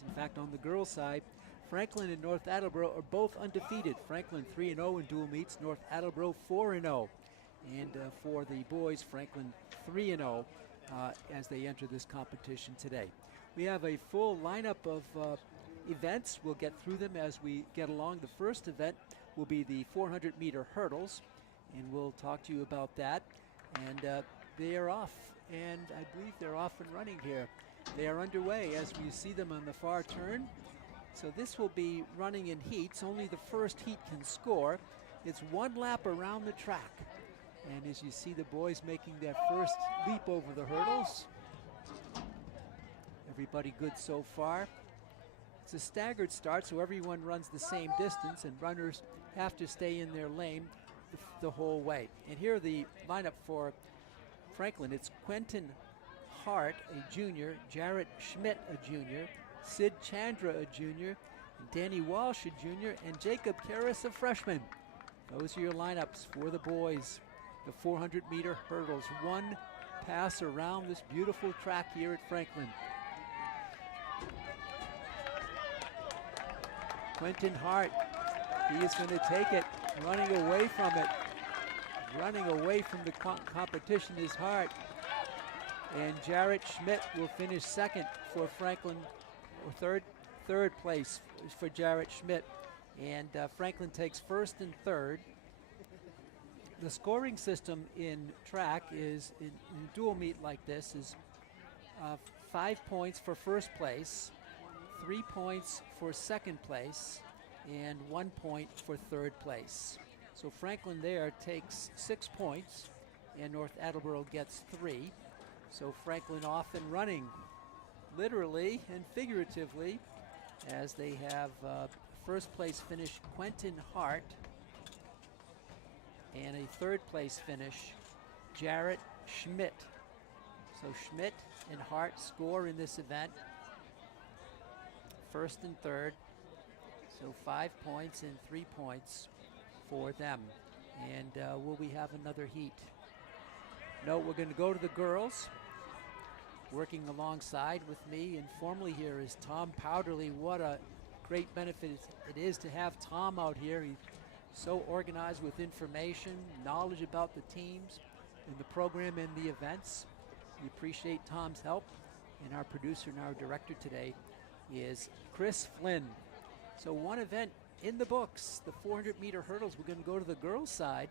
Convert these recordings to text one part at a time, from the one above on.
In fact, on the girls' side, Franklin and North Attleboro are both undefeated. Franklin 3-0 in dual meets, North Attleboro 4-0. And for the boys, Franklin 3-0 as they enter this competition today. We have a full lineup of events. We'll get through them as we get along. The first event will be the 400-meter hurdles, and we'll talk to you about that. And they are off, and I believe they're off and running here. They are underway as we see them on the far turn. So this will be running in heats. Only the first heat can score. It's one lap around the track. And as you see the boys making their first leap over the hurdles. Everybody good so far. It's a staggered start, so everyone runs the same distance, and runners have to stay in their lane the whole way. And here are the lineup for Franklin. It's Quentin Hart, a junior, Jarrett Schmidt, a junior, Sid Chandra, a junior, Danny Walsh, a junior, and Jacob Karras, a freshman. Those are your lineups for the boys. The 400-meter hurdles. One pass around this beautiful track here at Franklin. Quentin Hart, he is going to take it, running away from it. Running away from the competition is Hart. And Jarrett Schmidt will finish second for Franklin, or third place for Jarrett Schmidt. And Franklin takes first and third. The scoring system in track is, in a dual meet like this, is 5 points for first place, 3 points for second place, and 1 point for third place. So Franklin there takes 6 points, and North Attleboro gets 3. So Franklin off and running, literally and figuratively, as they have first place finish Quentin Hart, and a third place finish, Jarrett Schmidt. So Schmidt and Hart score in this event, first and third. So 5 points and 3 points for them. And will we have another heat? No, we're going to go to the girls. Working alongside with me informally here is Tom Powderly. What a great benefit it is to have Tom out here. He's so organized with information, knowledge about the teams and the program and the events. We appreciate Tom's help. And our producer and our director today is Chris Flynn. So one event in the books, the 400-meter hurdles. We're going to go to the girls' side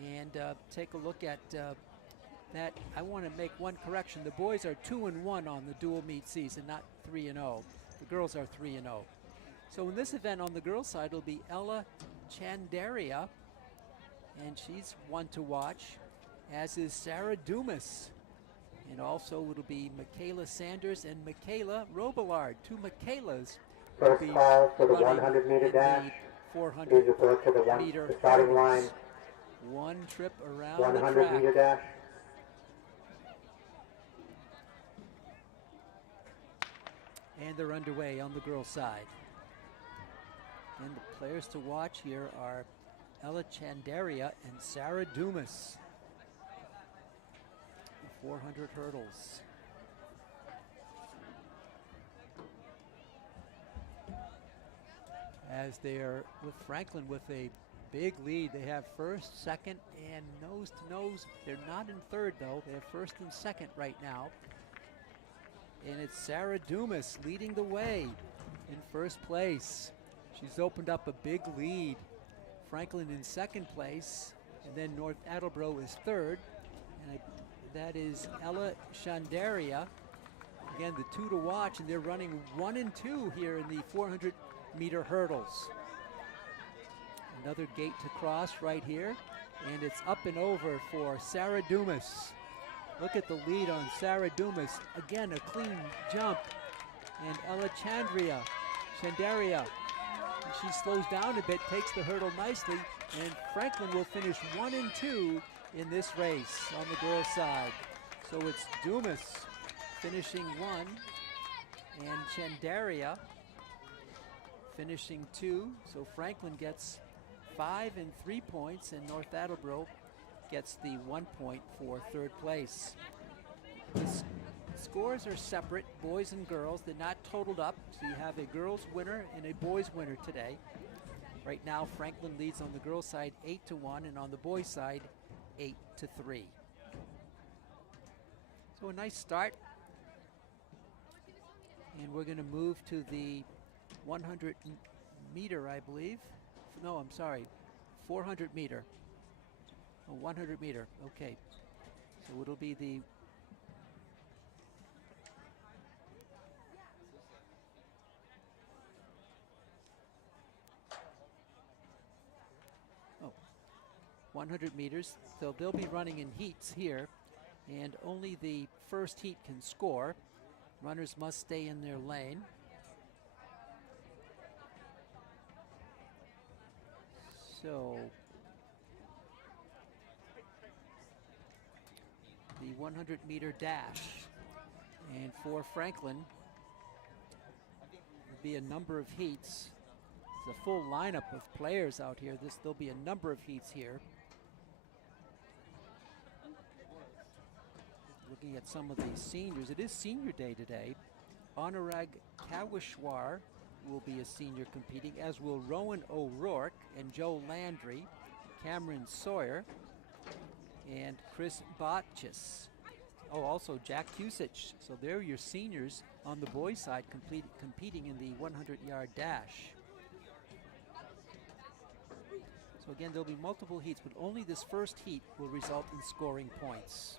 and take a look at that. I want to make one correction. The boys are 2-1 on the dual meet season, not 3-0. The girls are 3-0. So in this event on the girls' side, it'll be Ella Chandaria, and she's one to watch, as is Sarah Dumas. And also it'll be Michaela Sanders and Michaela Robillard. Two Michaelas will be call for the running 100-meter in dash. the 400 Please report to meter the starting line. hurdles. One trip around the 100-meter track. dash. And they're underway on the girls' side. And the players to watch here are Ella Chandaria and Sarah Dumas. The 400 hurdles. As they're with Franklin with a big lead. They have first, second, and nose to nose. They're not in third though. They have first and second right now. And it's Sarah Dumas leading the way in first place. She's opened up a big lead. Franklin in second place, and then North Attleboro is third. And that is Ella Chandaria. Again, the two to watch, and they're running 1 and 2 here in the 400-meter hurdles. Another gate to cross right here, and it's up and over for Sarah Dumas. Look at the lead on Sarah Dumas. Again, a clean jump. And Ella Chandaria. She slows down a bit, takes the hurdle nicely, and Franklin will finish 1 and 2 in this race on the girls' side. So it's Dumas finishing 1, and Chandaria finishing 2. So Franklin gets 5 and 3 points, and North Attleboro gets the 1 point for third place. This scores are separate, boys and girls. They're not totaled up, so you have a girls winner and a boys winner today. Right now, Franklin leads on the girls' side 8-1, and on the boys' side 8-3. So a nice start. And we're going to move to the 100 meter, I believe. No, I'm sorry, 400 meter. Oh, 100 meter, okay. So it'll be the oh, 100 meters. So they'll be running in heats here, and only the first heat can score. Runners must stay in their lane. So the 100 meter dash, and for Franklin will be a number of heats. It's a full lineup of players out here. There'll be a number of heats here. Looking at some of the seniors, it is senior day today. Anurag Kawishwar will be a senior competing, as will Rowan O'Rourke and Joe Landry, Cameron Sawyer, and Chris Botchis. Oh, also Jack Kusich. So there are your seniors on the boys' side competing in the 100-yard dash. So again, there'll be multiple heats, but only this first heat will result in scoring points.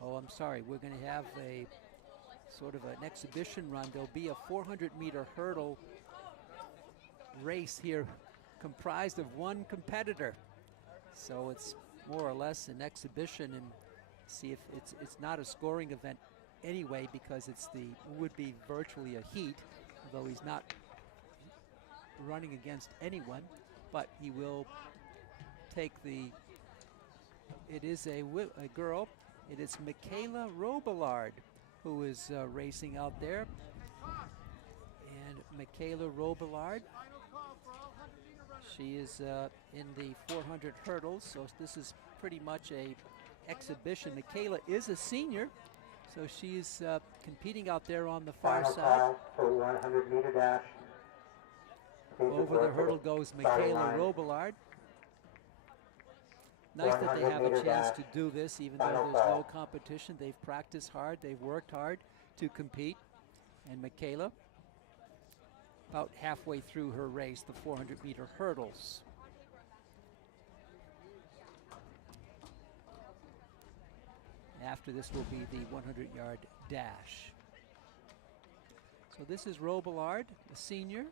Oh, I'm sorry, we're going to have a sort of an exhibition run. There'll be a 400-meter hurdle race here comprised of one competitor. So it's more or less an exhibition, and see if it's not a scoring event anyway, because would be virtually a heat, although he's not running against anyone, but he will take it is a girl. It is Michaela Robillard who is racing out there. And Michaela Robillard, she is in the 400 hurdles, so this is pretty much a exhibition. Michaela is a senior, so she's competing out there on the far side. For 100 meter dash. Over the hurdle goes Michaela Robillard. Nice that they have a chance to do this, even though there's no competition. They've practiced hard, they've worked hard to compete. And Michaela, about halfway through her race, the 400-meter hurdles. After this will be the 100-yard dash. So this is Robillard, a senior,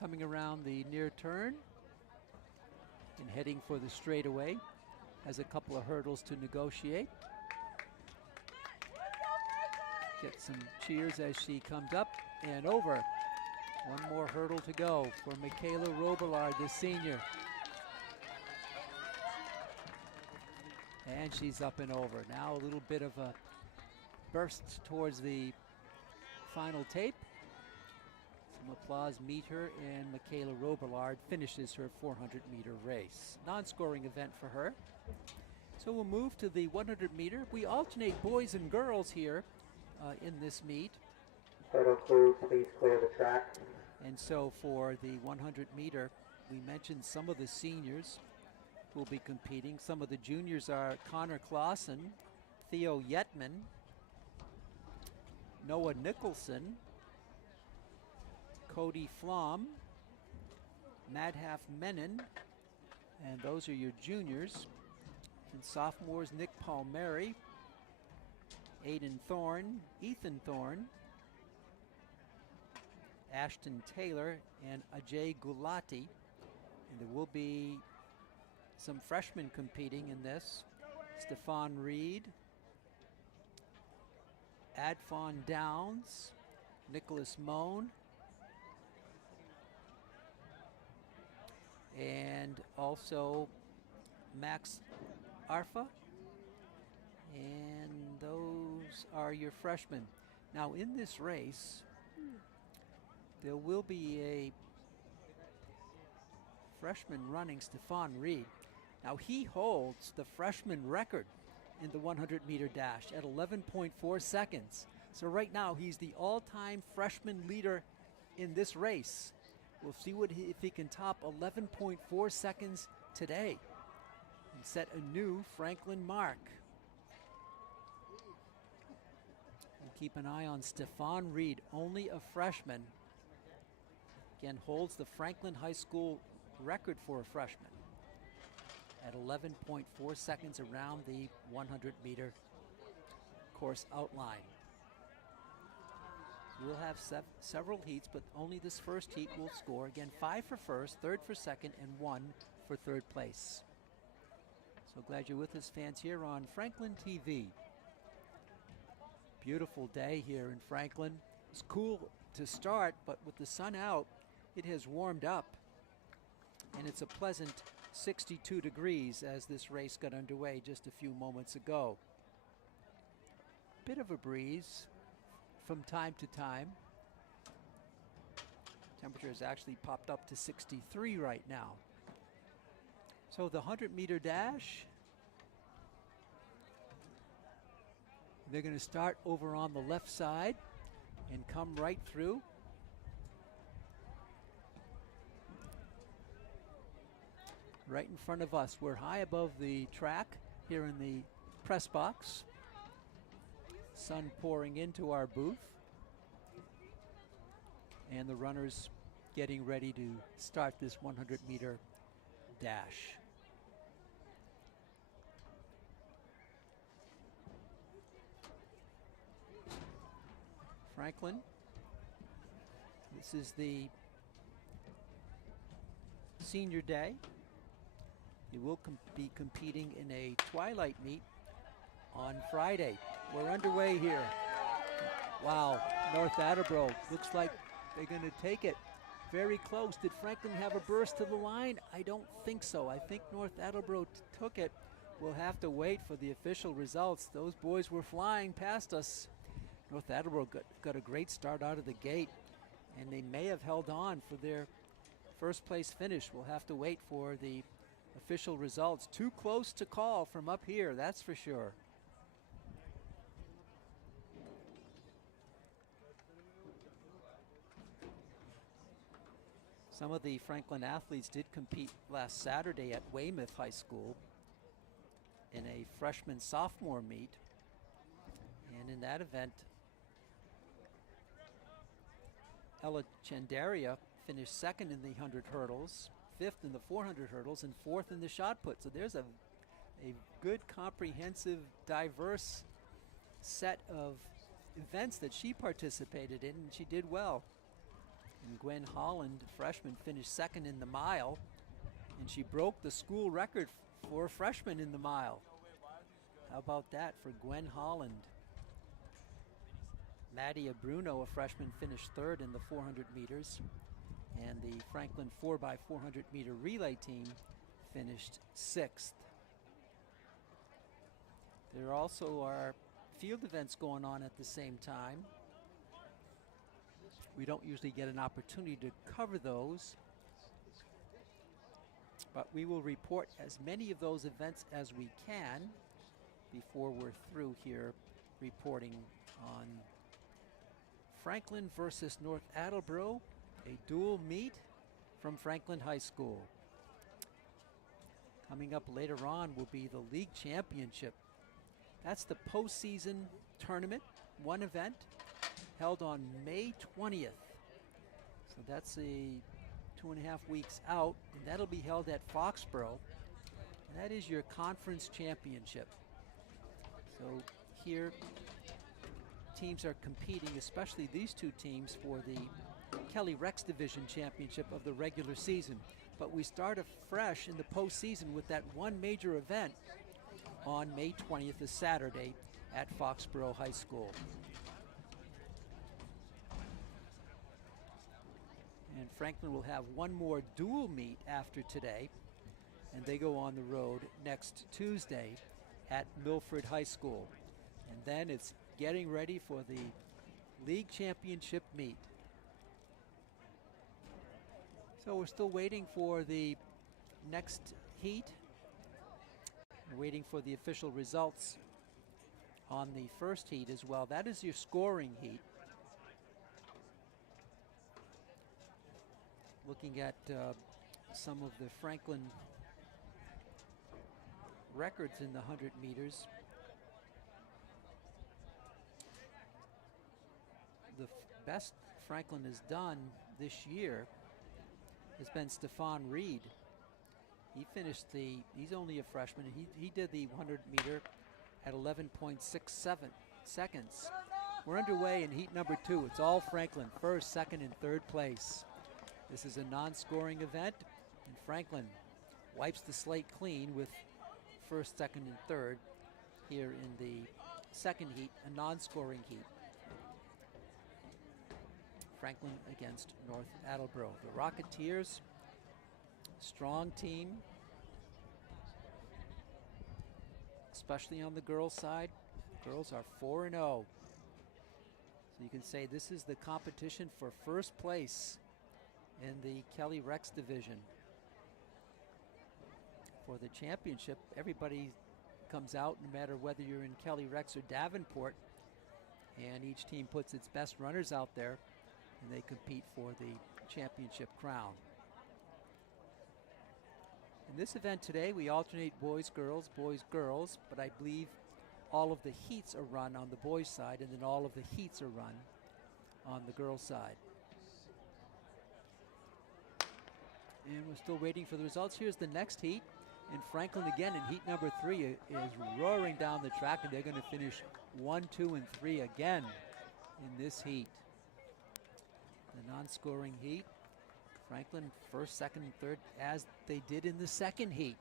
coming around the near turn and heading for the straightaway. Has a couple of hurdles to negotiate. Get some cheers as she comes up and over. One more hurdle to go for Michaela Robillard, the senior. And she's up and over. Now a little bit of a burst towards the final tape. Some applause meet her, and Michaela Robillard finishes her 400-meter race. Non-scoring event for her. So we'll move to the 100-meter. We alternate boys and girls here in this meet. Photo crew, please clear the track. And so for the 100-meter, we mentioned some of the seniors who will be competing. Some of the juniors are Connor Clausen, Theo Yetman, Noah Nicholson, Cody Flom, Madhaf Menon, and those are your juniors. And sophomores, Nick Palmieri, Aiden Thorne, Ethan Thorne, Ashton Taylor, and Ajay Gulati. And there will be some freshmen competing in this. Stefan Reed, Adfon Downs, Nicholas Moan, and also Max Arfa, and those are your freshmen. Now in this race, there will be a freshman running, Stefan Reed. Now he holds the freshman record in the 100-meter dash at 11.4 seconds. So right now he's the all-time freshman leader in this race. We'll see if he can top 11.4 seconds today and set a new Franklin mark. We'll keep an eye on Stefan Reed, only a freshman. Again, holds the Franklin High School record for a freshman at 11.4 seconds around the 100-meter course outline. We'll have several heats, but only this first heat will score. Again, 5 for first, 3rd for second, and 1 for 3rd place. So glad you're with us, fans, here on Franklin TV. Beautiful day here in Franklin. It's cool to start, but with the sun out, it has warmed up. And it's a pleasant 62 degrees as this race got underway just a few moments ago. Bit of a breeze from time to time. Temperature has actually popped up to 63 right now. So the 100-meter dash, they're going to start over on the left side and come right through. Right in front of us. We're high above the track here in the press box. Sun pouring into our booth. And the runners getting ready to start this 100-meter dash. Franklin, this is the senior day. They will be competing in a twilight meet on Friday. We're underway here. Wow, North Attleboro looks like they're going to take it very close. Did Franklin have a burst to the line? I don't think so. I think North Attleboro took it. We'll have to wait for the official results. Those boys were flying past us. North Attleboro got a great start out of the gate, and they may have held on for their first place finish. We'll have to wait for the official results. Too close to call from up here, that's for sure. Some of the Franklin athletes did compete last Saturday at Weymouth High School in a freshman-sophomore meet. And in that event, Ella Chandaria finished 2nd in the 100 hurdles, 5th in the 400 hurdles, and 4th in the shot put. So there's a good, comprehensive, diverse set of events that she participated in, and she did well. And Gwen Holland, freshman, finished 2nd in the mile, and she broke the school record for a freshman in the mile. How about that for Gwen Holland? Maddie Bruno, a freshman, finished 3rd in the 400 meters, and the Franklin 4x400 meter relay team finished 6th. There also are field events going on at the same time. We don't usually get an opportunity to cover those, but we will report as many of those events as we can before we're through here reporting on Franklin versus North Attleboro, a dual meet from Franklin High School. Coming up later on will be the league championship. That's the postseason tournament, one event held on May 20th. So that's a 2.5 weeks out, and that'll be held at Foxborough. And that is your conference championship. So here, teams are competing, especially these two teams, for the Kelly Rex Division Championship of the regular season. But we start afresh in the postseason with that one major event on May 20th, this Saturday, at Foxborough High School. And Franklin will have one more dual meet after today, and they go on the road next Tuesday at Milford High School. And then it's getting ready for the league championship meet. So we're still waiting for the next heat Waiting for the official results on the first heat as well. That is your scoring heat. Looking at some of the Franklin records in the 100 meters. The best Franklin has done this year has been Stefan Reed. He finished he's only a freshman. He did the 100 meter at 11.67 seconds. We're underway in heat number 2. It's all Franklin, first, second, and third place. This is a non-scoring event, and Franklin wipes the slate clean with first, second, and third here in the second heat, a non-scoring heat. Franklin against North Attleboro. The Rocketeers, strong team, especially on the girls' side. Girls are 4-0. So you can say this is the competition for first place in the Kelly Rex division. For the championship, everybody comes out, no matter whether you're in Kelly Rex or Davenport, and each team puts its best runners out there, and they compete for the championship crown. In this event today, we alternate boys, girls, but I believe all of the heats are run on the boys' side, and then all of the heats are run on the girls' side. And we're still waiting for the results. Here's the next heat. And Franklin again in heat number 3 is roaring down the track, and they're going to finish 1, 2, and 3 again in this heat. The non-scoring heat. Franklin first, second, and third, as they did in the second heat.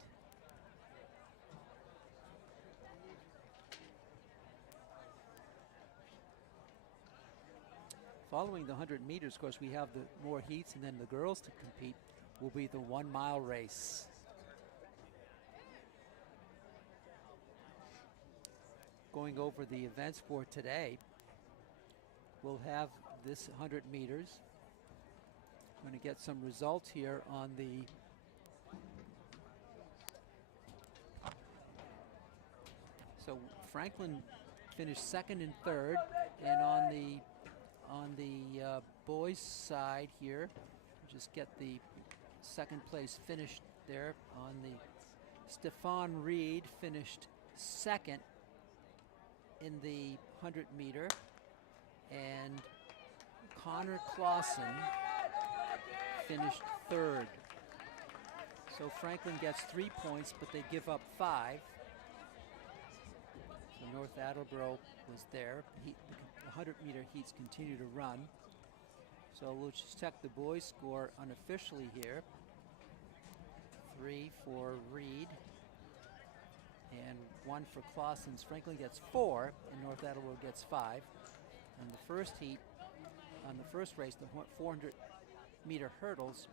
Following the 100 meters, of course, we have the more heats, and then the girls to compete will be the 1 mile race. Going over the events for today, we'll have this 100 meters. I'm going to get some results here on the so Franklin finished second and third, and on the boys side here, just get the second place finished there. On the Stefan Reed finished second in the 100 meter, and Connor Clausen finished third. So Franklin gets 3 points, but they give up 5. So North Attleboro was there. The 100 meter heats continue to run. So we'll just check the boys' score unofficially here. 3 for Reed and 1 for Clausen's. Franklin gets 4 and North Attleboro gets 5. On the first heat, on the first race, the 400 meter hurdles,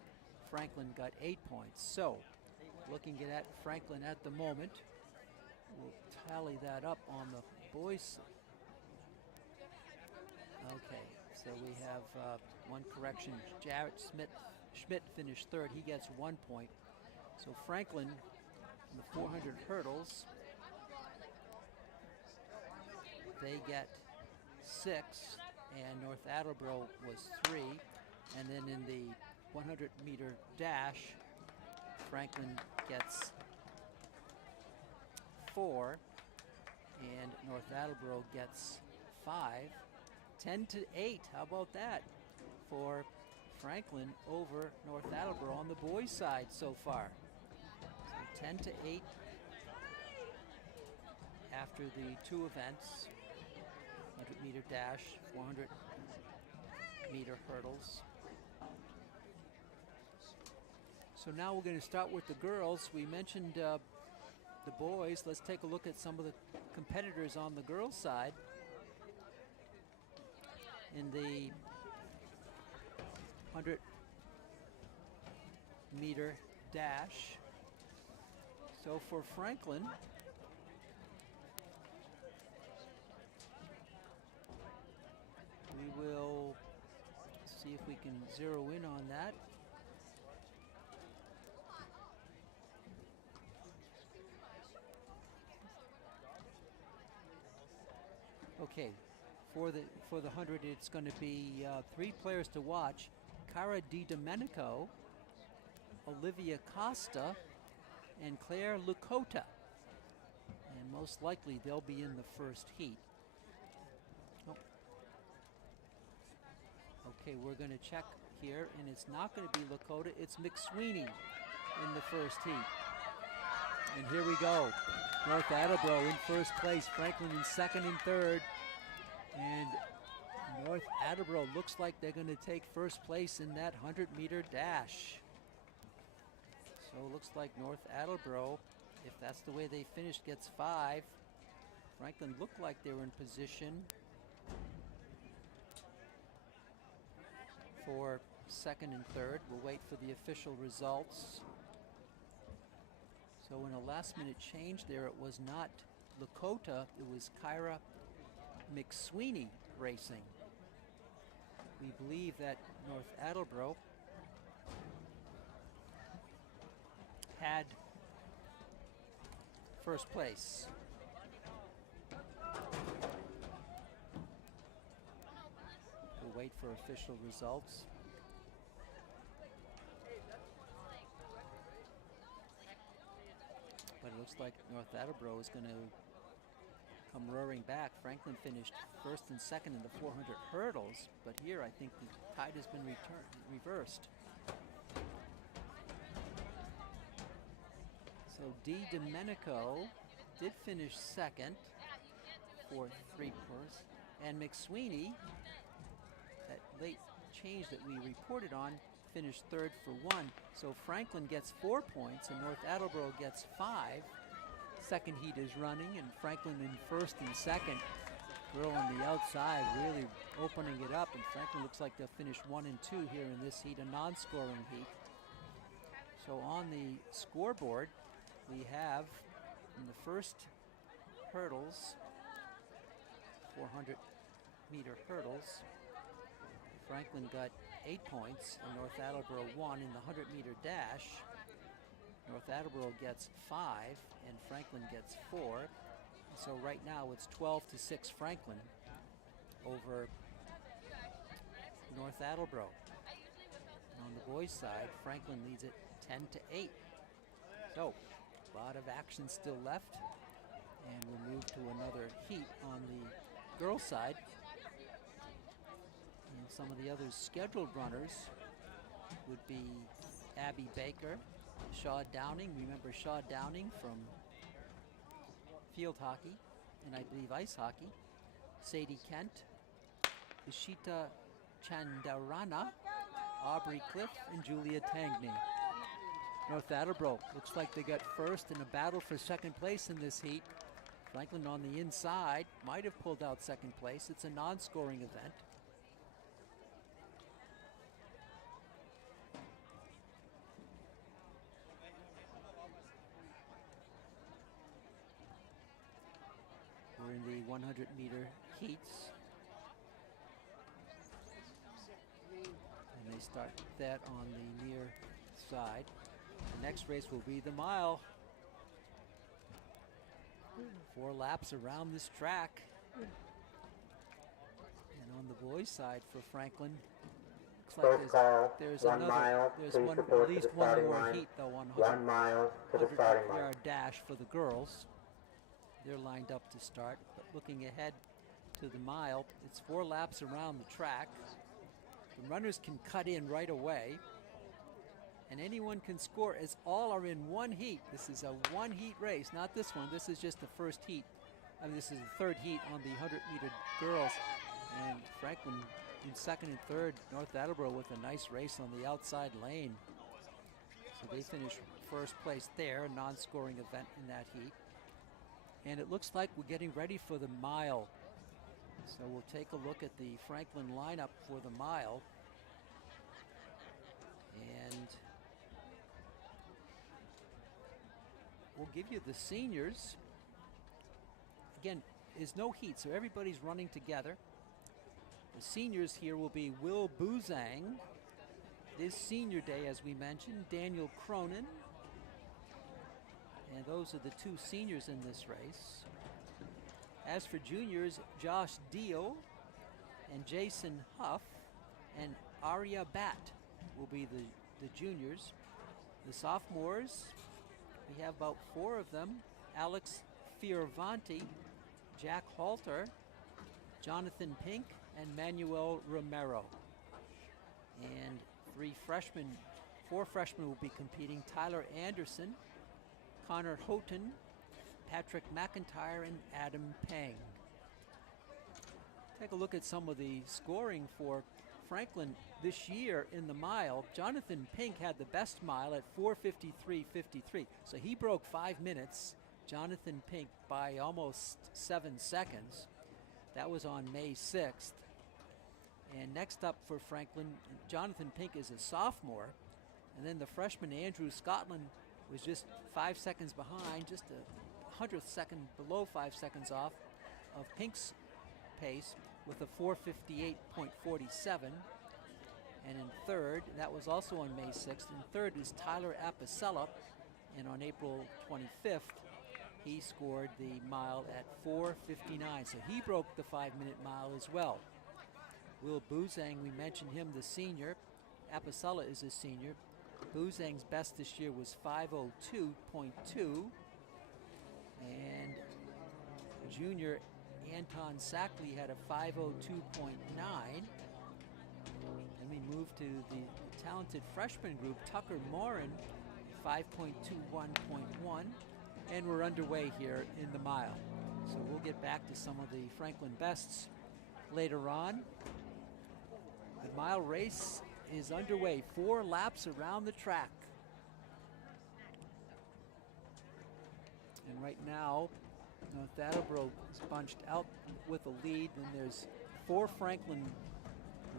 Franklin got 8 points. So looking at Franklin at the moment, we'll tally that up on the boys. Okay, so we have one correction. Jarrett Schmidt finished third. He gets 1 point. So Franklin, in the 400 hurdles, they get 6, and North Attleboro was 3. And then in the 100 meter dash, Franklin gets 4, and North Attleboro gets 5. 10-8, how about that for Franklin over North Attleboro on the boys' side so far. So 10-8 after the 2 events, 100 meter dash, 400 meter hurdles. So now we're going to start with the girls. We mentioned the boys. Let's take a look at some of the competitors on the girls' side. In the 100 meter dash. So for Franklin, we will see if we can zero in on that. Okay, for the 100, it's going to be 3 players to watch: Cara Di Domenico, Olivia Costa, and Claire Lucota. And most likely they'll be in the first heat. Oh. Okay, we're going to check here, and it's not going to be Lakota, it's McSweeney in the first heat. And here we go. North Attleboro in first place, Franklin in second and third. And North Attleboro looks like they're going to take first place in that 100-meter dash. So it looks like North Attleboro, if that's the way they finished, gets 5. Franklin looked like they were in position for second and third. We'll wait for the official results. So in a last-minute change there, it was not Lakota, it was Kyra McSweeney racing. We believe that North Attleboro had first place. We'll wait for official results. But it looks like North Attleboro is going to come roaring back. Franklin finished first and second in the 400 hurdles, but here I think the tide has been reversed. So Di Domenico did finish second for 3 points, and McSweeney, that late change that we reported on, finished third for 1. So Franklin gets 4 points and North Attleboro gets 5. Second heat is running, and Franklin in first and second. Girl on the outside really opening it up, and Franklin looks like they'll finish 1 and 2 here in this heat, a non-scoring heat. So on the scoreboard, we have in the first hurdles, 400-meter hurdles, Franklin got 8 points and North Attleboro 1. In the 100-meter dash, North Attleboro gets 5 and Franklin gets 4. So right now it's 12-6 Franklin over North Attleboro. And on the boys' side, Franklin leads it 10-8. So a lot of action still left, and we'll move to another heat on the girls' side. And some of the other scheduled runners would be Abby Baker, Shaw Downing. Remember Shaw Downing from field hockey and I believe ice hockey. Sadie Kent, Ishita Chandarana, Aubrey Cliff, and Julia Tangney. North Attleboro looks like they got first in a battle for second place in this heat. Franklin on the inside might have pulled out second place. It's a non-scoring event. We're in the 100-meter heats. And they start that on the near side. The next race will be the mile. 4 laps around this track. And on the boys' side for Franklin, looks like there's at least one more heat though on 1 mile to the starting line. 100-yard dash for the girls. They're lined up to start, but looking ahead to the mile, it's 4 laps around the track. The runners can cut in right away, and anyone can score as all are in one heat. This is a one-heat race, not this one. This is just the first heat. I mean, this is the third heat on the 100-meter girls, and Franklin in second and third. North Attleboro with a nice race on the outside lane. So they finish first place there, a non-scoring event in that heat. And it looks like we're getting ready for the mile. So we'll take a look at the Franklin lineup for the mile. And we'll give you the seniors. Again, there's no heat, so everybody's running together. The seniors here will be Will Buzang. It is senior day, as we mentioned. Daniel Cronin. And those are the 2 seniors in this race. As for juniors, Josh Dio and Jason Huff and Arya Bat will be the juniors. The sophomores, we have about 4 of them. Alex Fioravanti, Jack Halter, Jonathan Pink, and Manuel Romero. And 4 freshmen will be competing. Tyler Anderson, Connor Houghton, Patrick McIntyre, and Adam Pang. Take a look at some of the scoring for Franklin this year in the mile. Jonathan Pink had the best mile at 4:53.53. So he broke 5 minutes. Jonathan Pink by almost 7 seconds. That was on May 6th. And next up for Franklin, Jonathan Pink is a sophomore. And then the freshman Andrew Scotland was just 5 seconds behind, just a 100th second below 5 seconds off of Pink's pace with a 4:58.47. And in third, that was also on May 6th, in third is Tyler Apicella. And on April 25th, he scored the mile at 4:59. So he broke the 5-minute mile as well. Will Buzang, we mentioned him, the senior. Apicella is a senior. Buzang's best this year was 5:02.2. And junior Anton Sackley had a 5:02.9. Then we move to the talented freshman group, Tucker Morin, 5.21.1. And we're underway here in the mile. So we'll get back to some of the Franklin bests later on. The mile race is underway. 4 laps around the track. And right now, North Attleboro is bunched out with a lead, and there's 4 Franklin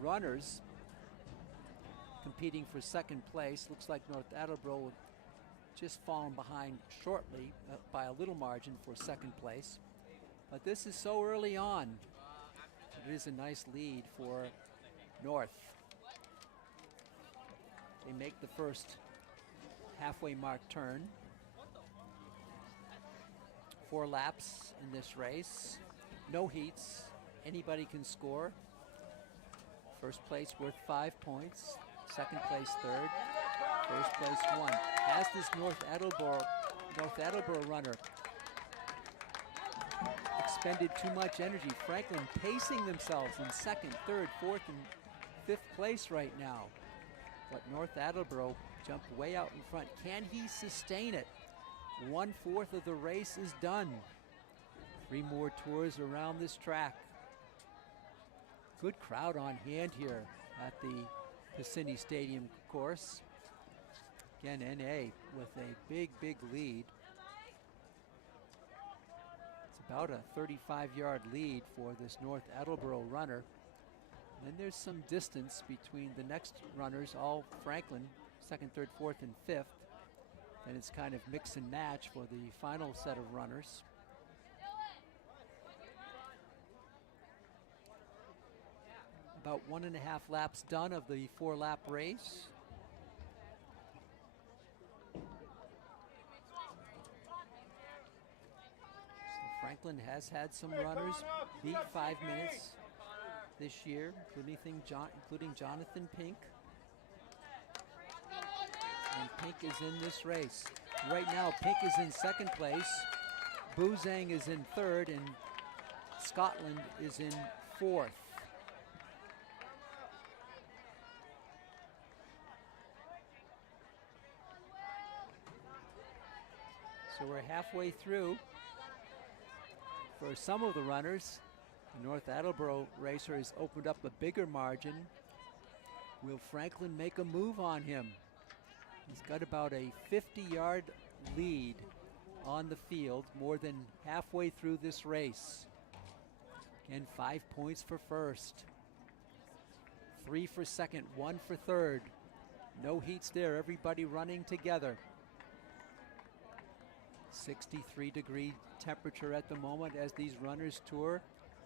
runners competing for second place. Looks like North Attleboro will just fallen behind shortly by a little margin for second place. But this is so early on. It is a nice lead for North. They make the first halfway mark turn. 4 laps in this race. No heats. Anybody can score. First place worth 5 points. Second place third. First place 1. As this North Attleboro runner expended too much energy. Franklin pacing themselves in second, third, fourth, and fifth place right now. But North Attleboro jumped way out in front. Can he sustain it? 1/4 of the race is done. 3 more tours around this track. Good crowd on hand here at the Piscini Stadium course. Again, NA with a big lead. It's about a 35-yard lead for this North Attleboro runner. And there's some distance between the next runners, all Franklin, second, third, fourth, and fifth. And it's kind of mix and match for the final set of runners. About 1.5 laps done of the 4-lap race. So Franklin has had some runners beat 5 minutes this year, including Jonathan Pink. And Pink is in this race. Right now, Pink is in second place. Buzang is in third, and Scotland is in fourth. So we're halfway through. For some of the runners, the North Attleboro racer has opened up a bigger margin. Will Franklin make a move on him? He's got about a 50-yard lead on the field, more than halfway through this race. Again, 5 points for first. 3 for second, 1 for third. No heats there, everybody running together. 63-degree temperature at the moment as these runners tour.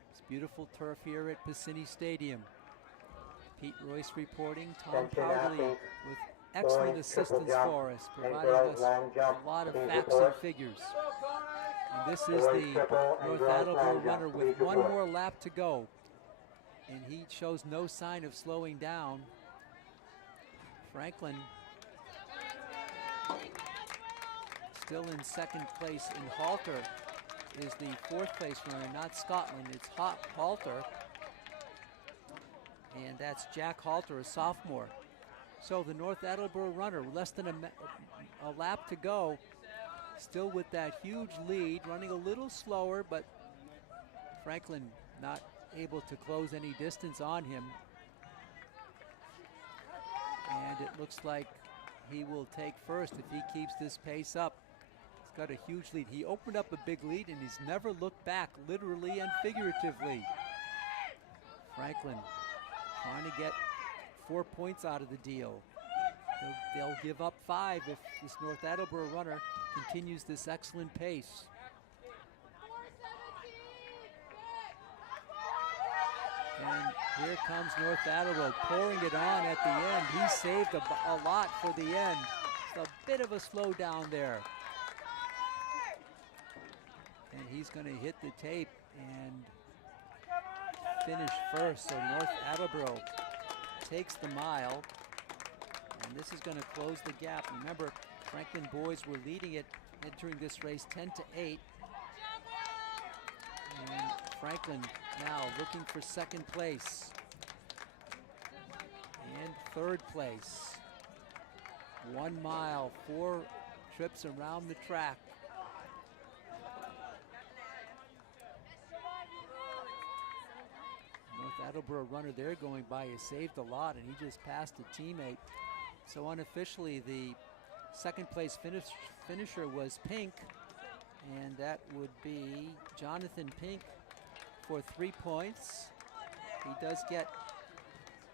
It's beautiful turf here at Piscini Stadium. Pete Royce reporting. Tom Powderly with excellent assistance for us, providing us a lot of facts and figures. And this is the North Attleboro runner with one more lap to go. And he shows no sign of slowing down. Franklin still in second place, and Halter is the fourth place runner, not Scotland, it's Halter. And that's Jack Halter, a sophomore. So the North Attleboro runner, less than a lap to go, still with that huge lead, running a little slower, but Franklin not able to close any distance on him. And it looks like he will take first if he keeps this pace up. He's got a huge lead. He opened up a big lead and he's never looked back, literally and figuratively. Franklin trying to get 4 points out of the deal. They'll give up 5 if this North Attleboro runner continues this excellent pace. And here comes North Attleboro pouring it on at the end. He saved a lot for the end. It's a bit of a slowdown there. And he's going to hit the tape and finish first. So North Attleboro takes the mile. And this is going to close the gap. Remember, Franklin boys were leading it entering this race 10-8. And Franklin now looking for second place and third place. 1 mile, 4 trips around the track. North Attleboro runner there going by has saved a lot, and he just passed a teammate. So unofficially, the second place finisher was Pink, and that would be Jonathan Pink for 3 points. He does get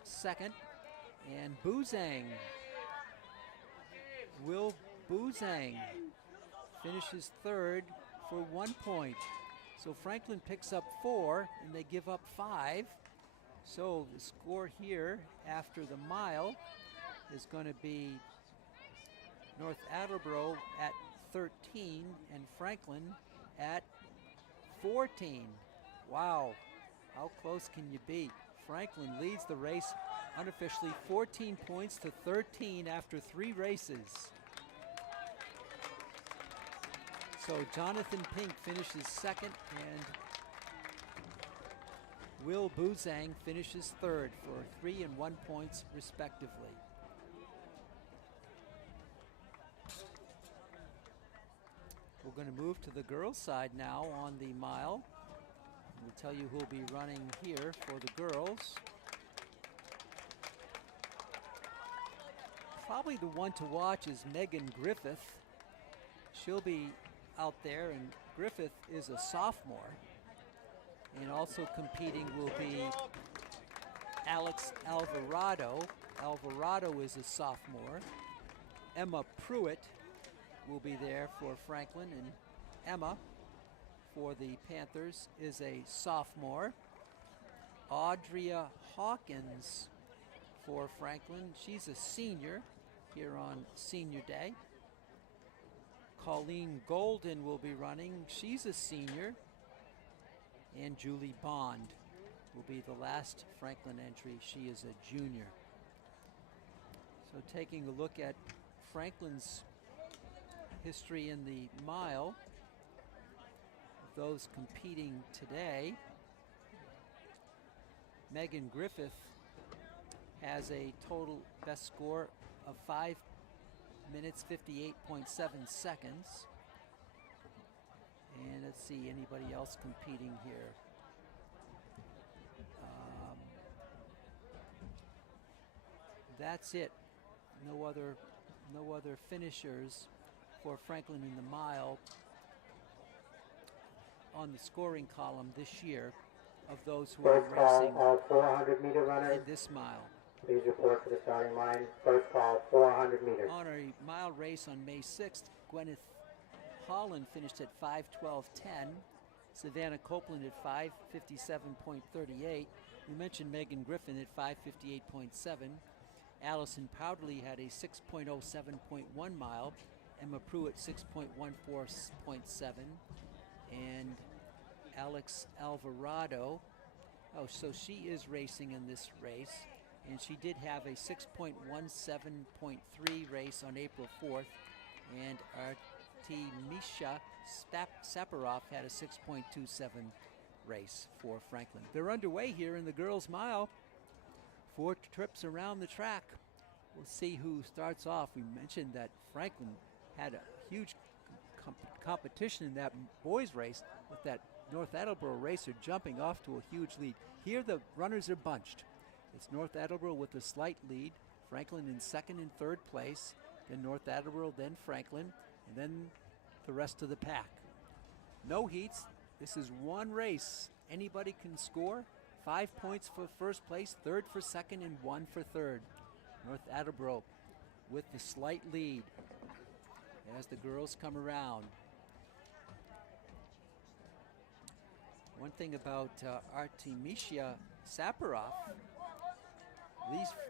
second. And Boozang, Will Boozang finishes third for 1 point. So Franklin picks up 4 and they give up 5. So the score here after the mile is going to be North Attleboro at 13 and Franklin at 14. Wow, how close can you be? Franklin leads the race unofficially 14 points to 13 after 3 races. So Jonathan Pink finishes second and Will Boozang finishes third for 3 and 1 points respectively. We're going to move to the girls' side now on the mile. We'll tell you who'll be running here for the girls. Probably the one to watch is Megan Griffith. She'll be out there, and Griffith is a sophomore. And also competing will be Alex Alvarado. Alvarado is a sophomore. Emma Pruitt will be there for Franklin, and Emma for the Panthers is a sophomore. Audria Hawkins for Franklin, she's a senior here on Senior Day. Colleen Golden will be running, she's a senior. And Julie Bond will be the last Franklin entry, she is a junior. So taking a look at Franklin's history in the mile, those competing today, Megan Griffith has a total best score of 5 minutes 58.7 seconds. And let's see, anybody else competing here? That's it. No other finishers for Franklin in the mile on the scoring column this year of those who are racing 400-meter runners in this mile. Please report to the starting line. First call, 400 meters. On a mile race on May 6th, Gwyneth Holland finished at 5:12.10. Savannah Copeland at 5:57.38. We mentioned Megan Griffin at 5:58.7. Allison Powderly had a 6.07.1 mile. Emma Pruitt 6.14.7. and Alex Alvarado. Oh, so she is racing in this race, and she did have a 6.17.3 race on April 4th, and Artemisha Saparov had a 6.27 race for Franklin. They're underway here in the girls' mile. 4 trips around the track. We'll see who starts off. We mentioned that Franklin had a huge competition in that boys race with that North Attleboro racer jumping off to a huge lead. Here the runners are bunched. It's North Attleboro with a slight lead, Franklin in second and third place, then North Attleboro, then Franklin, and then the rest of the pack. No heats. This is one race. Anybody can score. 5 points for first place, third for second, and 1 for third. North Attleboro with the slight lead as the girls come around. One thing about Artemisha Saparov,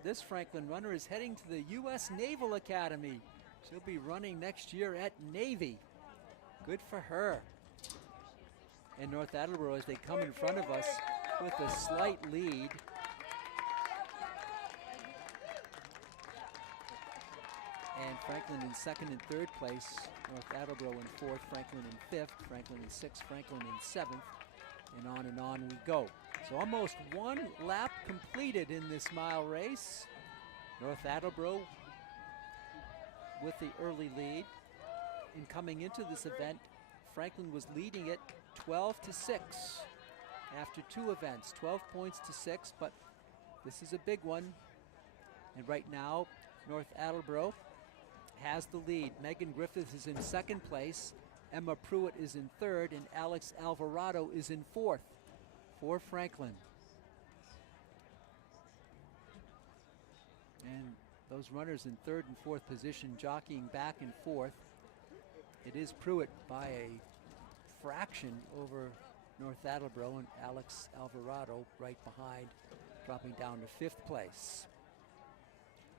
this Franklin runner is heading to the U.S. Naval Academy. She'll be running next year at Navy. Good for her. And North Attleboro, as they come in front of us with a slight lead. And Franklin in second and third place, North Attleboro in fourth, Franklin in fifth, Franklin in sixth, Franklin in seventh, and on we go. So almost one lap completed in this mile race. North Attleboro with the early lead. And coming into this event, Franklin was leading it 12-6 after 2 events, 12 points to 6, but this is a big one. And right now, North Attleboro has the lead. Megan Griffith is in second place, Emma Pruitt is in third, and Alex Alvarado is in fourth for Franklin. And those runners in third and fourth position jockeying back and forth. It is Pruitt by a fraction over North Attleboro, and Alex Alvarado right behind, dropping down to fifth place.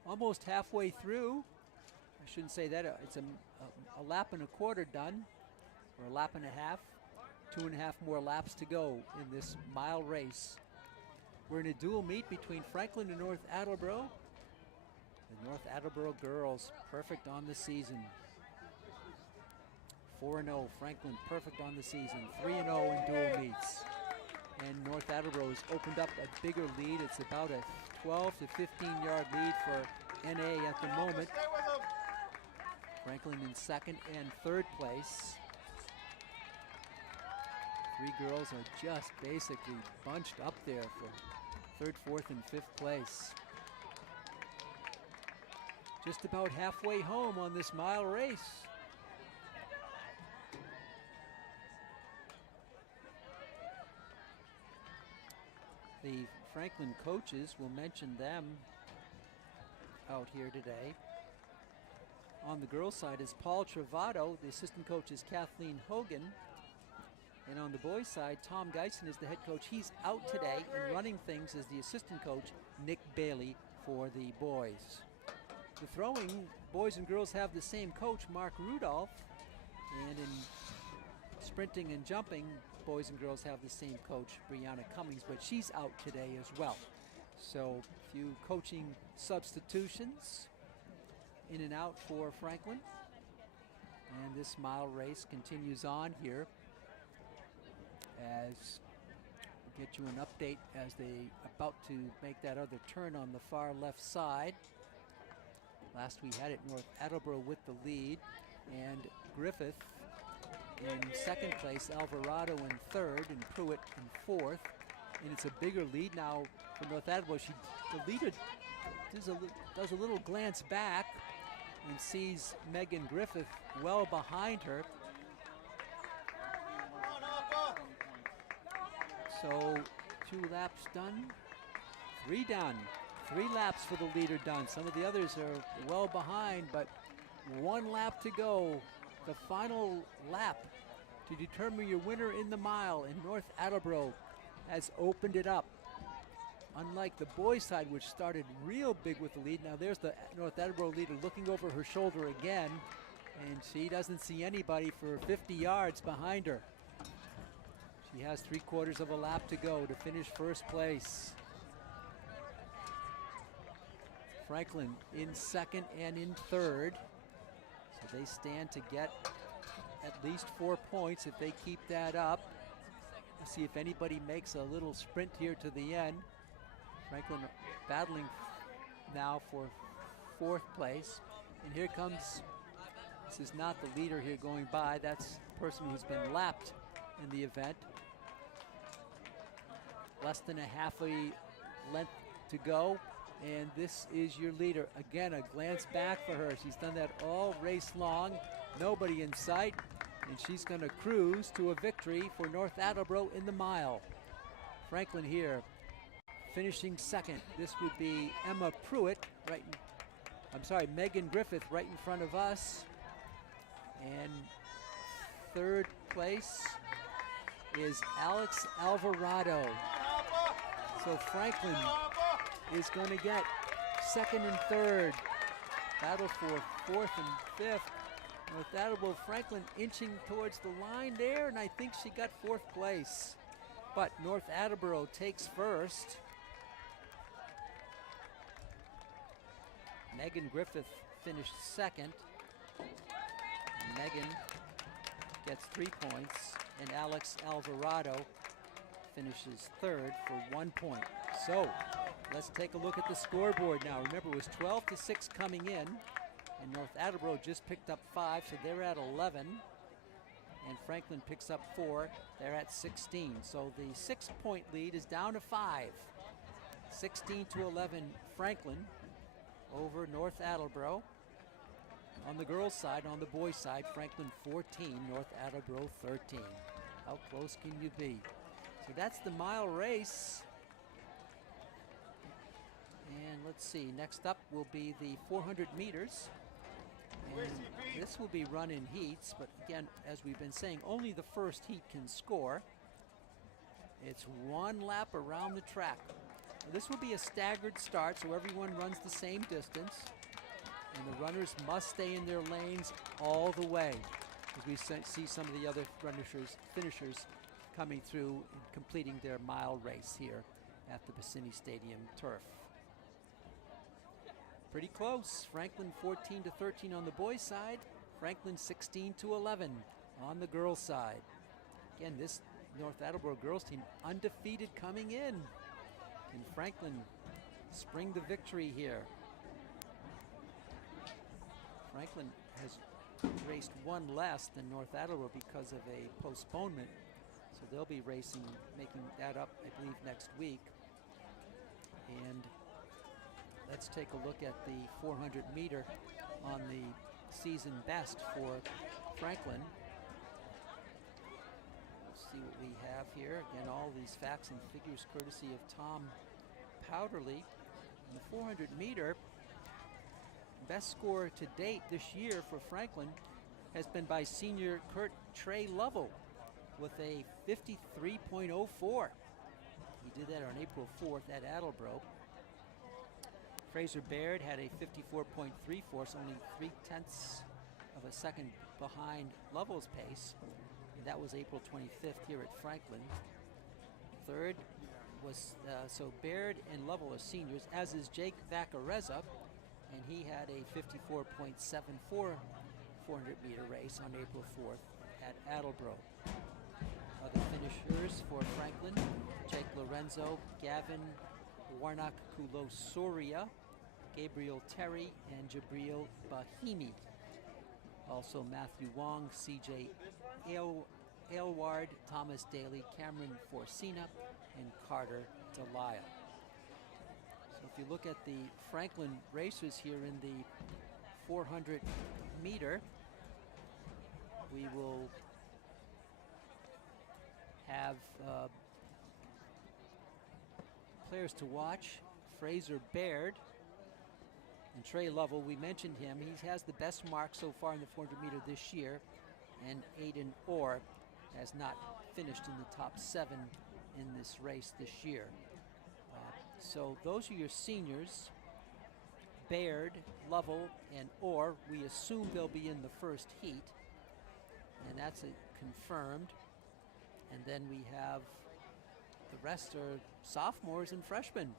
Almost halfway through. I shouldn't say that. It's a lap and a quarter done, or a lap and a half. 2.5 more laps to go in this mile race. We're in a dual meet between Franklin and North Attleboro. The North Attleboro girls perfect on the season. 4-0, Franklin perfect on the season. 3-0 in dual meets. And North Attleboro has opened up a bigger lead. It's about a 12 to 15-yard lead for NA at the moment. Franklin in second and third place. 3 girls are just basically bunched up there for third, fourth, and fifth place. Just about halfway home on this mile race. The Franklin coaches, will mention them out here today. On the girls' side is Paul Travato. The assistant coach is Kathleen Hogan. And on the boys' side, Tom Geisen is the head coach. He's out today, and running things is the assistant coach, Nick Bailey, for the boys. The throwing, boys and girls have the same coach, Mark Rudolph. And in sprinting and jumping, boys and girls have the same coach, Brianna Cummings, but she's out today as well. So a few coaching substitutions in and out for Franklin. And this mile race continues on here as we get you an update as they about to make that other turn on the far left side. Last we had it, North Attleboro with the lead, and Griffith in second place, Alvarado in third, and Pruitt in fourth. And it's a bigger lead now for North Attleboro. The leader does a little glance back and sees Megan Griffith well behind her. So 2 laps done, 3 done. 3 laps for the leader done. Some of the others are well behind, but 1 lap to go. The final lap to determine your winner in the mile, and North Attleboro has opened it up. Unlike the boys' side, which started real big with the lead, now there's the North Attleboro leader looking over her shoulder again, and she doesn't see anybody for 50 yards behind her. He has 3/4 of a lap to go to finish first place. Franklin in second and in third. So they stand to get at least 4 points if they keep that up. We'll see if anybody makes a little sprint here to the end. Franklin battling now for fourth place. And here comes, this is not the leader here going by, that's the person who's been lapped in the event. Less than a half a length to go, and this is your leader. Again, a glance back for her. She's done that all race long, nobody in sight, and she's gonna cruise to a victory for North Attleboro in the mile. Franklin here, finishing second. This would be Emma Pruitt, Megan Griffith right in front of us. And third place is Alex Alvarado. So Franklin is going to get second and third. Battle for fourth and fifth. North Attleboro, Franklin inching towards the line there, and I think she got fourth place. But North Attleboro takes first. Megan Griffith finished second. Megan gets 3 points, and Alex Alvarado finishes third for 1 point. So let's take a look at the scoreboard now. Remember, it was 12-6 coming in, and North Attleboro just picked up 5, so they're at 11. And Franklin picks up 4, they're at 16. So the 6-point lead is down to 5. 16-11 Franklin over North Attleboro. On the girls' side, on the boys' side, Franklin 14, North Attleboro 13. How close can you be? So that's the mile race. And let's see, next up will be the 400 meters. And this will be run in heats, but again, as we've been saying, only the first heat can score. It's 1 lap around the track. This will be a staggered start, so everyone runs the same distance. And the runners must stay in their lanes all the way, as we see some of the other finishers coming through and completing their mile race here at the Bassini Stadium turf. Pretty close. Franklin 14-13 on the boys' side. Franklin 16-11 on the girls' side. Again, this North Attleboro girls team undefeated coming in. Can Franklin spring the victory here? Franklin has raced 1 less than North Attleboro because of a postponement. So they'll be racing, making that up, I believe, next week. And let's take a look at the 400 meter on the season best for Franklin. Let's see what we have here. Again, all these facts and figures courtesy of Tom Powderly. In the 400 meter, best score to date this year for Franklin has been by senior Kurt Trey Lovell with a 53.04. He did that on April 4th at Attleboro. Fraser Baird had a 54.34, so only 3/10 of a second behind Lovell's pace. And that was April 25th here at Franklin. Third was, so Baird and Lovell are seniors, as is Jake Vaccarezza, and he had a 54.74 400 meter race on April 4th at Attleboro. Other finishers for Franklin, Jake Lorenzo, Gavin Warnock Kulosoria, Gabriel Terry, and Jabril Bahimi. Also Matthew Wong, CJ Aylward, Thomas Daly, Cameron Forcina, and Carter Delisle. So if you look at the Franklin racers here in the 400 meter, we will have players to watch. Fraser Baird and Trey Lovell, we mentioned him. He has the best mark so far in the 400 meter this year, and Aiden Orr has not finished in the top 7 in this race this year. So those are your seniors. Baird, Lovell, and Orr. We assume they'll be in the first heat, and that's confirmed. And then we have the rest are sophomores and freshmen.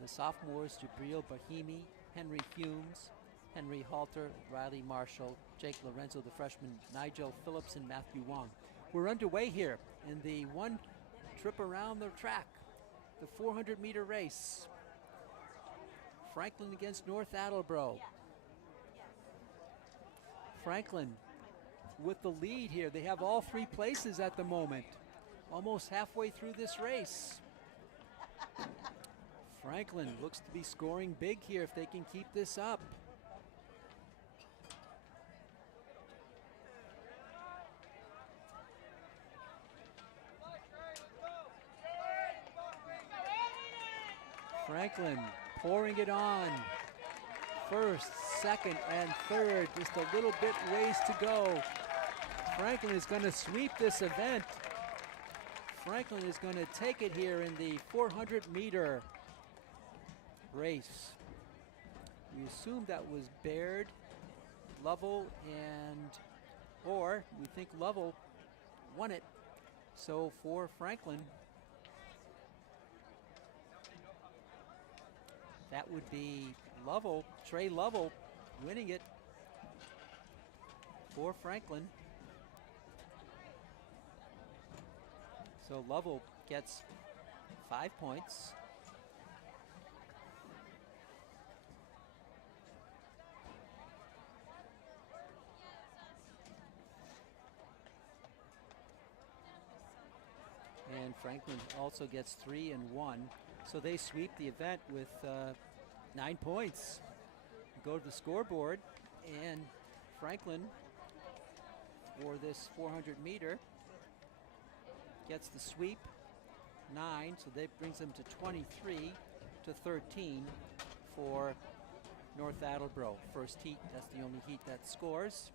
The sophomores, Jabril Bahimi, Henry Humes, Henry Halter, Riley Marshall, Jake Lorenzo, the freshman, Nigel Phillips, and Matthew Wong. We're underway here in the one trip around the track, the 400-meter race. Franklin against North Attleboro. Franklin with the lead here. They have all three places at the moment, almost halfway through this race. Franklin looks to be scoring big here if they can keep this up. Franklin pouring it on. First, second, and third. Just a little bit ways to go. Franklin is going to sweep this event. Franklin is going to take it here in the 400-meter race. We assume that was Baird, Lovell, or we think Lovell won it. So for Franklin, that would be Lovell, Trey Lovell, winning it for Franklin. So Lovell gets 5 points. And Franklin also gets 3 and 1. So they sweep the event with 9 points. Go to the scoreboard, and Franklin, for this 400 meter, gets the sweep, 9, so that brings them to 23 to 13 for North Attleboro. First heat, that's the only heat that scores.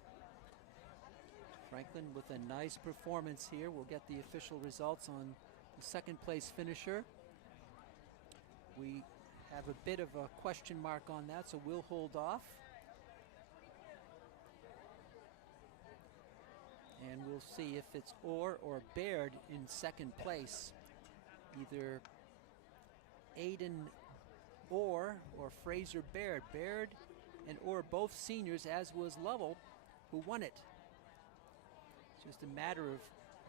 Franklin with a nice performance here. We'll get the official results on the second place finisher. We have a bit of a question mark on that, so we'll hold off. And we'll see if it's Orr or Baird in second place. Either Aiden Orr or Fraser Baird. Baird and Orr both seniors, as was Lovell, who won it. It's just a matter of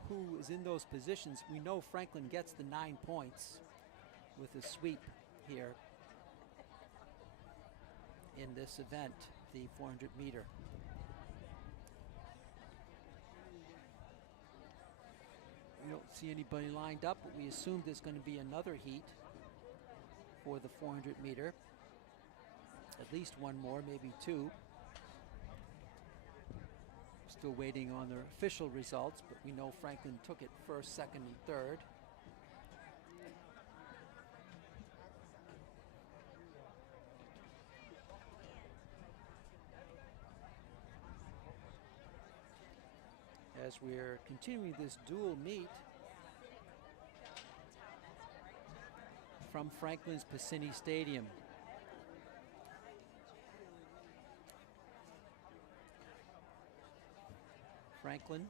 who is in those positions. We know Franklin gets the 9 points with a sweep here in this event, the 400 meter. We don't see anybody lined up, but we assume there's going to be another heat for the 400 meter. At least one more, maybe two. Still waiting on their official results, but we know Franklin took it first, second, and third. As we're continuing this dual meet from Franklin's Piscini Stadium. Franklin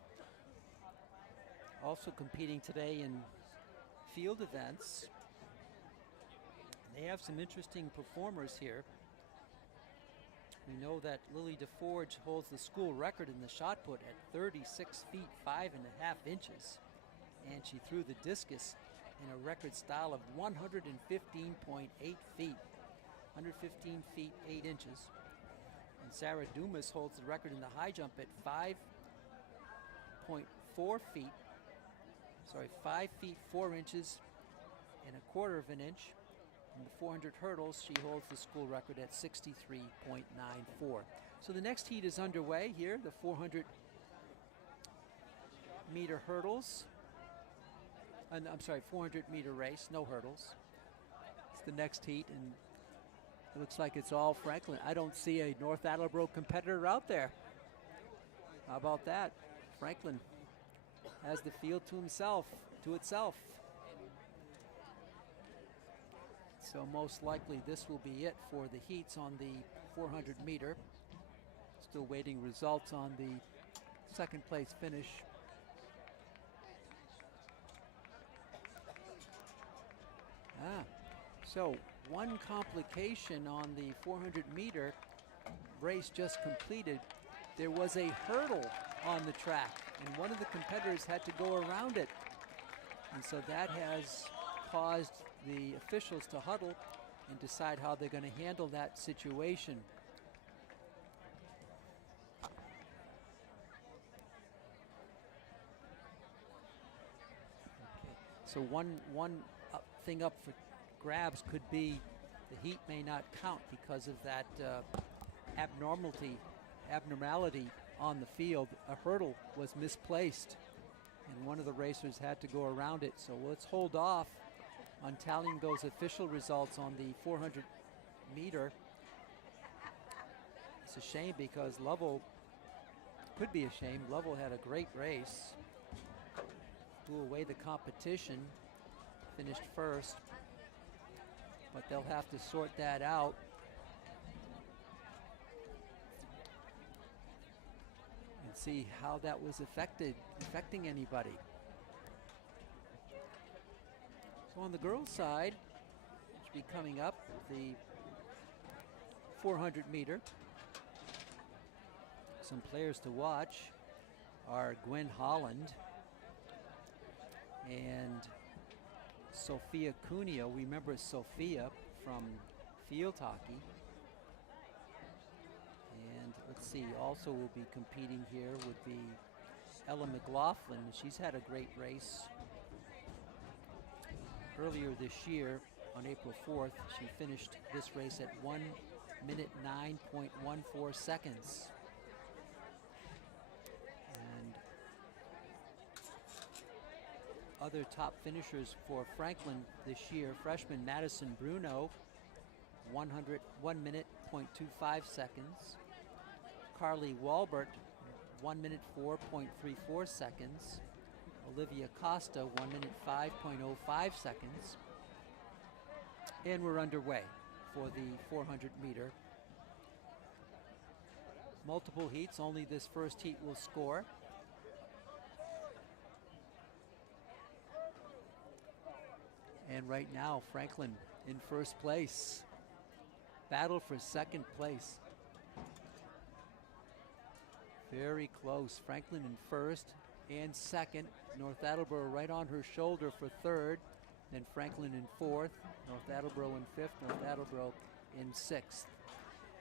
also competing today in field events. They have some interesting performers here. We know that Lily DeForge holds the school record in the shot put at 36 feet 5.5 inches, and she threw the discus in a record style of 115.8 feet, 115 feet 8 inches. And Sarah Dumas holds the record in the high jump at 5 feet 4 inches and a quarter of an inch. In the 400 hurdles, she holds the school record at 63.94. So the next heat is underway here, the 400 meter hurdles. 400 meter race, no hurdles. It's the next heat, and it looks like it's all Franklin. I don't see a North Attleboro competitor out there. How about that? Franklin has the field to itself. So most likely this will be it for the heats on the 400 meter. Still waiting results on the second place finish. Yeah. So one complication on the 400 meter race just completed, there was a hurdle on the track, and one of the competitors had to go around it. And so that has caused the officials to huddle and decide how they're going to handle that situation. Okay. So one thing up for grabs could be the heat may not count because of that abnormality on the field. A hurdle was misplaced, and one of the racers had to go around it. So let's hold off on tallying those official results on the 400 meter. It's a shame because Lovell, could be a shame, Lovell had a great race, blew away the competition, finished first, but they'll have to sort that out. And see how that was affecting anybody. So on the girls' side, which will be coming up, the 400 meter. Some players to watch are Gwen Holland and Sophia Cuneo. Remember Sophia from field hockey. And let's see, also will be competing here would be Ella McLaughlin. She's had a great race earlier this year on April 4th. She finished this race at 1 minute 9.14 seconds. And other top finishers for Franklin this year, freshman Madison Bruno, 1 minute 0.25 seconds. Carly Walbert, 1 minute 4.34 seconds. Olivia Costa, 1 minute 5.05 seconds. And we're underway for the 400 meter. Multiple heats, only this first heat will score. And right now, Franklin in first place. Battle for second place. Very close. Franklin in first and second. North Attleboro right on her shoulder for third. Then Franklin in fourth. North Attleboro in fifth. North Attleboro in sixth.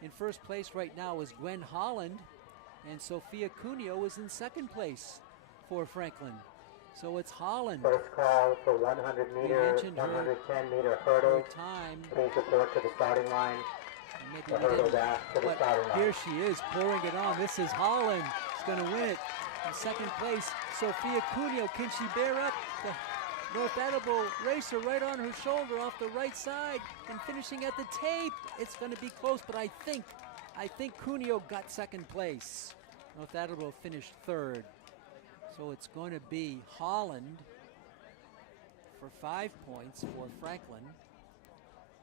In first place right now is Gwen Holland, and Sophia Cuneo is in second place for Franklin. So it's Holland. First call for 100 meter, 110 meter hurdle. Time. Please report to the starting line. Maybe we didn't, but here she is pouring it on. This is Holland. She's going to win it. In second place, Sophia Cuneo. Can she bear up the North Attleboro racer right on her shoulder off the right side and finishing at the tape? It's going to be close, but I think Cuneo got second place. North Attleboro finished third. So it's going to be Holland for 5 points for Franklin.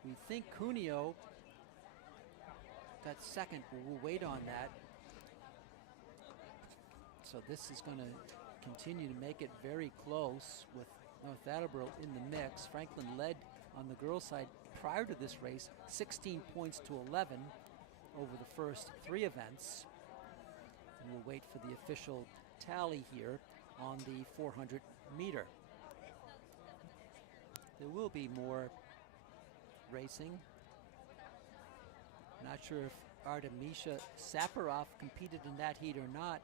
We think Cuneo got second, but we'll wait on that. So this is going to continue to make it very close with North Attleboro in the mix. Franklin led on the girls' side prior to this race, 16 points to 11 over the first three events. And we'll wait for the official tally here on the 400 meter. There will be more racing. Not sure if Artemisha Saparov competed in that heat or not.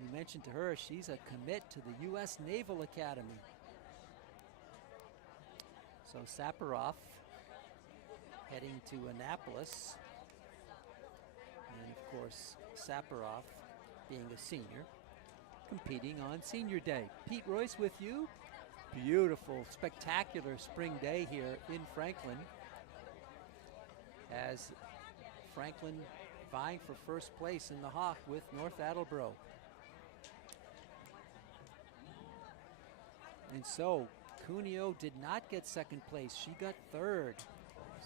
We mentioned to her she's a commit to the U.S. Naval Academy. So Saparov heading to Annapolis. And of course, Saparov being a senior, competing on senior day. Pete Royce with you. Beautiful, spectacular spring day here in Franklin, as Franklin vying for first place in the Hawk with North Attleboro. And so Cuneo did not get second place. She got third.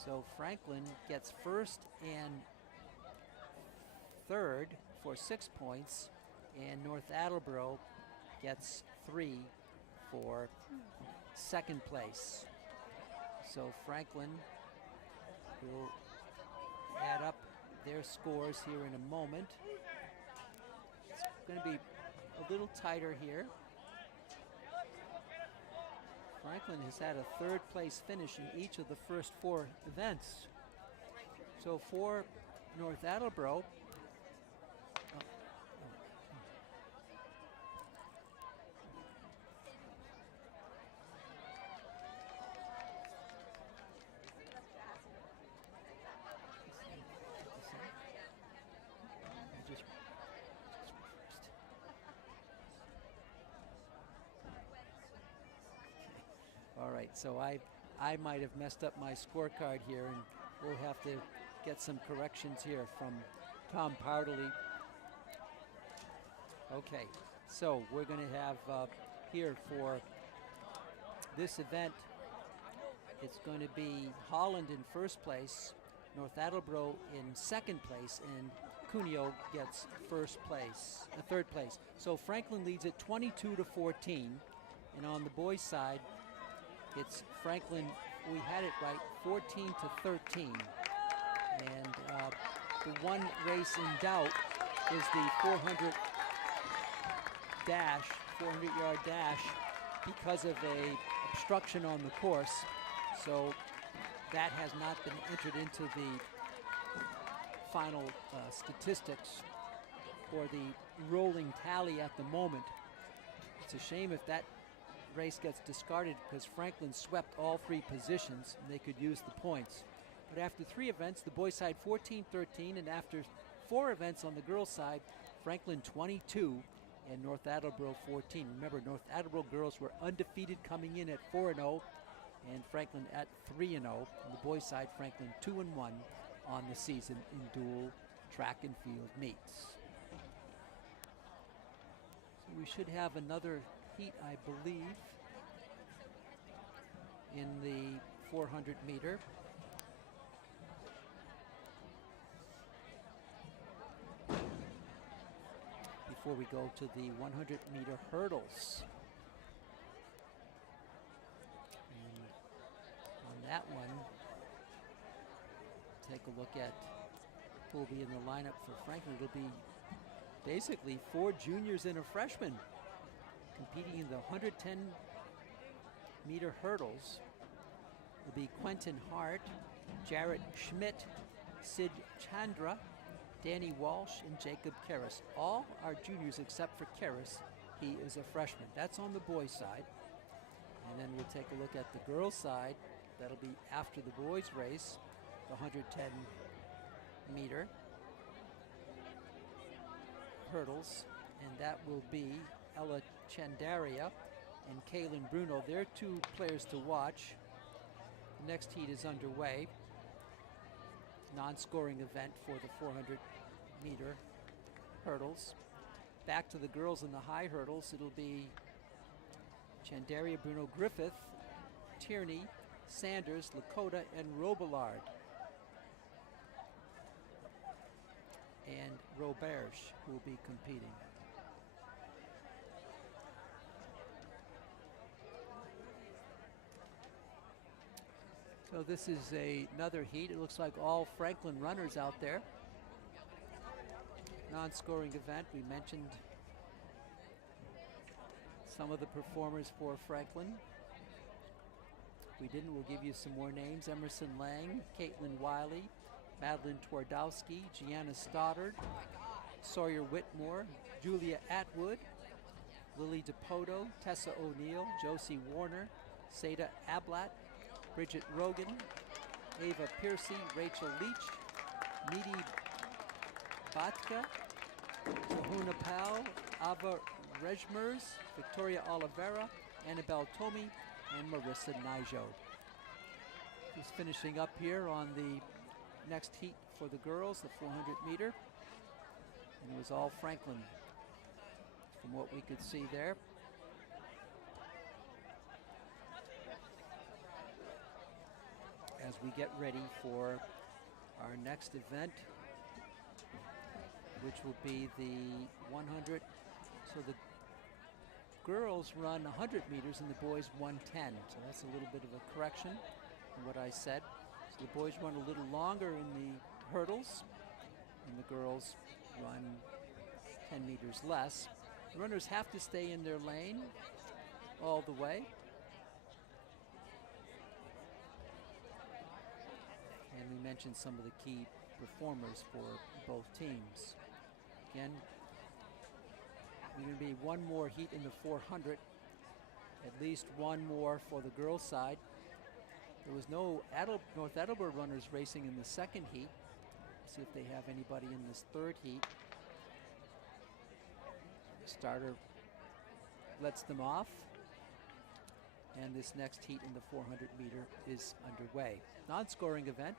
So Franklin gets first and third for 6 points, and North Attleboro gets 3 for second place. So Franklin will add up their scores here in a moment. It's going to be a little tighter here. Franklin has had a third place finish in each of the first 4 events. So for North Attleboro, all right, so I might have messed up my scorecard here, and we'll have to get some corrections here from Tom Partley. Okay, so we're going to have here for this event, it's going to be Holland in first place, North Attleboro in second place, and Cuneo gets third place. So Franklin leads it 22-14, and on the boys' side, it's Franklin, we had it right, 14-13. And the one race in doubt is the 400-yard dash, because of a obstruction on the course. So that has not been entered into the final statistics or the rolling tally at the moment. It's a shame if that race gets discarded, because Franklin swept all 3 positions and they could use the points. But after 3 events, the boys' side 14-13, and after 4 events on the girls' side, Franklin 22 and North Attleboro 14. Remember, North Attleboro girls were undefeated coming in at 4-0, and Franklin at 3-0. On the boys' side, Franklin 2-1 on the season in dual track and field meets. So we should have another heat, I believe, in the 400 meter. Before we go to the 100 meter hurdles. And on that one, take a look at who will be in the lineup for Franklin. It'll be basically 4 juniors and a freshman competing in the 110 meter hurdles. It'll be Quentin Hart, Jarrett Schmidt, Sid Chandra, Danny Walsh, and Jacob Karras. All are juniors except for Karras. He is a freshman. That's on the boys' side. And then we'll take a look at the girls' side. That'll be after the boys' race, the 110 meter hurdles. And that will be Ella Chandaria and Kaylin Bruno. They're 2 players to watch. The next heat is underway. Non-scoring event for the 400 meter hurdles. Back to the girls in the high hurdles. It'll be Chandaria, Bruno, Griffith, Tierney, Sanders, Lakota, and Robillard. And Roberge, who will be competing. So this is another heat. It looks like all Franklin runners out there. Non-scoring event. We mentioned some of the performers for Franklin. If we didn't, we'll give you some more names. Emerson Lang, Caitlin Wiley, Madeline Twardowski, Gianna Stoddard, Sawyer Whitmore, Julia Atwood, Lily DePoto, Tessa O'Neill, Josie Warner, Seda Ablat, Bridget Rogan, Ava Piercy, Rachel Leach, Needy Batka, Kahuna Powell, Ava Rejmers, Victoria Oliveira, Annabelle Tomey, and Marissa Nijo. Just finishing up here on the next heat for the girls, the 400 meter. And it was all Franklin from what we could see there. As we get ready for our next event, which will be the 100. So the girls run 100 meters and the boys 110. So that's a little bit of a correction. from what I said. So the boys run a little longer in the hurdles, and the girls run 10 meters less. The runners have to stay in their lane all the way. And we mentioned some of the key performers for both teams. Again, there's going to be one more heat in the 400, at least one more for the girls' side. There was no North Attleboro runners racing in the second heat. See if they have anybody in this third heat. Starter lets them off, and this next heat in the 400 meter is underway. Non-scoring event.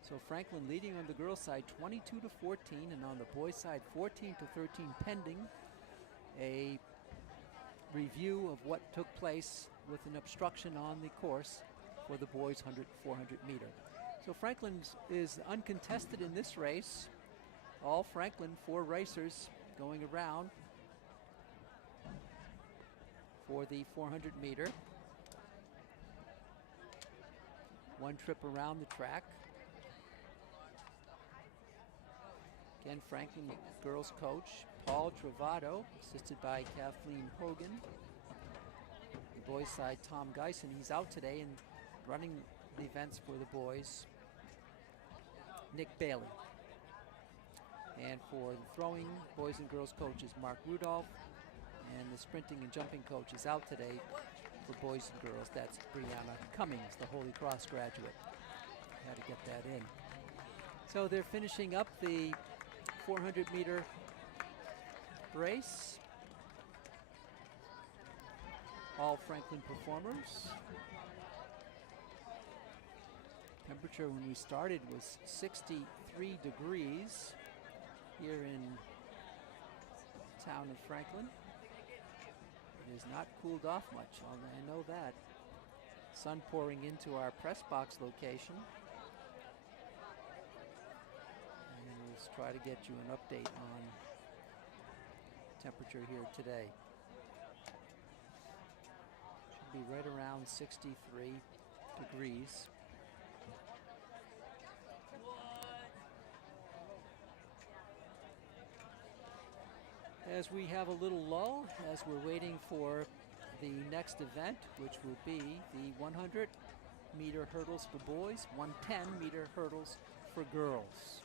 So Franklin leading on the girls' side 22-14, and on the boys' side 14-13, pending a review of what took place with an obstruction on the course for the boys 400 meter. So Franklin is uncontested in this race. All Franklin, 4 racers going around for the 400 meter. One trip around the track. Again, Franklin girls coach Paul Travato, assisted by Kathleen Hogan. The boys side, Tom Geisen, he's out today and running the events for the boys, Nick Bailey. And for the throwing, boys and girls coaches, Mark Rudolph. And the sprinting and jumping coach is out today for boys and girls. That's Brianna Cummings, the Holy Cross graduate. Had to get that in. So they're finishing up the 400 meter race. All Franklin performers. Temperature when we started was 63 degrees here in town of Franklin. It has not cooled off much, I know that. Sun pouring into our press box location. And we'll try to get you an update on temperature here today. Should be right around 63 degrees. As we have a little lull, as we're waiting for the next event, which will be the 100 meter hurdles for boys, 110 meter hurdles for girls.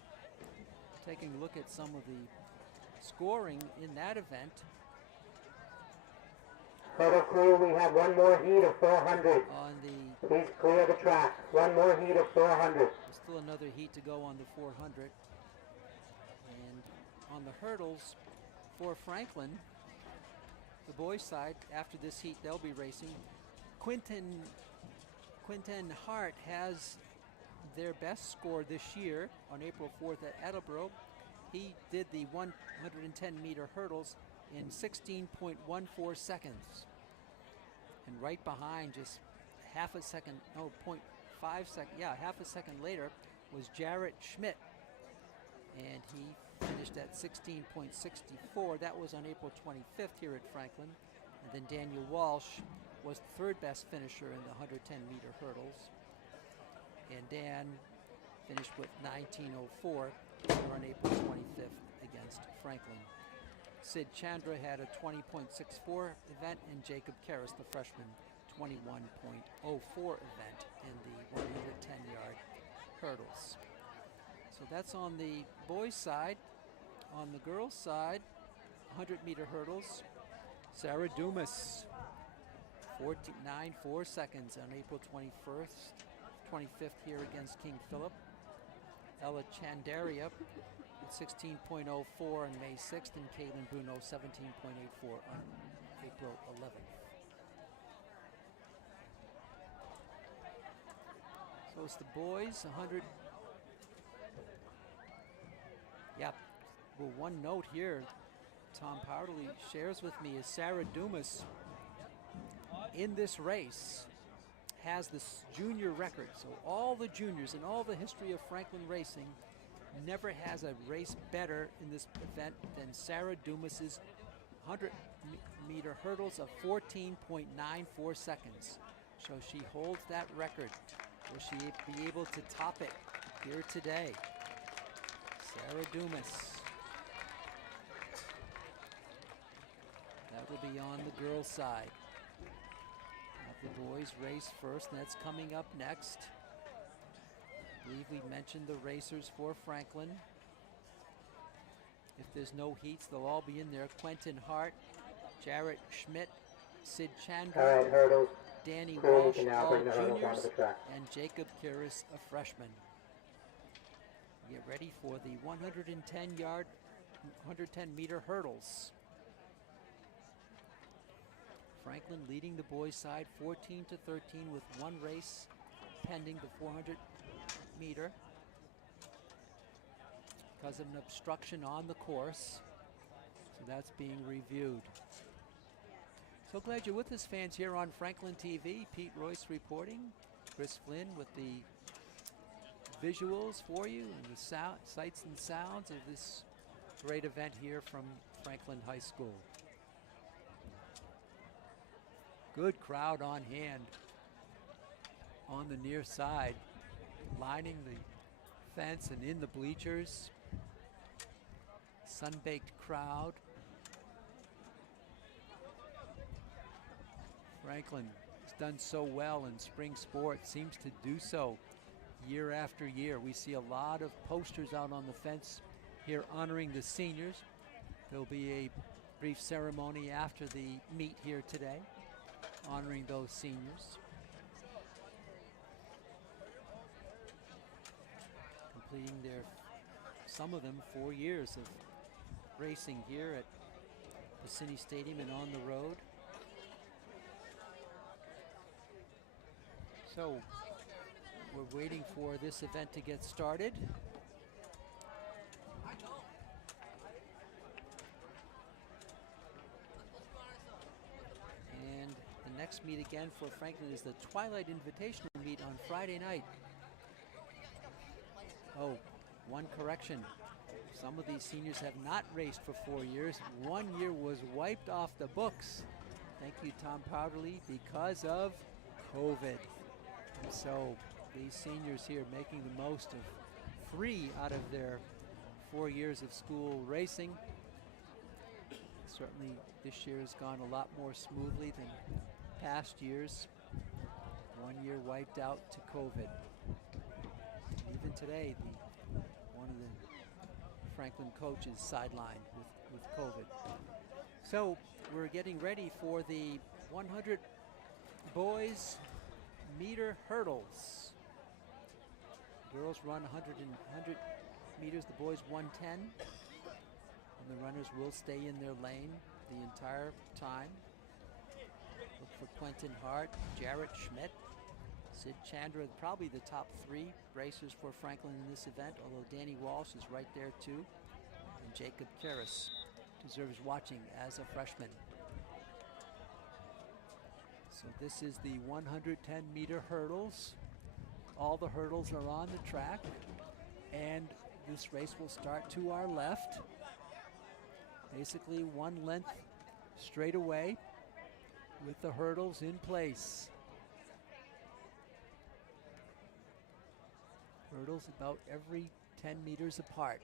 Taking a look at some of the scoring in that event. Hurdle crew, we have one more heat of 400. Please clear the track. One more heat of 400. There's still another heat to go on the 400. And on the hurdles, for Franklin, the boys' side, after this heat, they'll be racing. Quinton Hart has their best score this year on April 4th at Attleboro. He did the 110 meter hurdles in 16.14 seconds. And right behind, just half a second later, was Jarrett Schmidt. And he finished at 16.64. That was on April 25th here at Franklin. And then Daniel Walsh was the third best finisher in the 110 meter hurdles. And Dan finished with 19.04 here on April 25th against Franklin. Sid Chandra had a 20.64 event, and Jacob Karras, the freshman, 21.04 event in the 110-yard hurdles. So that's on the boys' side. On the girls' side, 100 meter hurdles, Sarah Dumas, 49.4 seconds on April 25th here against King Philip. Ella Chandaria at 16.04 on May 6th, and Caitlin Bruno 17.84 on April 11th. So it's the boys, 100. Yeah, well, one note here Tom Powderly shares with me is Sarah Dumas in this race has this junior record. So all the juniors in all the history of Franklin racing, never has a race better in this event than Sarah Dumas's 100 meter hurdles of 14.94 seconds. So she holds that record. Will she be able to top it here today? Sarah Dumas. That will be on the girls' side. The boys race first, and that's coming up next. I believe we mentioned the racers for Franklin. If there's no heats, they'll all be in there. Quentin Hart, Jarrett Schmidt, Sid Chandra, Danny Walsh, all juniors, and Jacob Kiris, a freshman. Get ready for the 110-meter hurdles. Franklin leading the boys' side 14-13 with one race pending, the 400-meter, because of an obstruction on the course. So that's being reviewed. So glad you're with us, fans, here on Franklin TV. Pete Royce reporting. Chris Flynn with the visuals for you and the sights and sounds of this great event here from Franklin High School. Good crowd on hand on the near side, lining the fence and in the bleachers. Sun-baked crowd. Franklin has done so well in spring sports, seems to do so year after year. We see a lot of posters out on the fence here honoring the seniors. There'll be a brief ceremony after the meet here today, honoring those seniors. Completing some of them, 4 years of racing here at the City Stadium and on the road. So we're waiting for this event to get started. And the next meet again for Franklin is the Twilight Invitational meet on Friday night. Oh, one correction. Some of these seniors have not raced for 4 years. 1 year was wiped off the books. Thank you, Tom Powderly, because of COVID. And so these seniors here making the most of 3 out of their 4 years of school racing. Certainly this year has gone a lot more smoothly than past years. 1 year wiped out to COVID. Even today, one of the Franklin coaches sidelined with COVID. So we're getting ready for the 100 boys meter hurdles. Girls run 100 meters, the boys 110. And the runners will stay in their lane the entire time. Look for Quentin Hart, Jarrett Schmidt, Sid Chandra, probably the top 3 racers for Franklin in this event, although Danny Walsh is right there too. And Jacob Kiris deserves watching as a freshman. So this is the 110-meter hurdles. All the hurdles are on the track, and this race will start to our left. Basically 1 length straight away with the hurdles in place. Hurdles about every 10 meters apart.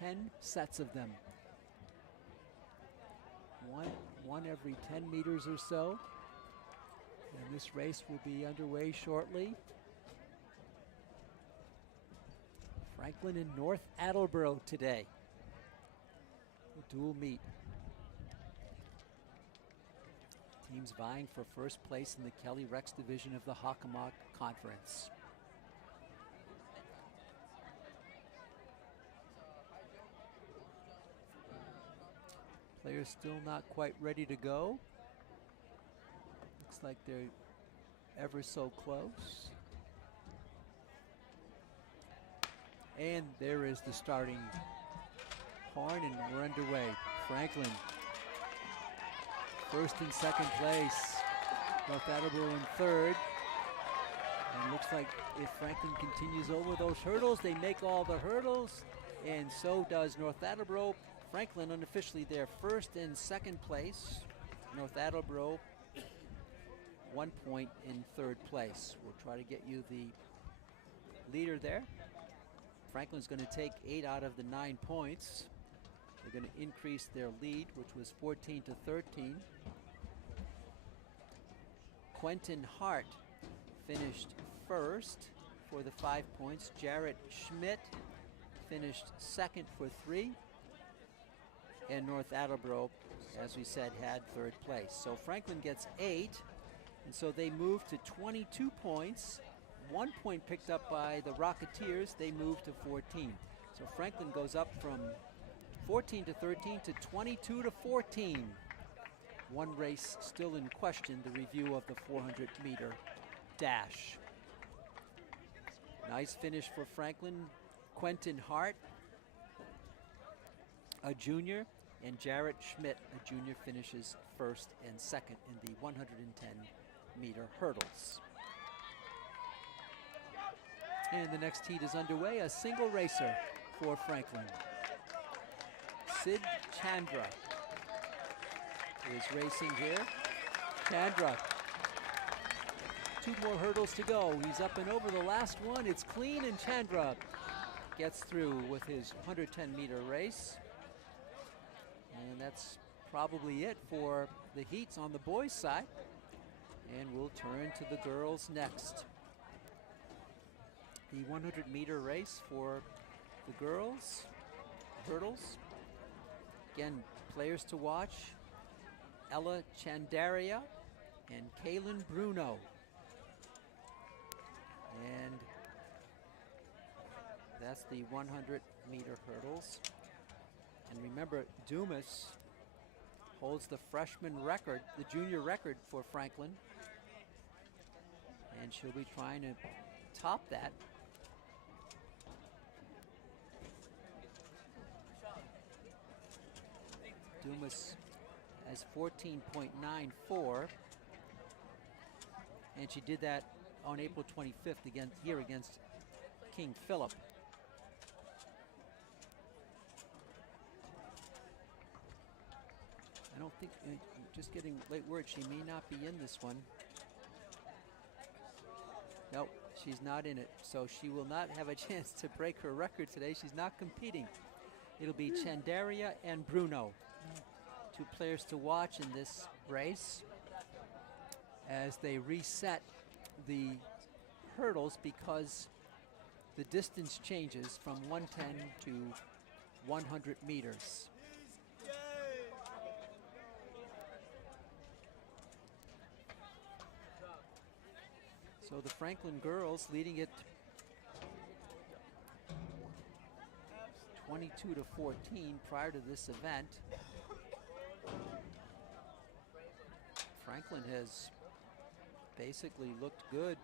10 sets of them. One every 10 meters or so. And this race will be underway shortly. Franklin and North Attleboro today. The dual meet. Teams vying for first place in the Kelly Rex division of the Hockomock Conference. Players still not quite ready to go. Looks like they're ever so close. And there is the starting horn, and we're underway. Franklin, first and second place. North Attleboro in third. And looks like if Franklin continues over those hurdles, they make all the hurdles, and so does North Attleboro. Franklin unofficially there, first and second place. North Attleboro 1 point in third place. We'll try to get you the leader there. Franklin's going to take 8 out of the 9 points. They're going to increase their lead, which was 14 to 13. Quentin Hart finished first for the 5 points. Jarrett Schmidt finished second for 3. And North Attleboro, as we said, had third place. So Franklin gets 8, and so they move to 22 points. 1 point picked up by the Rocketeers. They move to 14. So Franklin goes up from 14 to 13 to 22 to 14. One race still in question, the review of the 400-meter dash. Nice finish for Franklin. Quentin Hart, a junior, and Jarrett Schmidt, a junior, finishes first and second in the 110-meter hurdles. And the next heat is underway, a single racer for Franklin. Sid Chandra is racing here. Chandra, 2 more hurdles to go. He's up and over the last one. It's clean, and Chandra gets through with his 110-meter race. And that's probably it for the heats on the boys' side. And we'll turn to the girls next. The 100-meter race for the girls, hurdles. Again, players to watch: Ella Chandaria and Kaylin Bruno. And that's the 100-meter hurdles. And remember, Dumas holds the freshman record, the junior record for Franklin. And she'll be trying to top that. Dumas has 14.94. And she did that on April 25th here against King Philip. I don't think, just getting late word, she may not be in this one. Nope, she's not in it. So she will not have a chance to break her record today. She's not competing. It'll be Chandaria and Bruno, 2 players to watch in this race as they reset the hurdles, because the distance changes from 110 to 100 meters. So the Franklin girls leading it 22 to 14 prior to this event. Franklin has basically looked good.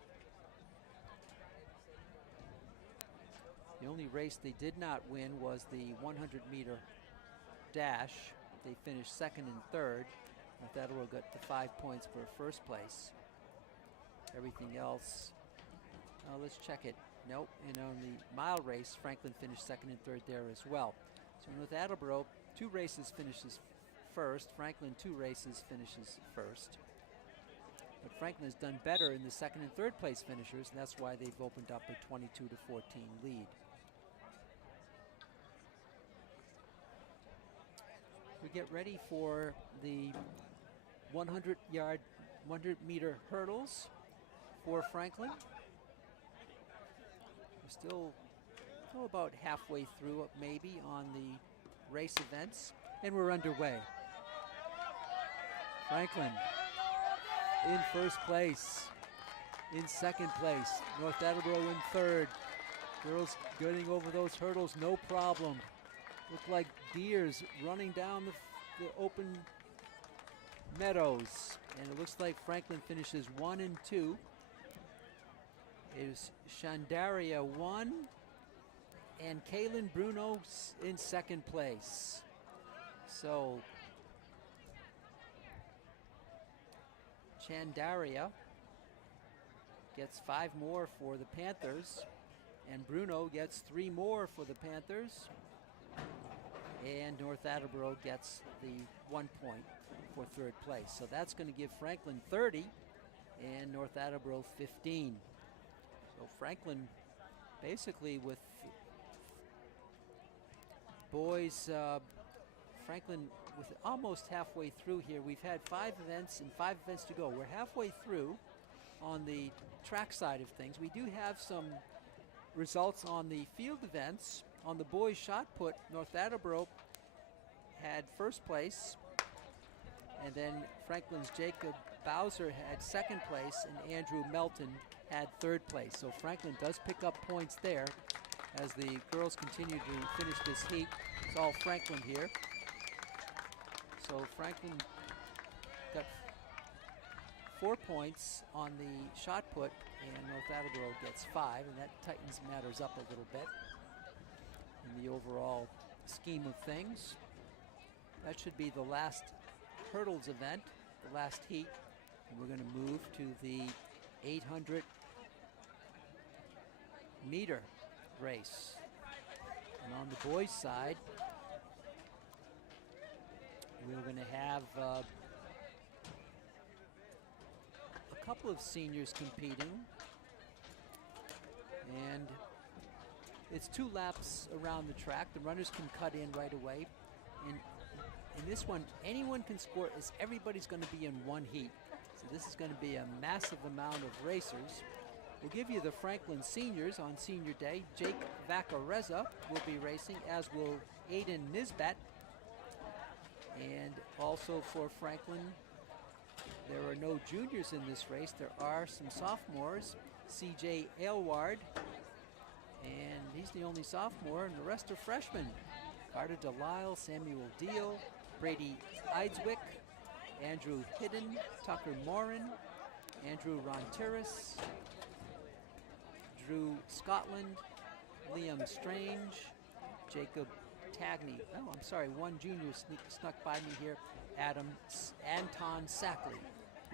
The only race they did not win was the 100-meter dash. They finished second and third. That will get the 5 points for first place. Everything else, let's check it. Nope, and on the mile race, Franklin finished second and third there as well. So North Attleboro, 2 races finishes first. Franklin, 2 races finishes first. But Franklin has done better in the second and third place finishers, and that's why they've opened up a 22 to 14 lead. We get ready for the 100-meter hurdles for Franklin. We're still about halfway through, maybe, on the race events, and we're underway. Franklin in first place, in second place, North Attleboro in third. Girls getting over those hurdles, no problem. Look like deers running down the open meadows. And it looks like Franklin finishes 1 and 2. It is Chandaria 1 and Kaylin Bruno in second place. So Chandaria gets 5 more for the Panthers, and Bruno gets 3 more for the Panthers. and North Attleboro gets the 1 point for third place. So that's going to give Franklin 30 and North Attleboro 15. So Franklin basically with boys, Franklin with almost halfway through here. We've had 5 events and 5 events to go. We're halfway through on the track side of things. We do have some results on the field events. On the boys shot put, North Attleboro had first place, and then Franklin's Jacob Bowser had second place, and Andrew Melton had third place. So Franklin does pick up points there as the girls continue to finish this heat. It's all Franklin here. So Franklin got 4 points on the shot put, and North Attleboro gets 5, and that tightens matters up a little bit in the overall scheme of things. That should be the last hurdles event, the last heat, and we're going to move to the 800 meter race. And on the boys' side, we're going to have a couple of seniors competing, and it's 2 laps around the track. The runners can cut in right away, and in this one, anyone can score, as everybody's going to be in one heat. So this is going to be a massive amount of racers. We'll give you the Franklin seniors on senior day. Jake Vacareza will be racing, as will Aiden Nisbet. And also for Franklin, there are no juniors in this race. There are some sophomores. CJ Aylward, and he's the only sophomore, and the rest are freshmen. Carter Delisle, Samuel Deal, Brady Eidswick, Andrew Hidden, Tucker Morin, Andrew Rontiris, Drew Scotland, Liam Strange, Jacob Tagney. Oh, I'm sorry, one junior snuck by me here. Anton Sackley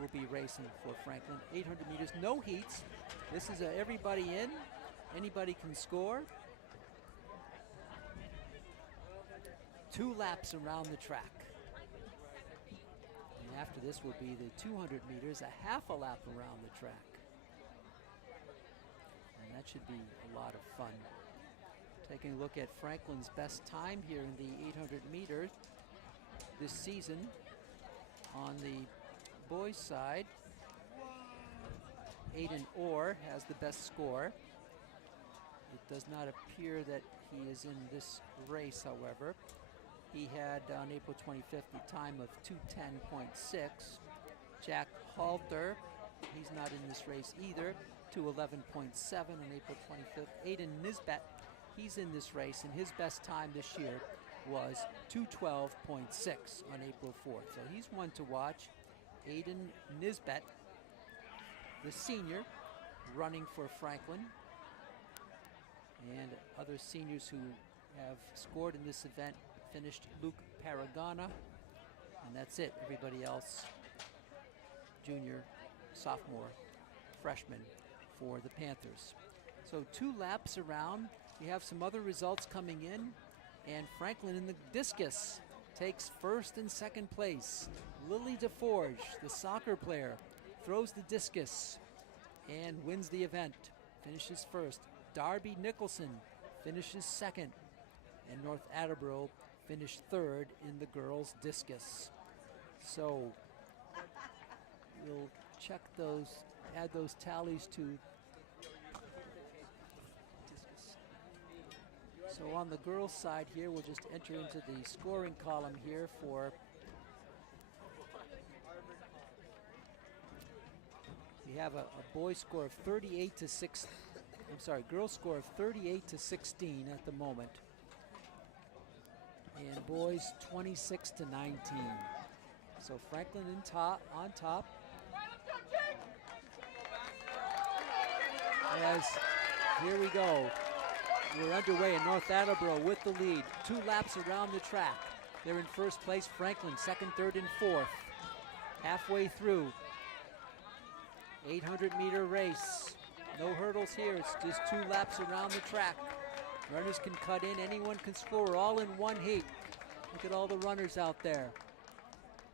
will be racing for Franklin. 800 meters, no heats. This is everybody in. Anybody can score. 2 laps around the track. And after this will be the 200 meters, a half a lap around the track. And that should be a lot of fun. Taking a look at Franklin's best time here in the 800 meters this season. On the boys' side, Aiden Orr has the best score. It does not appear that he is in this race, however. He had on April 25th a time of 2:10.6. Jack Halter, he's not in this race either, 2:11.7 on April 25th. Aiden Nisbet, he's in this race, and his best time this year was 2:12.6 on April 4th. So he's one to watch. Aiden Nisbet, the senior, running for Franklin. And other seniors who have scored in this event finished Luke Paragana, and that's it. Everybody else, junior, sophomore, freshman for the Panthers. So 2 laps around. We have some other results coming in, and Franklin in the discus takes first and second place. Lily DeForge, the soccer player, throws the discus and wins the event, finishes first. Darby Nicholson finishes second, and North Attleboro finished third in the girls' discus. So we'll check those, add those tallies to discus. So on the girls' side here, we'll just enter into the scoring column here for we have a boys score of 38 to 6. I'm sorry, girls score of 38 to 16 at the moment, and boys 26 to 19. So Franklin on top. As here we go, we're underway, and North Attleboro with the lead. 2 laps around the track. They're in first place. Franklin second, third, and fourth. Halfway through, 800-meter race. No hurdles here, it's just 2 laps around the track. Runners can cut in, anyone can score, all in one heat. Look at all the runners out there.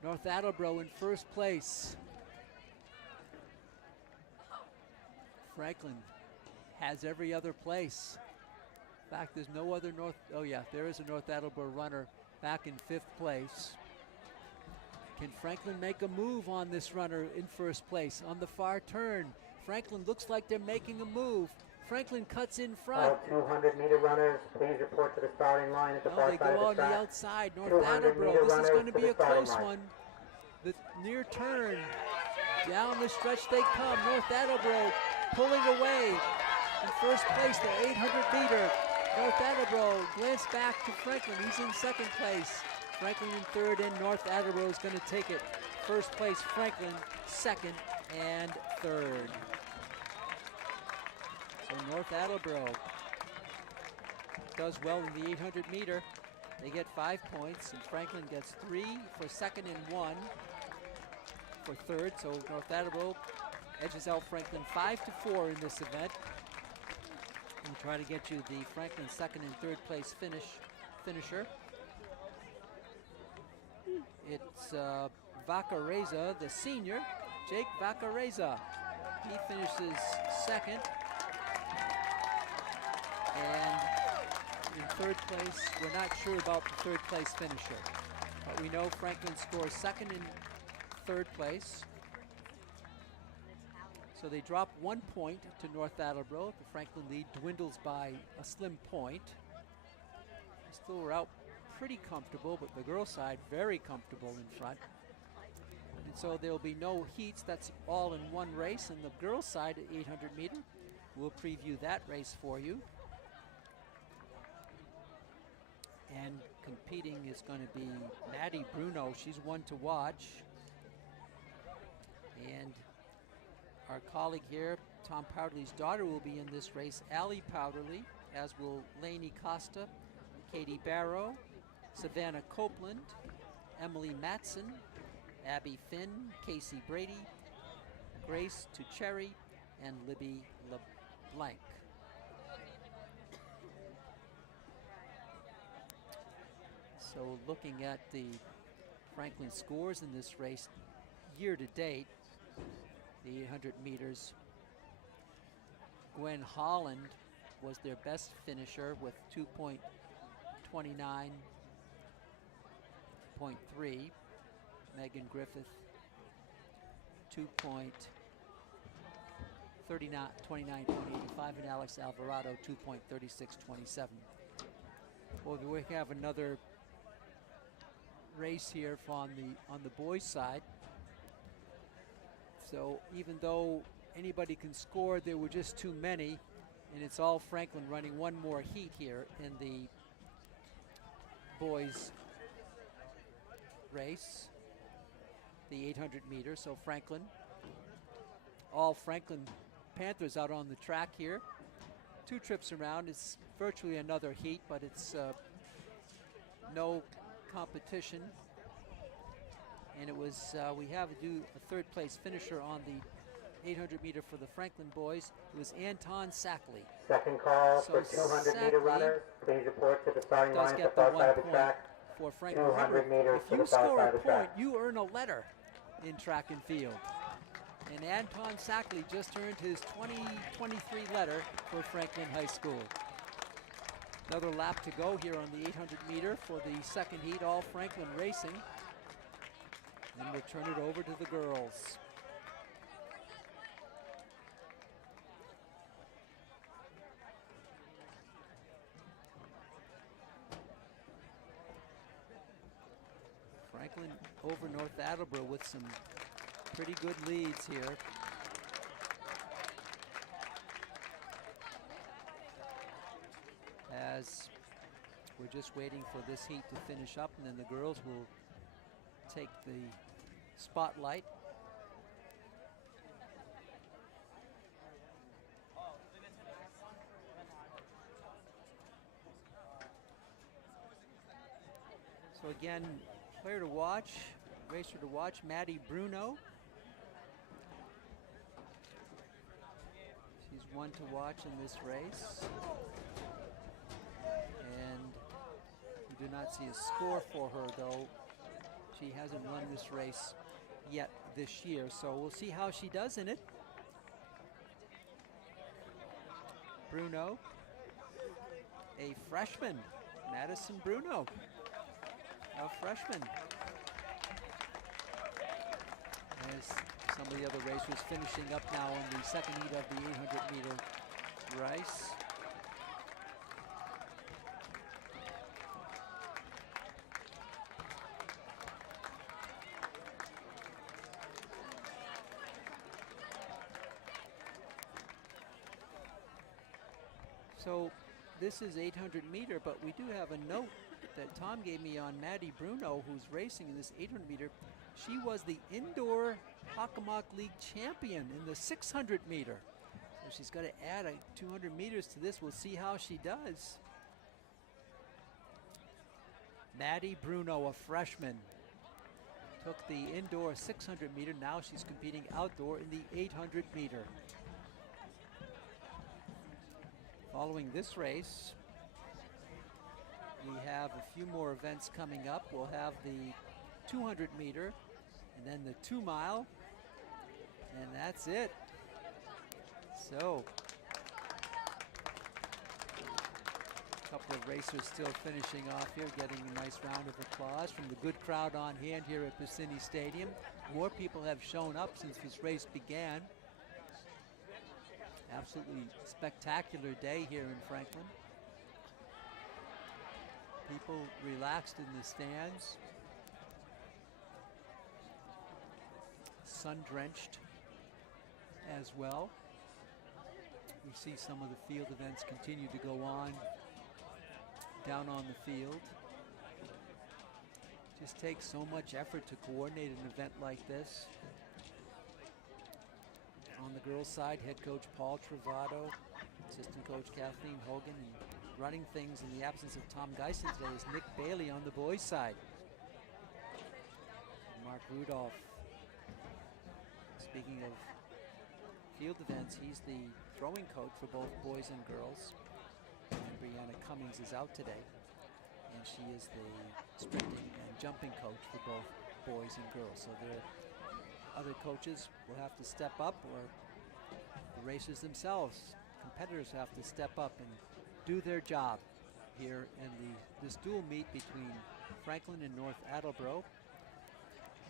North Attleboro in first place. Franklin has every other place. In fact, there's no other there is a North Attleboro runner back in 5th place. Can Franklin make a move on this runner in first place? On the far turn, Franklin looks like they're making a move. Franklin cuts in front. All 200-meter runners, please report to the starting line at the far side of the track. They go on the outside. North Attleboro, this is going to be a close one. The near turn, down the stretch they come. North Attleboro pulling away. In first place, the 800-meter. North Attleboro glance back to Franklin. He's in 2nd place. Franklin in 3rd, and North Attleboro is going to take it. First place, Franklin, 2nd and 3rd. So North Attleboro does well in the 800-meter. They get 5 points, and Franklin gets 3 for 2nd and 1 for 3rd. So North Attleboro edges out Franklin 5-4 in this event. We'll try to get you the Franklin 2nd and 3rd place finisher. It's Vacareza, the senior, Jake Vacareza. He finishes 2nd. And in 3rd place, we're not sure about the 3rd place finisher. But we know Franklin scores 2nd and 3rd place. So they drop 1 point to North Attleboro. The Franklin lead dwindles by a slim point. Still we're out pretty comfortable, but the girls' side very comfortable in front. And so there'll be no heats. That's all in one race. And the girls' side at 800 meter, we'll preview that race for you. And competing is going to be Maddie Bruno. She's one to watch. And our colleague here, Tom Powderly's daughter, will be in this race, Allie Powderly, as will Lainey Costa, Katie Barrow, Savannah Copeland, Emily Matson, Abby Finn, Casey Brady, Grace Tucheri, and Libby LeBlanc. So looking at the Franklin scores in this race year to date, the 800 meters, Gwen Holland was their best finisher with 2.29.3. Megan Griffith 2.29.85, and Alex Alvarado 2.36.27. Well, we have another race here on the boys' side. So even though anybody can score, there were just too many, and it's all Franklin running one more heat here in the boys' race, the 800 meters. So Franklin, all Franklin Panthers out on the track here. 2 trips around. It's virtually another heat, but it's no competition. And it was, we have to do a 3rd place finisher on the 800 meter for the Franklin boys. It was Anton Sackley. Second call for 200-meter runners. Please report to the starting line at the far side of the track. For Franklin. 200 meters if you score a point, you earn a letter in track and field. And Anton Sackley just earned his 2023 letter for Franklin High School. Another lap to go here on the 800 meter for the 2nd heat, all Franklin racing. And we'll turn it over to the girls. Franklin over North Attleboro with some pretty good leads here. As we're just waiting for this heat to finish up, and then the girls will take the spotlight. So again, player to watch, racer to watch, Maddie Bruno. She's one to watch in this race. And we do not see a score for her, though. She hasn't run this race yet this year, so we'll see how she does in it. Bruno, a freshman, Madison Bruno, a freshman. As some of the other racers finishing up now in the second heat of the 800-meter race. So this is 800-meter, but we do have a note that Tom gave me on Maddie Bruno, who's racing in this 800-meter. She was the indoor Hockomock League champion in the 600-meter. So she's got to add 200 meters to this. We'll see how she does. Maddie Bruno, a freshman, took the indoor 600-meter. Now she's competing outdoor in the 800-meter. Following this race, we have a few more events coming up. We'll have the 200-meter and then the 2-mile, and that's it. So, a couple of racers still finishing off here, getting a nice round of applause from the good crowd on hand here at Bassini Stadium. More people have shown up since this race began. Absolutely spectacular day here in Franklin. People relaxed in the stands. Sun-drenched as well. We see some of the field events continue to go on down on the field. Just takes so much effort to coordinate an event like this. On the girls' side, head coach Paul Travato, assistant coach Kathleen Hogan, and running things in the absence of Tom Geisen today is Nick Bailey on the boys' side. And Mark Rudolph. Speaking of field events, he's the throwing coach for both boys and girls. And Brianna Cummings is out today, and she is the sprinting and jumping coach for both boys and girls. So they're other coaches will have to step up, or the racers themselves, competitors have to step up and do their job here in this dual meet between Franklin and North Attleboro.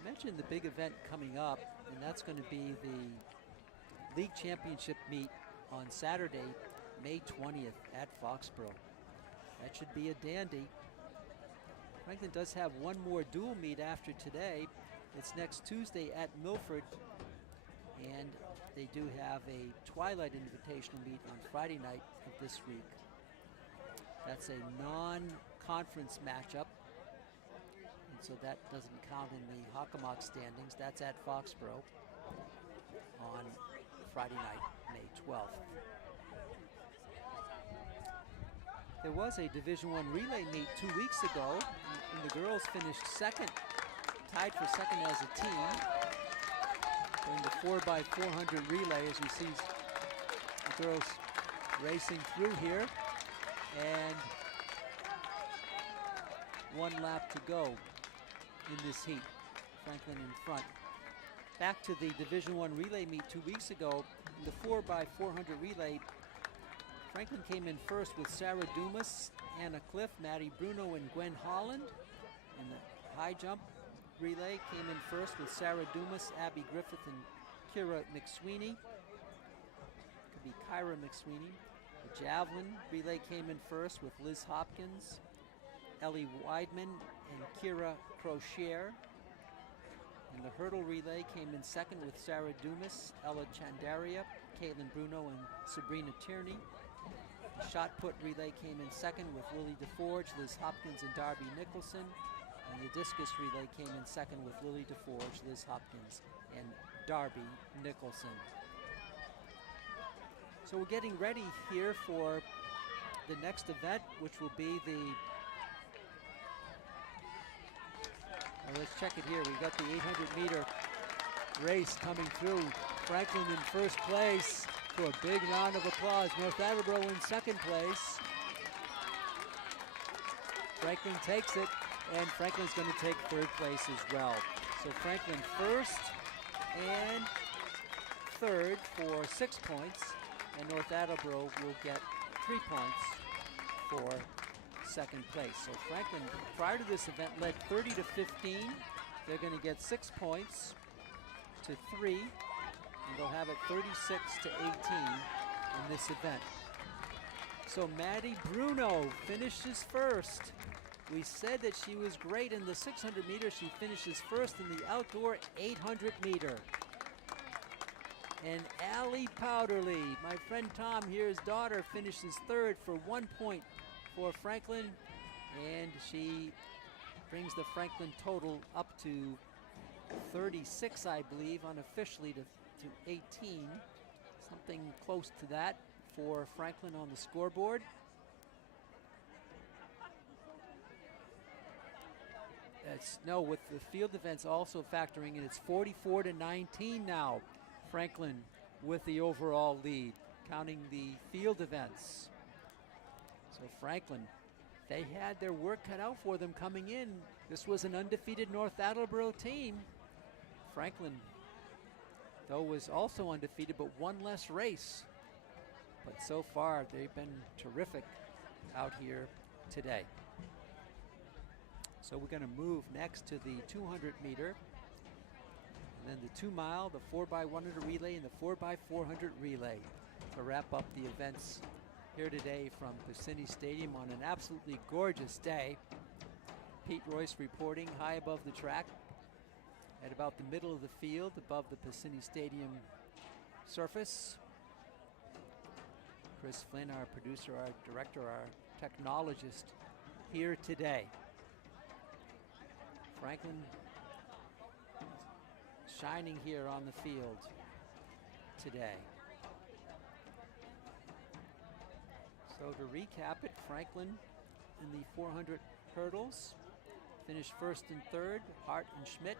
I mentioned the big event coming up, and that's going to be the league championship meet on Saturday, May 20th at Foxborough. That should be a dandy. Franklin does have one more dual meet after today. It's next Tuesday at Milford, and they do have a Twilight Invitational meet on Friday night of this week. That's a non-conference matchup, and so that doesn't count in the Hockomock standings. That's at Foxborough on Friday night, May 12th. There was a Division I relay meet 2 weeks ago, and the girls finished second, tied for second as a team in the 4x400 relay, as you see the girls racing through here, and 1 lap to go in this heat. Franklin in front. Back to the Division I relay meet 2 weeks ago. In the 4x400 relay, Franklin came in first with Sarah Dumas, Anna Cliff, Maddie Bruno, and Gwen Holland. In the high jump relay came in first with Sarah Dumas, Abby Griffith, and Kira McSweeney. Could be Kyra McSweeney. The javelin relay came in first with Liz Hopkins, Ellie Weidman, and Kira Crochier. And the hurdle relay came in second with Sarah Dumas, Ella Chandaria, Caitlin Bruno, and Sabrina Tierney. The shot put relay came in second with Lily DeForge, Liz Hopkins, and Darby Nicholson. And the discus relay came in second with Lily DeForge, Liz Hopkins, and Darby Nicholson. So we're getting ready here for the next event, which will be the, let's check it here. We've got the 800-meter race coming through. Franklin in first place for a big round of applause. North Attleboro in second place. Franklin takes it, and Franklin's going to take third place as well. So Franklin first and third for 6 points, and North Attleboro will get 3 points for second place. So Franklin, prior to this event, led 30-15. They're going to get 6 points to 3, and they'll have it 36-18 in this event. So Maddie Bruno finishes first. We said that she was great in the 600 meter. She finishes first in the outdoor 800 meter. And Allie Powderly, my friend Tom here's daughter, finishes third for 1 point for Franklin, and she brings the Franklin total up to 36, I believe, unofficially to 18. Something close to that for Franklin on the scoreboard. With the field events also factoring in, it's 44-19 now. Franklin with the overall lead, counting the field events. So Franklin, they had their work cut out for them coming in. This was an undefeated North Attleboro team. Franklin, though, was also undefeated, but one less race. But so far, they've been terrific out here today. So we're going to move next to the 200 meter, and then the 2 mile, the 4x100 relay, and the 4x400 relay to wrap up the events here today from Piscini Stadium on an absolutely gorgeous day. Pete Royce reporting high above the track at about the middle of the field, above the Piscini Stadium surface. Chris Flynn, our producer, our director, our technologist, here today. Franklin shining here on the field today. So to recap it, Franklin in the 400 hurdles finished first and third, Hart and Schmidt.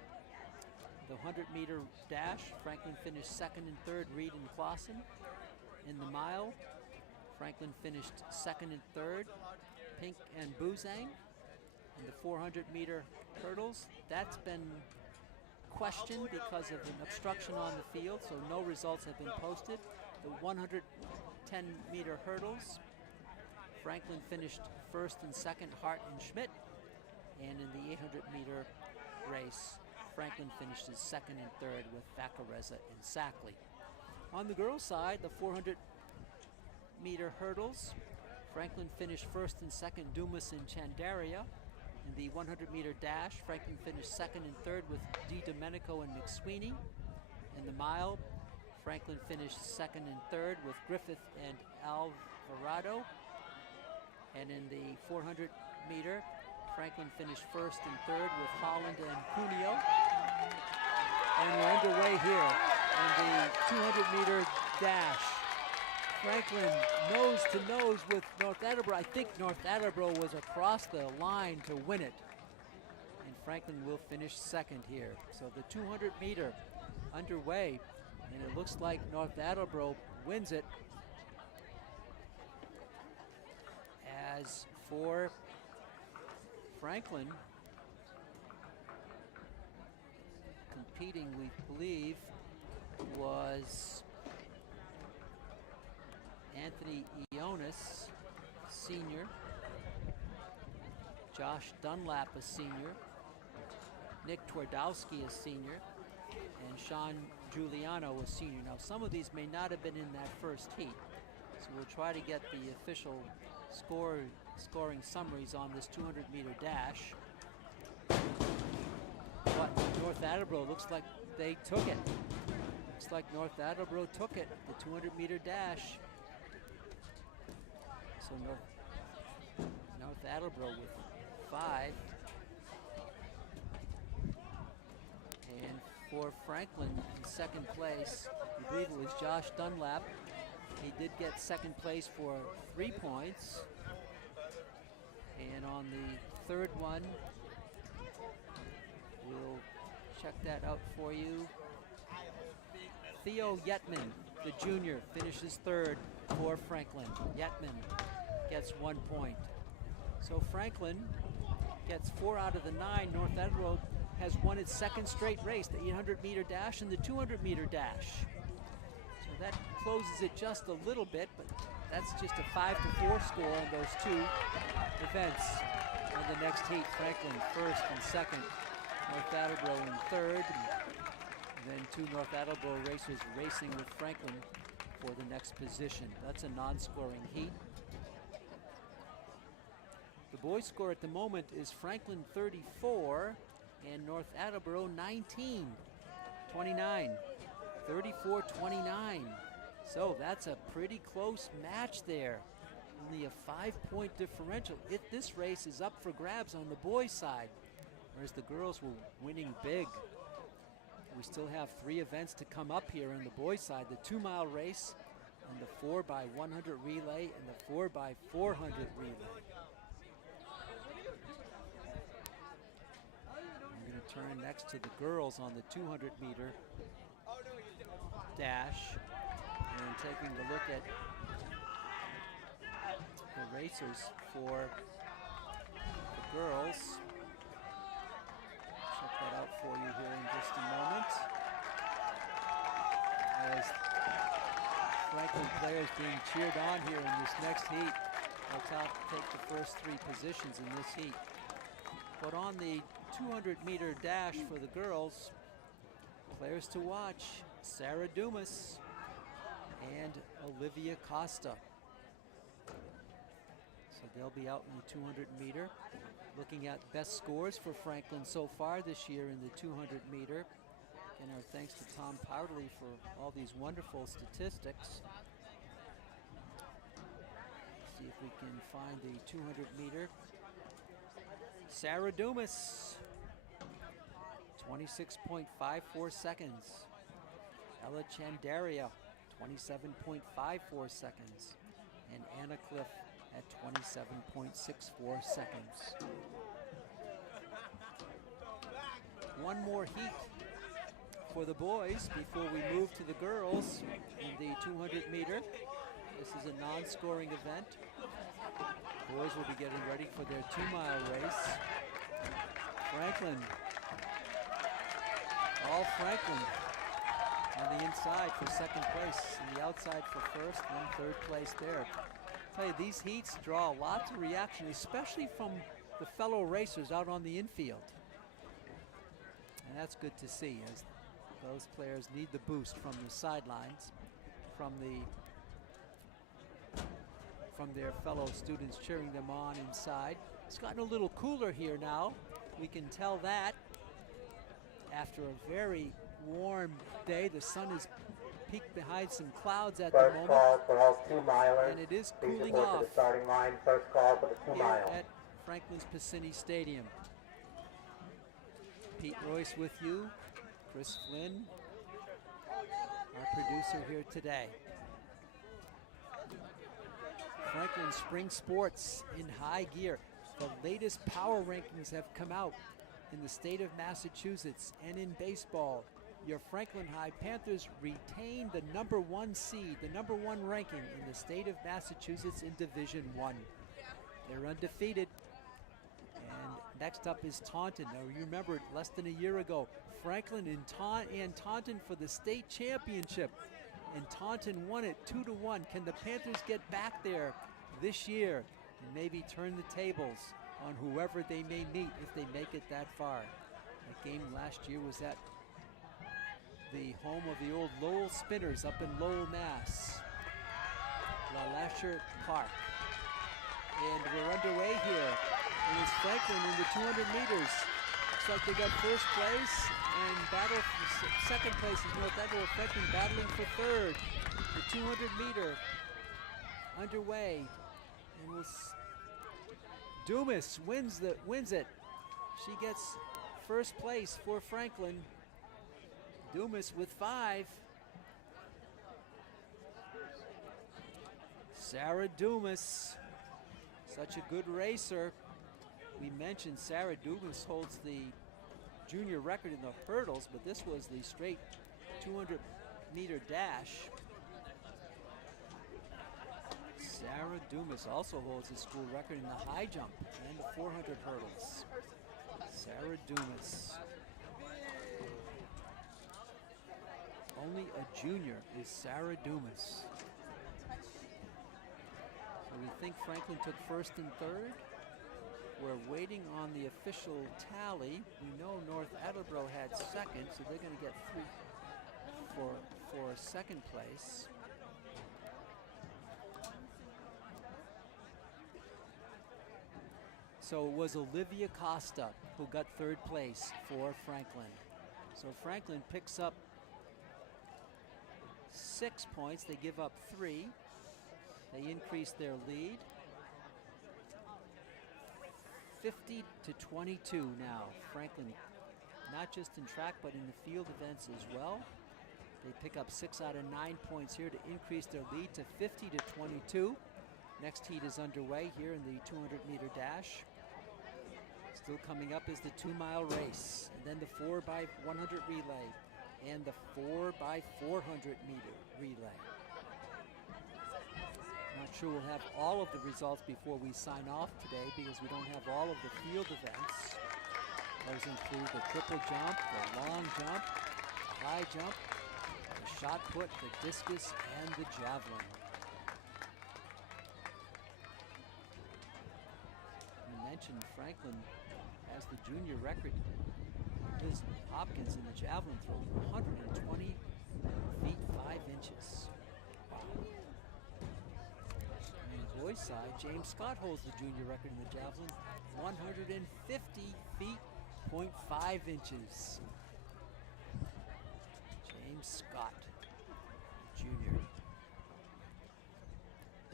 The 100-meter dash, Franklin finished second and third, Reed and Clausen. In the mile, Franklin finished second and third, Pink and Buzang. In the 400-meter hurdles, that's been questioned because of an obstruction on the field, so no results have been posted. The 110-meter hurdles, Franklin finished first and second, Hart and Schmidt. And in the 800-meter race, Franklin finishes second and third with Vacarezza and Sackley. On the girls' side, the 400-meter hurdles, Franklin finished first and second, Dumas and Chandaria. In the 100-meter dash, Franklin finished second and third with Di Domenico and McSweeney. In the mile, Franklin finished second and third with Griffith and Alvarado. And in the 400-meter, Franklin finished first and third with Holland and Cuneo. And we're underway here in the 200-meter dash. Franklin nose to nose with North Attleboro. I think North Attleboro was across the line to win it. And Franklin will finish second here. So the 200-meter underway, and it looks like North Attleboro wins it. As for Franklin, competing, we believe, was Anthony Ionis, senior, Josh Dunlap, a senior, Nick Twardowski, a senior, and Sean Giuliano, a senior. Now, some of these may not have been in that first heat, so we'll try to get the official scoring summaries on this 200-meter dash. But North Attleboro looks like they took it. Looks like North Attleboro took it, the 200-meter dash. So North Attleboro with 5. And for Franklin in second place, I believe it was Josh Dunlap. He did get second place for 3 points. And on the third one, we'll check that out for you. Theo Yetman, the junior, finishes third for Franklin. Yetman gets 1 point. So Franklin gets 4 out of the 9, North Attleboro has won its second straight race, the 800-meter dash and the 200-meter dash. So that closes it just a little bit, but that's just a 5-4 score on those two events. And the next heat, Franklin first and second, North Attleboro in third, and then two North Attleboro racers racing with Franklin for the next position. That's a non-scoring heat. The boys' score at the moment is Franklin 34 and North Attleboro 19, 29, 34-29. So that's a pretty close match there. Only a 5-point differential. This race is up for grabs on the boys' side, whereas the girls were winning big. We still have 3 events to come up here on the boys' side, the 2-mile race and the 4x100 relay and the 4x400 relay. I'm going to turn next to the girls on the 200-meter dash and taking a look at the racers for the girls. Check that out for you here in just a moment. As Franklin players being cheered on here in this next heat. They'll take the first 3 positions in this heat. But on the 200-meter dash for the girls, players to watch, Sarah Dumas and Olivia Costa. So they'll be out in the 200-meter. Looking at best scores for Franklin so far this year in the 200-meter. And our thanks to Tom Powderly for all these wonderful statistics. See if we can find the 200-meter. Sarah Dumas, 26.54 seconds. Ella Chandaria, 27.54 seconds. And Anna Cliff at 27.64 seconds. One more heat for the boys before we move to the girls in the 200-meter. This is a non-scoring event. Boys will be getting ready for their 2-mile race. Franklin, all Franklin on the inside for second place and the outside for first and third place there. I tell you, these heats draw lots of reaction, especially from the fellow racers out on the infield. And that's good to see, as those players need the boost from the sidelines, from their fellow students cheering them on inside. It's gotten a little cooler here now. We can tell that after a very warm day. The sun is peeked behind some clouds at the moment. First call for all 2-milers. And it is Please cooling report off to the starting line. First call for the 2-mile. here at Franklin's Piscini Stadium. Pete Royce with you, Chris Flynn, our producer here today. Franklin Spring Sports in high gear. The latest power rankings have come out in the state of Massachusetts and in baseball. Your Franklin High Panthers retain the #1 seed, the #1 ranking in the state of Massachusetts in Division I. They're undefeated. And next up is Taunton. Now you remember, less than a year ago, Franklin and Taunton for the state championship. And Taunton won it 2-1. Can the Panthers get back there this year and maybe turn the tables on whoever they may meet if they make it that far? That game last year was at the home of the old Lowell Spinners up in Lowell, Mass. La Lasher Park. And we're underway here. And it's Franklin in the 200 meters. Looks like they got first place, and battle for second place is North Attleboro. Franklin battling for third. The 200-meter underway, and Dumas wins it. She gets first place for Franklin. Dumas with 5. Sarah Dumas, such a good racer. We mentioned Sarah Dumas holds the junior record in the hurdles, but this was the straight 200-meter dash. Sarah Dumas also holds the school record in the high jump and the 400 hurdles. Sarah Dumas. Only a junior is Sarah Dumas. So we think Franklin took first and third. We're waiting on the official tally. We know North Attleboro had second, so they're going to get 3 for second place. So it was Olivia Costa who got third place for Franklin. So Franklin picks up 6 points. They give up 3. They increase their lead. 50 to 22 now. Franklin, not just in track, but in the field events as well. They pick up 6 out of 9 points here to increase their lead to 50 to 22. Next heat is underway here in the 200-meter dash. Still coming up is the 2-mile race, and then the 4x100 relay, and the 4x400-meter relay. Not sure we'll have all of the results before we sign off today because we don't have all of the field events. Those include the triple jump, the long jump, the high jump, the shot put, the discus, and the javelin. We mentioned Franklin has the junior record. Liz Hopkins in the javelin throw, 120 feet 5 inches. On the boys' side, James Scott holds the junior record in the javelin, 150 feet 0.5 inches. James Scott, junior.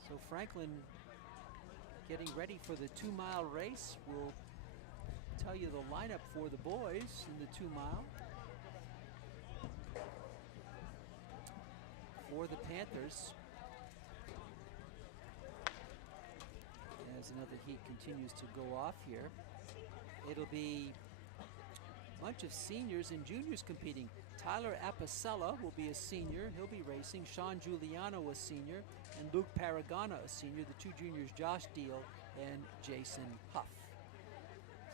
So Franklin getting ready for the 2-mile race. We'll tell you the lineup for the boys in the 2-mile. For the Panthers, as another heat continues to go off here, it'll be a bunch of seniors and juniors competing. Tyler Apicella will be a senior. He'll be racing. Sean Giuliano, a senior, and Luke Paragana, a senior. The 2 juniors, Josh Deal and Jason Huff.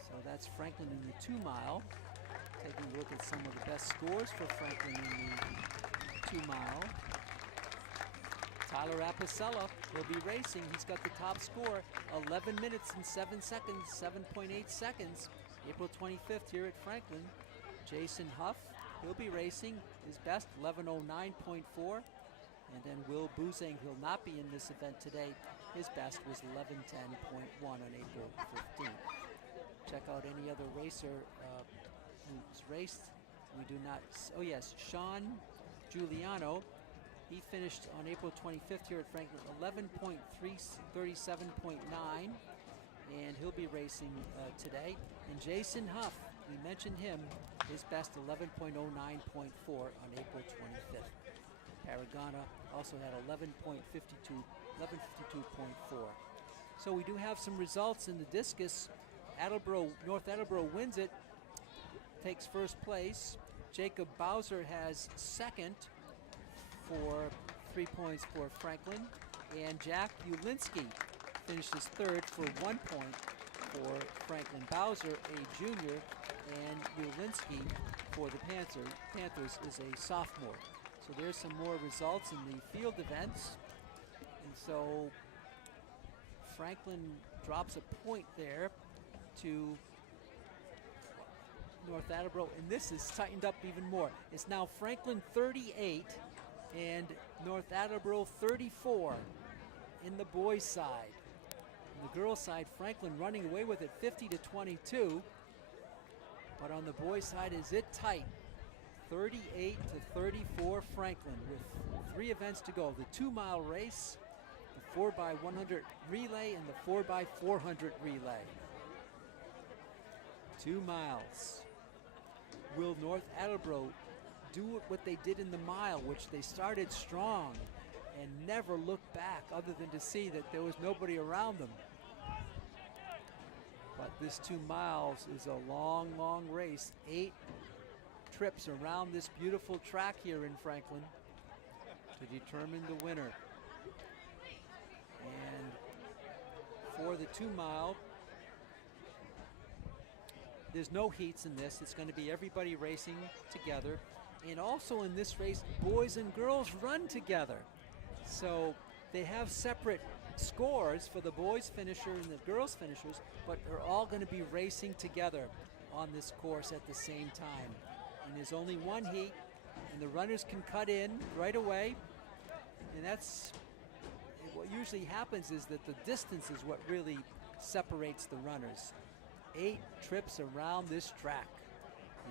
So that's Franklin in the 2-mile. Taking a look at some of the best scores for Franklin in the 2-mile. Tyler Apicella will be racing. He's got the top score, 11 minutes and 7 seconds, 7.8 seconds. April 25th here at Franklin. Jason Huff, he'll be racing. His best, 11:09.4. And then Will Boozing, who'll not be in this event today. His best was 11:10.1 on April 15th. Check out any other racer who's raced. We do not, oh yes, Sean Giuliano. He finished on April 25th here at Franklin, 11.37.9, and he'll be racing today. And Jason Huff, we mentioned him, his best 11.09.4 on April 25th. Paragana also had 11.52.4. So we do have some results in the discus. North Attleboro wins it, takes first place. Jacob Bowser has second for 3 points for Franklin. And Jack Ulinski finishes third for 1 point for Franklin. Bowser, a junior, and Ulinski for the Panthers is a sophomore. So there's some more results in the field events. And so Franklin drops a point there to North Attleboro, and this is tightened up even more. It's now Franklin 38 and North Attleboro 34 in the boys' side. On the girls' side, Franklin running away with it 50 to 22. But on the boys' side, is it tight? 38 to 34 Franklin with 3 events to go. The 2-mile race, the 4x100 relay, and the 4x400 relay. 2 miles. Will North Attleboro do what they did in the mile, which they started strong and never looked back other than to see that there was nobody around them? But this 2 miles is a long, long race. 8 trips around this beautiful track here in Franklin to determine the winner. And for the 2 mile, there's no heats in this. It's going to be everybody racing together. And also in this race, boys and girls run together. So they have separate scores for the boys finisher and the girls finishers, but they're all going to be racing together on this course at the same time. And there's only one heat, and the runners can cut in right away. And that's what usually happens, is that the distance is what really separates the runners. 8 trips around this track.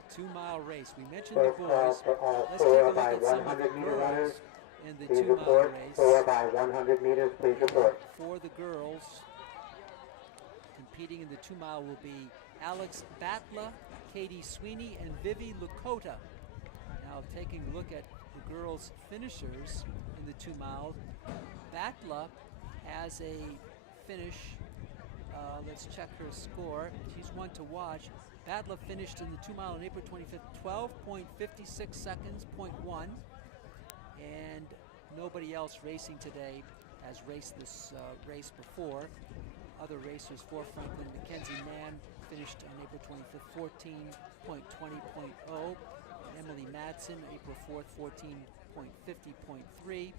The 2 mile race. We mentioned the boys. Let's take a look at some of the girls in the 2 mile race. 4 by 100 meters, please report. For the girls, competing in the 2 mile will be Alex Batla, Katie Sweeney, and Vivi Lakota. Now taking a look at the girls' finishers in the 2 mile, Batla has a finish. Let's check her score. She's one to watch. Batla finished in the 2 mile on April 25th, 12.56 seconds, 0.1. And nobody else racing today has raced this race before. Other racers for Franklin, Mackenzie Mann finished on April 25th, 14.20.0. Emily Madsen, April 4th, 14.50.3.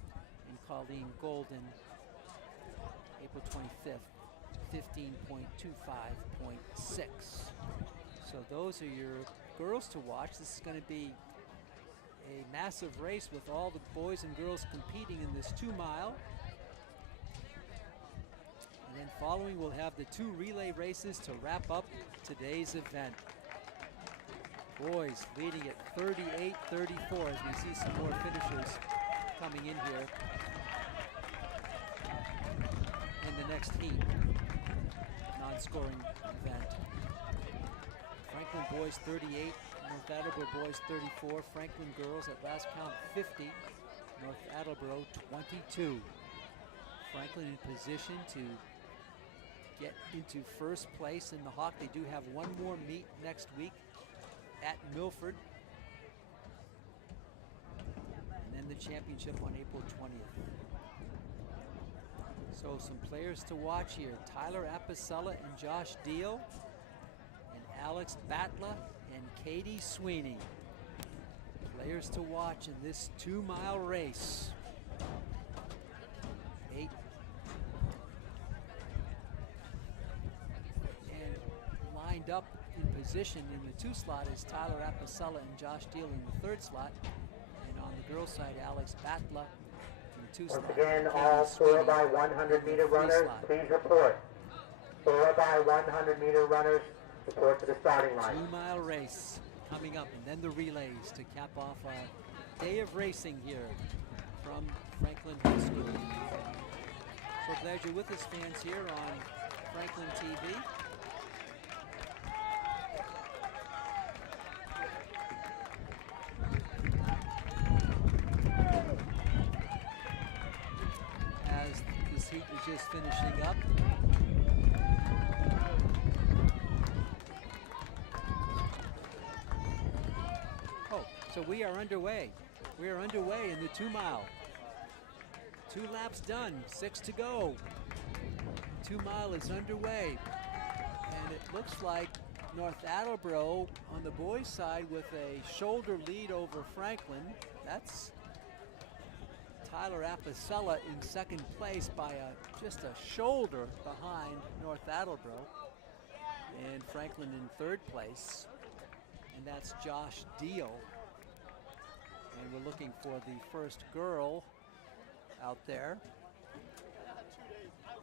And Colleen Golden, April 25th, 15.25.6. So those are your girls to watch. This is going to be a massive race with all the boys and girls competing in this 2 mile. And then following, we'll have the 2 relay races to wrap up today's event. Boys leading at 38-34 as we see some more finishers coming in here in the next heat, non-scoring event. Franklin boys 38, North Attleboro boys 34, Franklin girls at last count 50, North Attleboro 22. Franklin in position to get into first place in the Hawk. They do have one more meet next week at Milford, and then the championship on April 20th. So some players to watch here: Tyler Apicella and Josh Deal, and Alex Batla and Katie Sweeney. Players to watch in this 2 mile race. 8. And lined up in position in the 2 slot is Tyler Apicella and Josh Deal in the 3rd slot. And on the girls' side, Alex Batla in the 2 slot. Once again, all 4 by 100 meter runners, please report. 4 by 100 meter runners, report to the starting line. 2 mile race coming up, and then the relays to cap off a day of racing here from Franklin High School. So glad you're with us, fans, here on Franklin TV. As this heat is just finishing up. So we are underway. We are underway in the 2 mile. 2 laps done, 6 to go. 2 mile is underway. And it looks like North Attleboro on the boys' side with a shoulder lead over Franklin. That's Tyler Apicella in 2nd place by just a shoulder behind North Attleboro. And Franklin in 3rd place. And that's Josh Deal. And we're looking for the first girl out there.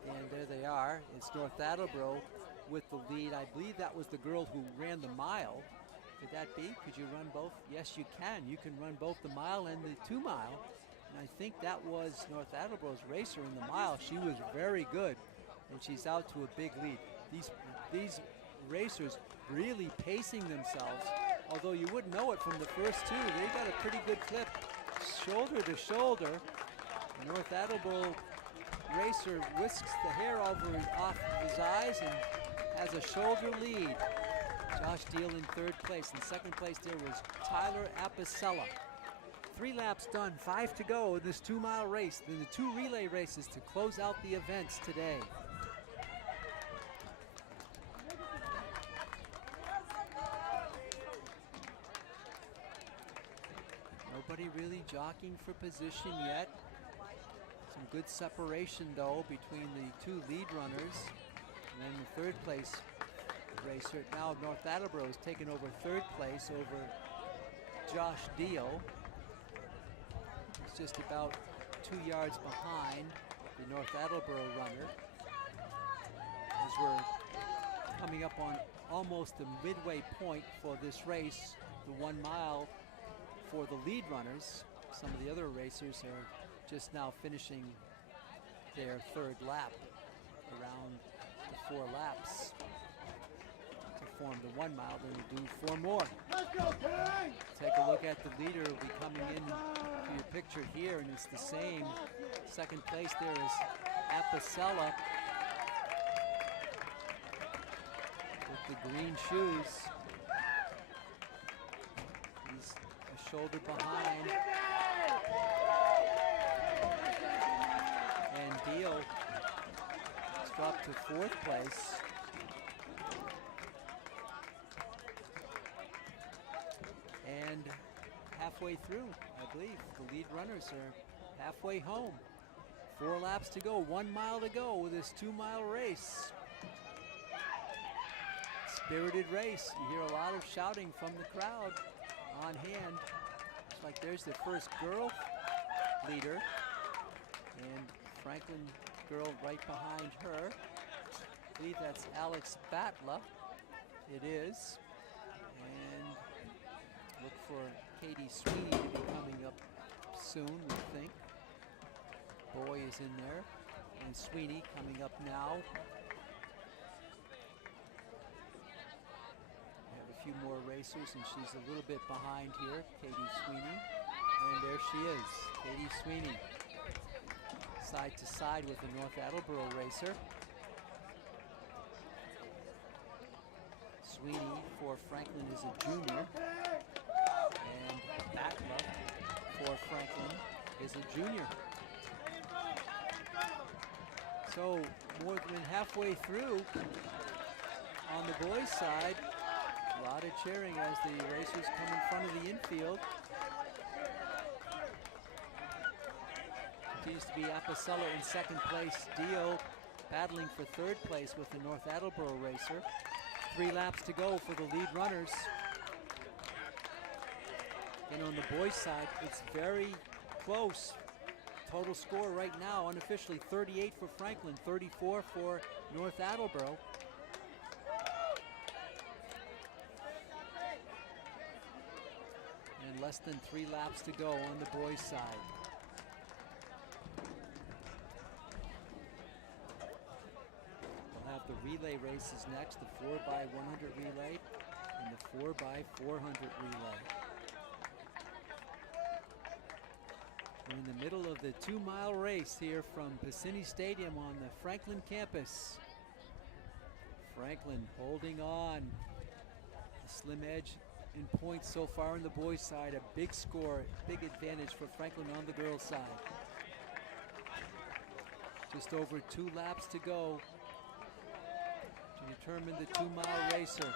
And there they are. It's North Attleboro with the lead. I believe that was the girl who ran the mile. Could that be? Could you run both? Yes, you can. You can run both the mile and the 2 mile. And I think that was North Attleboro's racer in the mile. She was very good, and she's out to a big lead. These racers really pacing themselves. Although you wouldn't know it from the first 2, they got a pretty good clip, shoulder to shoulder. North Attleboro racer whisks the hair off his eyes and has a shoulder lead. Josh Deal in 3rd place. In 2nd place there was Tyler Apicella. 3 laps done, 5 to go in this 2-mile race. Then the 2 relay races to close out the events today. Nobody really jockeying for position yet. Some good separation though between the 2 lead runners and then the 3rd place racer. Now North Attleboro has taken over 3rd place over Josh Deal. He's just about 2 yards behind the North Attleboro runner. As we're coming up on almost the midway point for this race, the 1 mile for the lead runners. Some of the other racers are just now finishing their 3rd lap, around the 4 laps to form the 1 mile. Then we'll do 4 more. Take a look at the leader will be coming in to your picture here, and it's the same. 2nd place there is Apicella with the green shoes. He's a shoulder behind. And Deal has dropped to 4th place. And halfway through, I believe, the lead runners are halfway home. 4 laps to go, 1 mile to go with this 2-mile race. Spirited race. You hear a lot of shouting from the crowd on hand. Looks like there's the first girl leader, and Franklin girl right behind her. I believe that's Alex Batla. It is. And look for Katie Sweeney to be coming up soon, we think. Boy is in there. And Sweeney coming up now. We have a few more racers, and she's a little bit behind here, Katie Sweeney. And there she is, Katie Sweeney. Side to side with the North Attleboro racer. Sweeney for Franklin is a junior. And Batla for Franklin is a junior. So more than halfway through on the boys' side, a lot of cheering as the racers come in front of the infield. Continues to be Apicella in 2nd place. Dio battling for 3rd place with the North Attleboro racer. 3 laps to go for the lead runners. And on the boys' side, it's very close. Total score right now, unofficially 38 for Franklin, 34 for North Attleboro. And less than 3 laps to go on the boys' side. We'll have the relay races next, the 4x100 relay and the 4x400 relay. We're in the middle of the 2-mile race here from Piscini Stadium on the Franklin campus. Franklin holding on. A slim edge in points so far on the boys' side. A big score, big advantage for Franklin on the girls' side. Just over 2 laps to go to determine the 2-mile racer.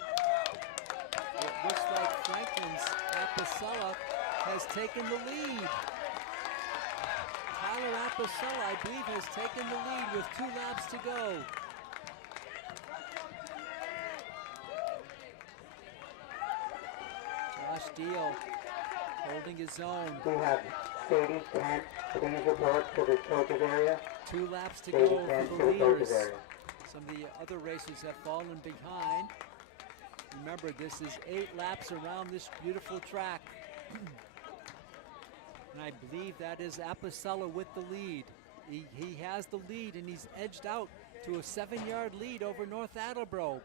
It looks like Franklin's Apicella has taken the lead. Tyler Apicella, I believe, has taken the lead with 2 laps to go. Josh Deal holding his own. We have Sadie Kent, please report to the coaches area. 2 laps to go for the leaders. Some of the other racers have fallen behind. Remember, this is 8 laps around this beautiful track. And I believe that is Apicella with the lead. He has the lead, and he's edged out to a 7-yard lead over North Attleboro.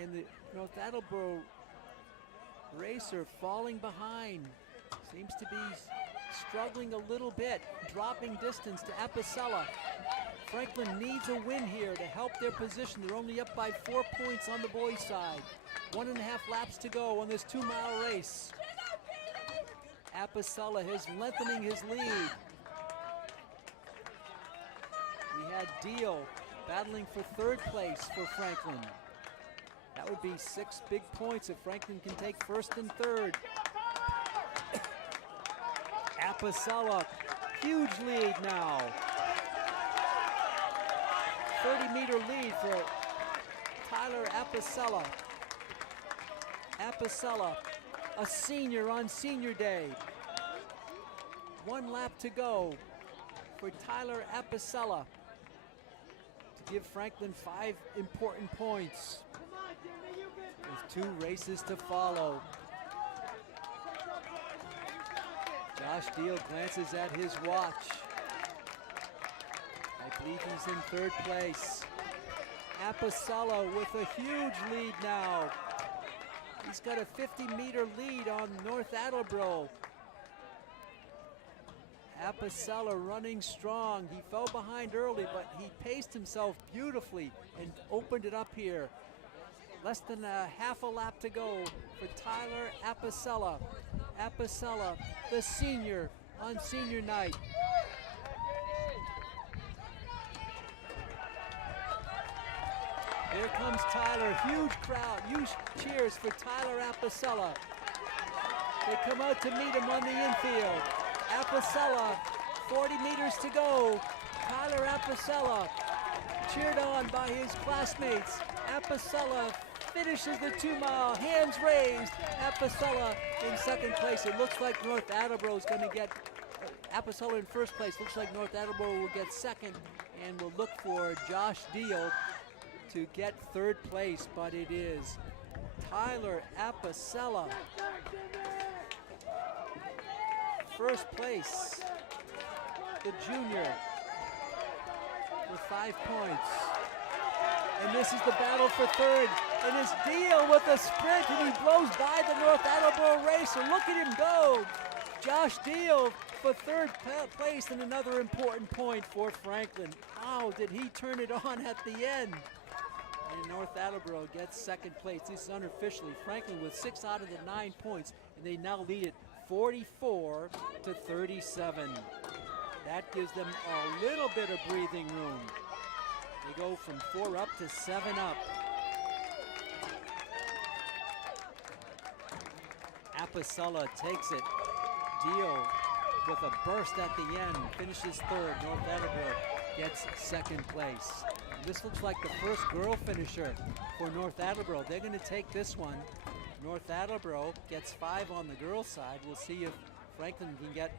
And the North Attleboro racer falling behind. Seems to be struggling a little bit, dropping distance to Apicella. Franklin needs a win here to help their position. They're only up by 4 points on the boys' side. 1.5 laps to go on this 2-mile race. Apicella is lengthening his lead. We had Deal battling for third place for Franklin. That would be 6 big points if Franklin can take first and third. Apicella, huge lead now. 30-meter lead for Tyler Apicella. Apicella, a senior on senior day. 1 lap to go for Tyler Apicella to give Franklin 5 important points. With 2 races to follow. Josh Deal glances at his watch. I believe he's in third place. Apicella with a huge lead now. He's got a 50-meter lead on North Attleboro. Apicella running strong. He fell behind early, but he paced himself beautifully and opened it up here. Less than a half a lap to go for Tyler Apicella. Apicella, the senior on senior night. Here comes Tyler, huge crowd, huge cheers for Tyler Apicella. They come out to meet him on the infield. Apicella, 40 meters to go. Tyler Apicella, cheered on by his classmates. Apicella finishes the 2-mile, hands raised. Apicella in second place. It looks like North Attleboro is going to get Apicella in first place. Looks like North Attleboro will get second, and we'll look for Josh Deal to get third place, but it is Tyler Apicella. First place, the junior with 5 points. And this is the battle for third. And it's Deal with a sprint, and he blows by the North Attleboro racer. Look at him go. Josh Deal for third place and another important point for Franklin. How did he turn it on at the end? And North Attleboro gets second place. This is unofficially Franklin with 6 out of the 9 points, and they now lead it 44 to 37. That gives them a little bit of breathing room. They go from 4 up to 7 up. Apicella takes it. Deal with a burst at the end, finishes third. North Attleboro gets second place. This looks like the first girl finisher for North Attleboro. They're going to take this one. North Attleboro gets 5 on the girls' side. We'll see if Franklin can get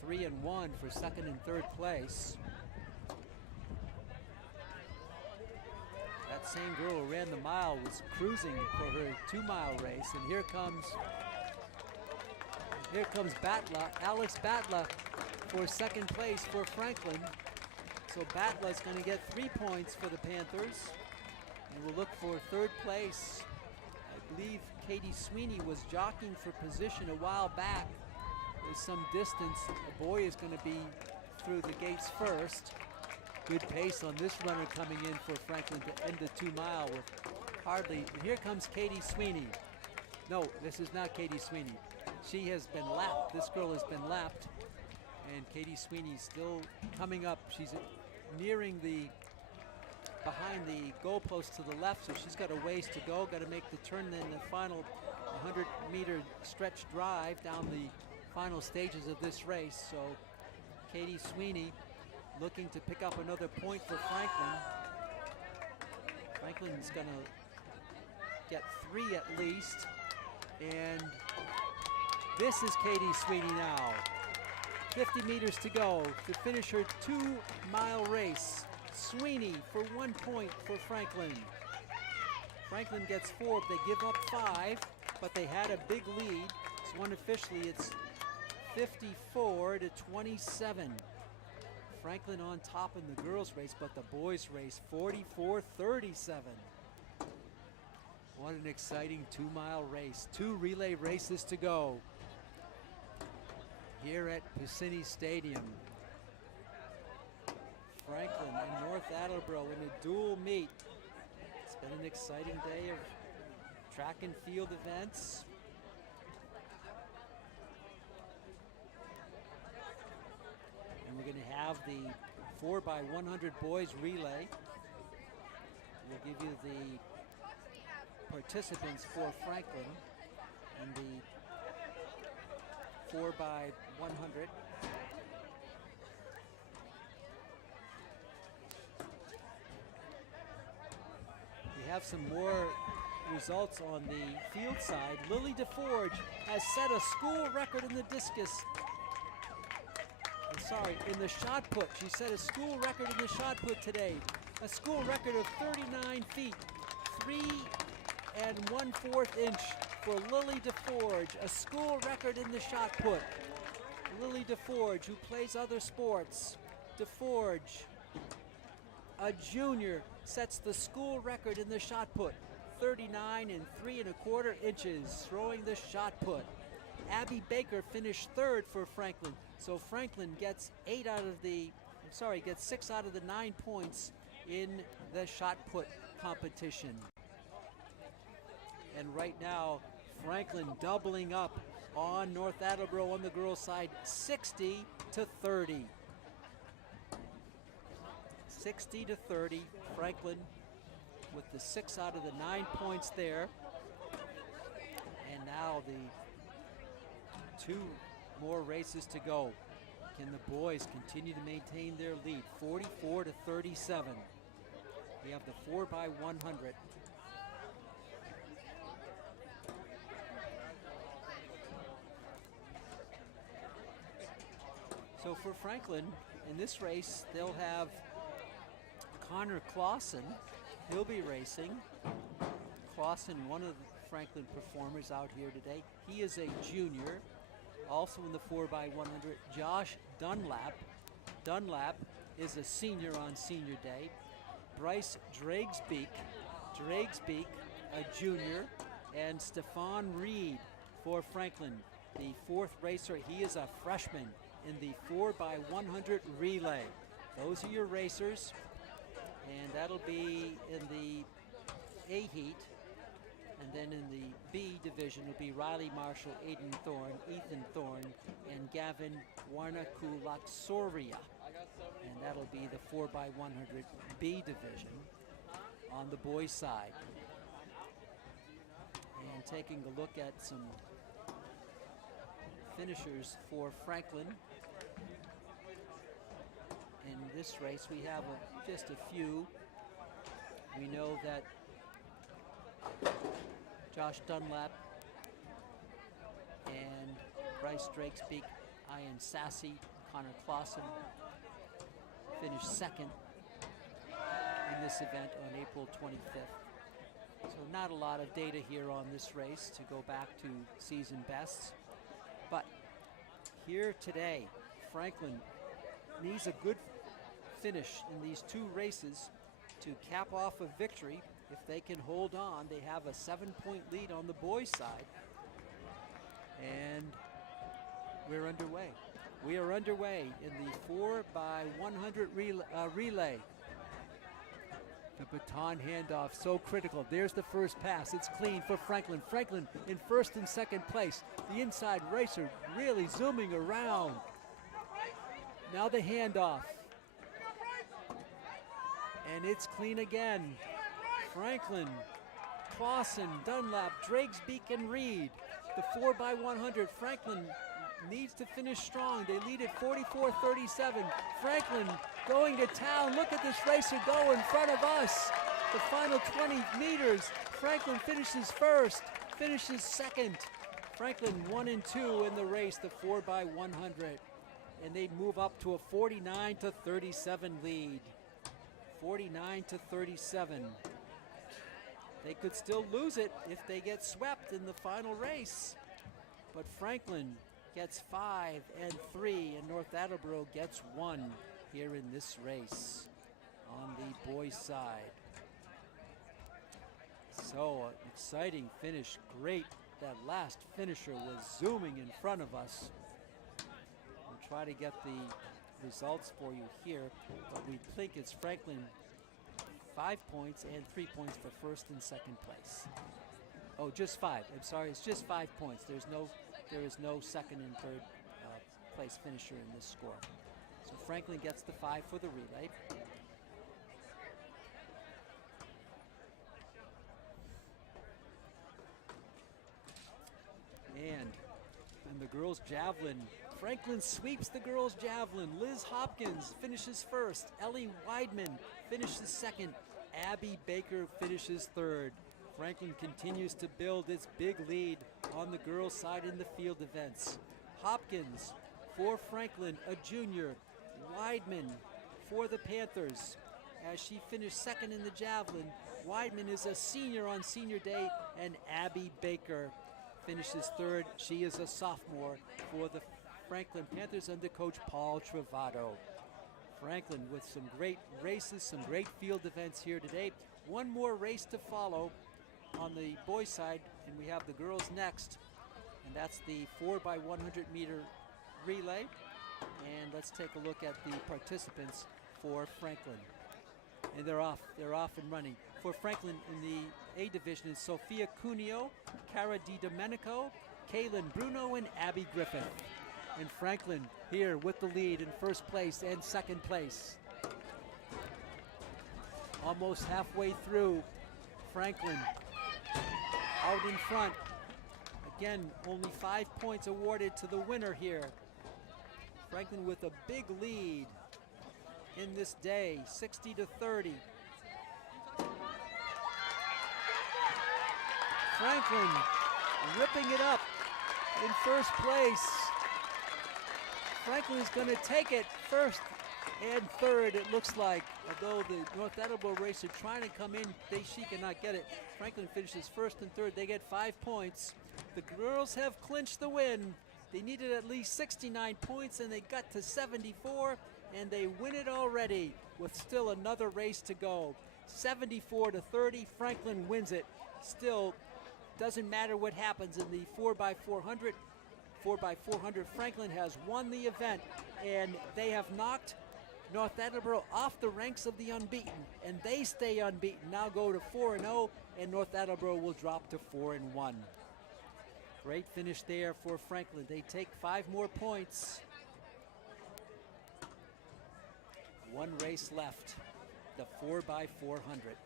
3 and 1 for second and third place. That same girl who ran the mile was cruising for her 2-mile race, and here comes Batla, Alex Batla, for second place for Franklin. So Batla's going to get 3 points for the Panthers, and we'll look for third place. I believe Katie Sweeney was jockeying for position a while back. There's some distance. A boy is going to be through the gates first. Good pace on this runner coming in for Franklin to end the 2-mile with hardly. And here comes Katie Sweeney. No, this is not Katie Sweeney. She has been lapped. This girl has been lapped. And Katie Sweeney's still coming up. She's nearing behind the goalpost to the left, so she's got a ways to go. Got to make the turn in the final 100-meter stretch drive down the final stages of this race. So Katie Sweeney looking to pick up another point for Franklin. Franklin's going to get 3 at least. And this is Katie Sweeney now. 50 meters to go to finish her 2-mile race. Sweeney for 1 point for Franklin. Franklin gets 4. They give up 5, but they had a big lead. So unofficially, it's 54 to 27. Franklin on top in the girls' race, but the boys' race 44-37. What an exciting 2-mile race. 2 relay races to go here at Piscini Stadium. Franklin and North Attleboro in a dual meet. It's been an exciting day of track and field events. have the 4x100 boys relay. We'll give you the participants for Franklin in the 4x100. We have some more results on the field side. Lily DeForge has set a school record in the discus. In the shot put. She set a school record in the shot put today. A school record of 39 feet, 3 1/4 inch for Lily DeForge. A school record in the shot put. Lily DeForge, who plays other sports. DeForge, a junior, sets the school record in the shot put. 39 3 1/4 inches, throwing the shot put. Abby Baker finished third for Franklin. So Franklin gets 6 out of the 9 points in the shot put competition. And right now, Franklin doubling up on North Attleboro on the girls' side, 60-30. 60-30, Franklin with the 6 out of the 9 points there. And now the 2 more races to go. Can the boys continue to maintain their lead? 44-37. We have the 4x100. So for Franklin, in this race, they'll have Connor Clausen. He'll be racing. Clausen, one of the Franklin performers out here today. He is a junior, also in the 4x100. Josh Dunlap. Dunlap is a senior on senior day. Bryce Dragsbeek, a junior. And Stefan Reed for Franklin, the 4th racer. He is a freshman in the 4x100 relay. Those are your racers. And that'll be in the A heat. And then in the B division will be Riley Marshall, Ethan Thorne, and Gavin Warnakulaksoria. And that'll be the 4x100 B division on the boys' side. And taking a look at some finishers for Franklin. In this race, we have just a few. We know that Josh Dunlap and Bryce Dragsbeek, Ian Sassy, Connor Clausen finished second in this event on April 25th. So not a lot of data here on this race to go back to season bests. But here today, Franklin needs a good finish in these 2 races to cap off a victory. If they can hold on, they have a 7-point lead on the boys' side. And we're underway. We are underway in the 4x100 relay. The baton handoff, so critical. There's the first pass. It's clean for Franklin. Franklin in 1st and 2nd place. The inside racer really zooming around. Now the handoff. And it's clean again. Franklin, Clausen, Dunlap, Dragsbeek, and Reed. The 4x100. Franklin needs to finish strong. They lead at 44-37. Franklin going to town. Look at this racer go in front of us. The final 20 meters. Franklin finishes first, finishes second. Franklin 1 and 2 in the race, the 4x100. And they move up to a 49-37 lead. 49-37. They could still lose it if they get swept in the final race. But Franklin gets 5 and 3, and North Attleboro gets 1 here in this race on the boys' side. So an exciting finish. Great. That last finisher was zooming in front of us. We'll try to get the results for you here, but we think it's Franklin 5 points and 3 points for 1st and 2nd place. Oh, just 5. I'm sorry, it's just 5 points. There is no 2nd and 3rd place finisher in this score. So Franklin gets the 5 for the relay. And the girls' javelin. Franklin sweeps the girls' javelin. Liz Hopkins finishes first. Ellie Weidman finishes second. Abby Baker finishes third. Franklin continues to build its big lead on the girls' side in the field events. Hopkins for Franklin, a junior. Weidman for the Panthers as she finished second in the javelin. Weidman is a senior on senior day, and Abby Baker finishes third. She is a sophomore for the Franklin Panthers under coach Paul Travato. Franklin with some great races, some great field events here today. One more race to follow on the boys' side, and we have the girls next, and that's the 4x100 meter relay. And let's take a look at the participants for Franklin. And they're off and running. For Franklin in the A division is Sophia Cuneo, Cara Di Domenico, Kaylin Bruno, and Abby Griffith. And Franklin here with the lead in first place and second place. Almost halfway through, Franklin out in front. Again, only 5 points awarded to the winner here. Franklin with a big lead in this day, 60-30. Franklin ripping it up in first place. Franklin is going to take it first and third, it looks like. Although the North Attleboro racer trying to come in, she cannot get it. Franklin finishes first and third. They get 5 points. The girls have clinched the win. They needed at least 69 points, and they got to 74, and they win it already with still another race to go. 74-30, Franklin wins it. Still, doesn't matter what happens in the 4x400. 4x400, Franklin has won the event, and they have knocked North Attleboro off the ranks of the unbeaten, and they stay unbeaten. Now go to 4-0, and North Attleboro will drop to 4-1. Great finish there for Franklin. They take 5 more points. One race left, the 4x400.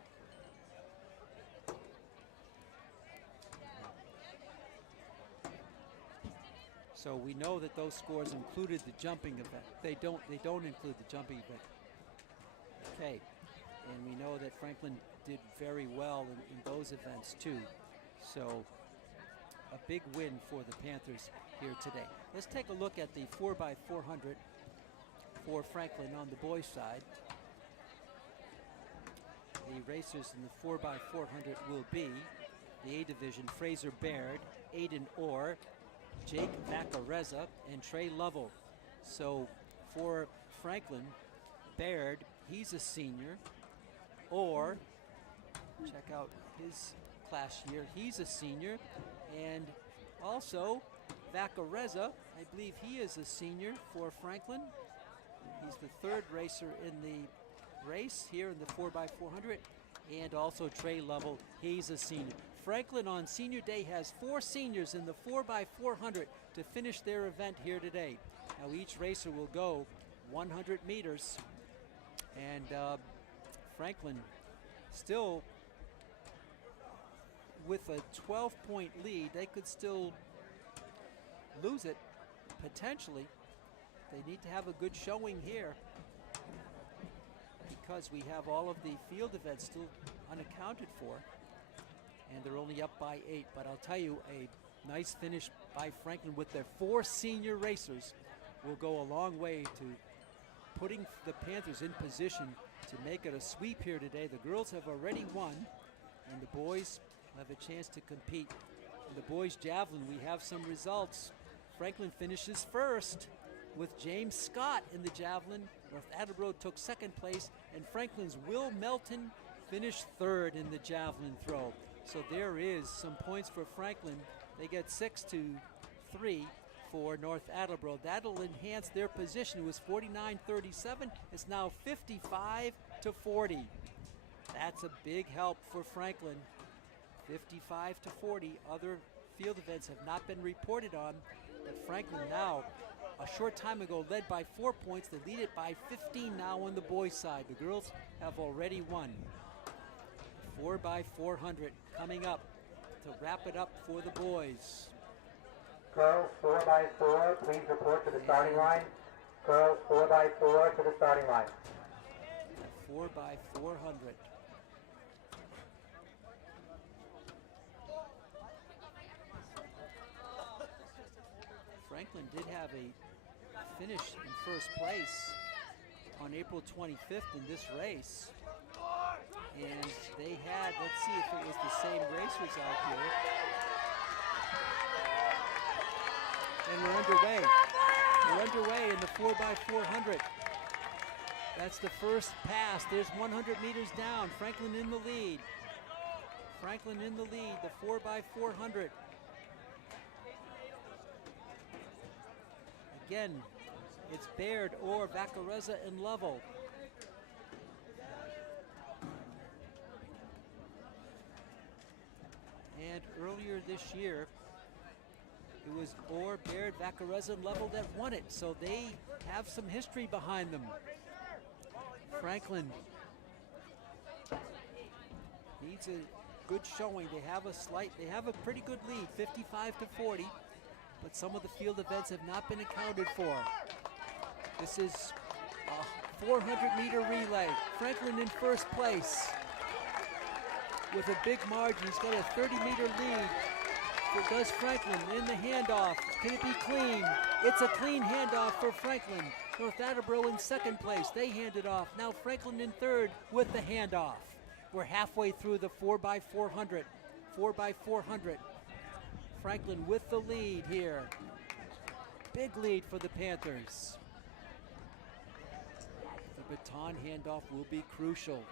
So we know that those scores included the jumping event. They don't include the jumping event. Okay, and we know that Franklin did very well in those events too. So a big win for the Panthers here today. Let's take a look at the 4x400 for Franklin on the boys' side. The racers in the 4x400 will be the A division, Fraser Baird, Aiden Orr, Jake Vaccarezza, and Trey Lovell. So for Franklin, Baird, he's a senior. Orr, check out his class year, he's a senior. And also Vaccarezza, I believe he is a senior for Franklin. He's the third racer in the race here in the 4x400. And also Trey Lovell, he's a senior. Franklin on senior day has 4 seniors in the 4x400 to finish their event here today. Now each racer will go 100 meters, and Franklin still with a 12-point lead. They could still lose it potentially. They need to have a good showing here because we have all of the field events still unaccounted for. And they're only up by 8. But I'll tell you, a nice finish by Franklin with their 4 senior racers will go a long way to putting the Panthers in position to make it a sweep here today. The girls have already won, and the boys have a chance to compete. In the boys' javelin, we have some results. Franklin finishes first with James Scott in the javelin. North Attleboro took second place, and Franklin's Will Melton finished third in the javelin throw. So there is some points for Franklin. They get 6-3 for North Attleboro. That'll enhance their position. It was 49-37. It's now 55-40. That's a big help for Franklin. 55-40. Other field events have not been reported on, but Franklin now a short time ago led by 4 points. They lead it by 15 now on the boys' side. The girls have already won. 4x400 coming up to wrap it up for the boys. Girls 4x4, please report to the starting line. Girls 4x4 to the starting line. 4x400. Franklin did have a finish in first place on April 25th in this race. And they had, let's see if it was the same racers out here. And we're underway. We're underway in the 4x400. That's the first pass. There's 100 meters down. Franklin in the lead. Franklin in the lead, the 4x400. Again, it's Baird or Vacarezza and Lovell. And earlier this year, it was Orr, Baird, Vacarezza, and Lovell that won it. So they have some history behind them. Franklin needs a good showing. They have a pretty good lead, 55-40, but some of the field events have not been accounted for. This is a 400-meter relay. Franklin in first place with a big margin. He's got a 30-meter lead. So does Franklin in the handoff. Can it be clean? It's a clean handoff for Franklin. North Attleboro in second place. They hand it off. Now Franklin in third with the handoff. We're halfway through the 4x400. 4x400. Franklin with the lead here. Big lead for the Panthers. The baton handoff will be crucial.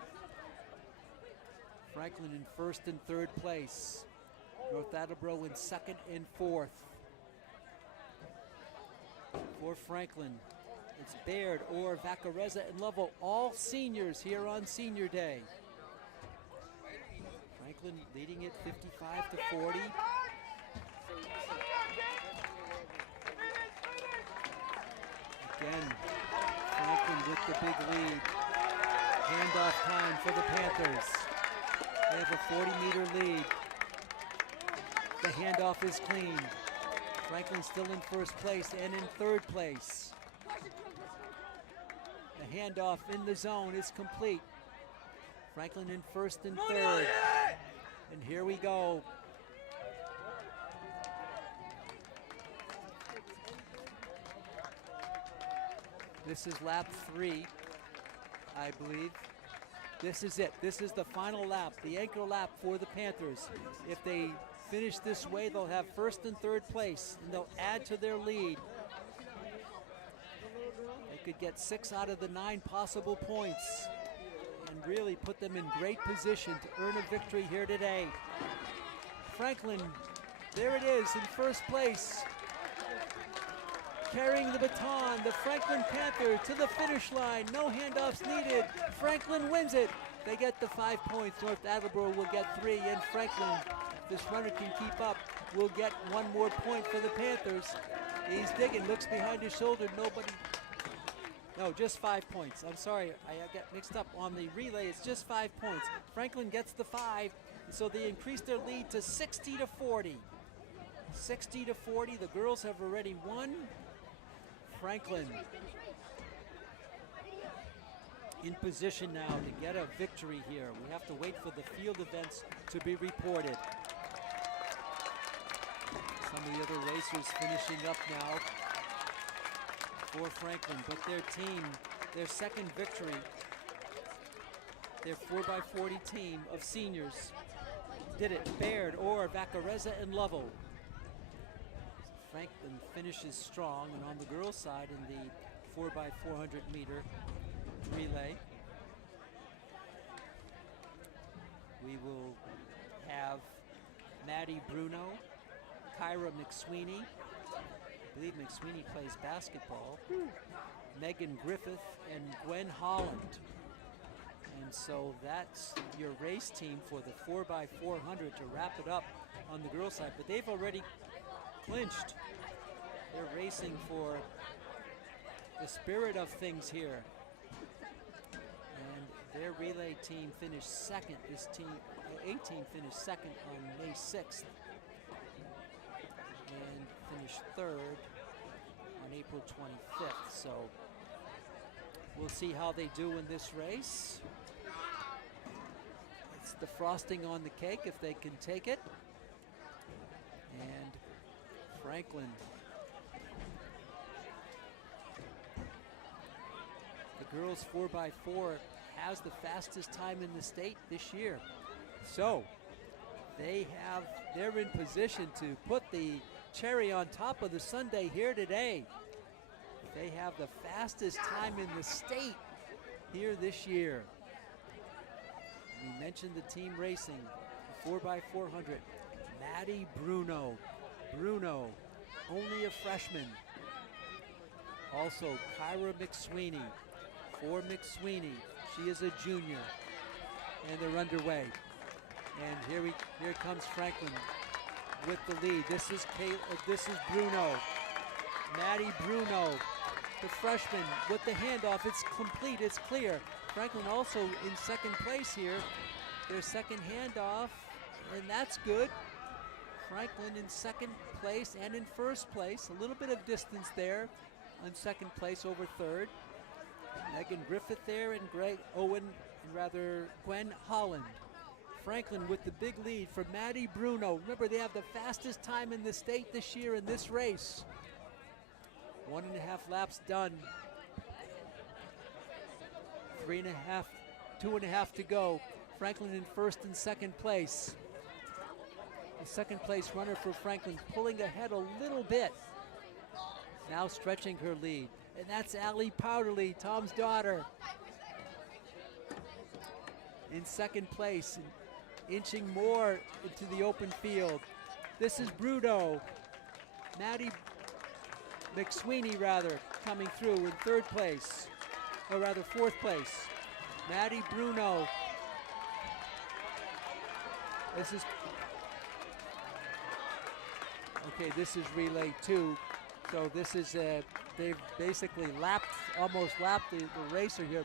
Franklin in first and third place. North Attleboro in second and fourth. For Franklin, it's Baird or Vacarezza and Lovell, all seniors here on Senior Day. Franklin leading it 55-40. Again, Franklin with the big lead. Handoff time for the Panthers. They have a 40-meter lead. The handoff is clean. Franklin still in first place and in third place. The handoff in the zone is complete. Franklin in first and third. And here we go. This is lap 3, I believe. This is it. This is the final lap, the anchor lap for the Panthers. If they finish this way, they'll have first and third place, and they'll add to their lead. They could get 6 out of the 9 possible points and really put them in great position to earn a victory here today. Franklin, there it is in first place, carrying the baton, the Franklin Panther to the finish line. No handoffs needed. Franklin wins it. They get the 5 points. North Attleboro will get 3, and Franklin, if this runner can keep up, will get 1 more point for the Panthers. He's digging, looks behind his shoulder, nobody. No, just 5 points. I'm sorry, I got mixed up on the relay. It's just 5 points. Franklin gets the 5, so they increase their lead to 60-40. 60-40, the girls have already won. Franklin in position now to get a victory here. We have to wait for the field events to be reported. Some of the other racers finishing up now for Franklin, but their team, their second victory, their 4x40 team of seniors did it. Baird, Orr, Vacarezza, and Lovell. Franklin finishes strong, and on the girls' side in the 4x400 meter relay, we will have Maddie Bruno, Kyra McSweeney. I believe McSweeney plays basketball. Megan Griffith and Gwen Holland. And so that's your race team for the 4x400 to wrap it up on the girls' side. But they've already clinched. They're racing for the spirit of things here. And their relay team finished second. This team, A team, finished second on May 6th and finished third on April 25th. So we'll see how they do in this race. It's the frosting on the cake if they can take it. And Franklin, the girls 4x4 has the fastest time in the state this year. So they're in position to put the cherry on top of the sundae here today. They have the fastest time in the state here this year. We mentioned the team racing, 4x400. Maddie Bruno, only a freshman. Also, Kyra McSweeney, for McSweeney. She is a junior, and they're underway. And here comes Franklin with the lead. This is Bruno, Maddie Bruno, the freshman with the handoff. It's complete, it's clear. Franklin also in second place here. Their second handoff, and that's good. Franklin in second place and in first place. A little bit of distance there on second place over third. Megan Griffith there and Gwen Holland. Franklin with the big lead for Maddie Bruno. Remember, they have the fastest time in the state this year in this race. 1.5 laps done. 2.5 to go. Franklin in first and second place. The second place runner for Franklin pulling ahead a little bit. Now stretching her lead. And that's Allie Powderly, Tom's daughter. In second place, inching more into the open field. This is Bruno. Maddie McSweeney, coming through in third place. Or rather, fourth place. Maddie Bruno. This is relay 2. So this is, they've basically almost lapped the racer here.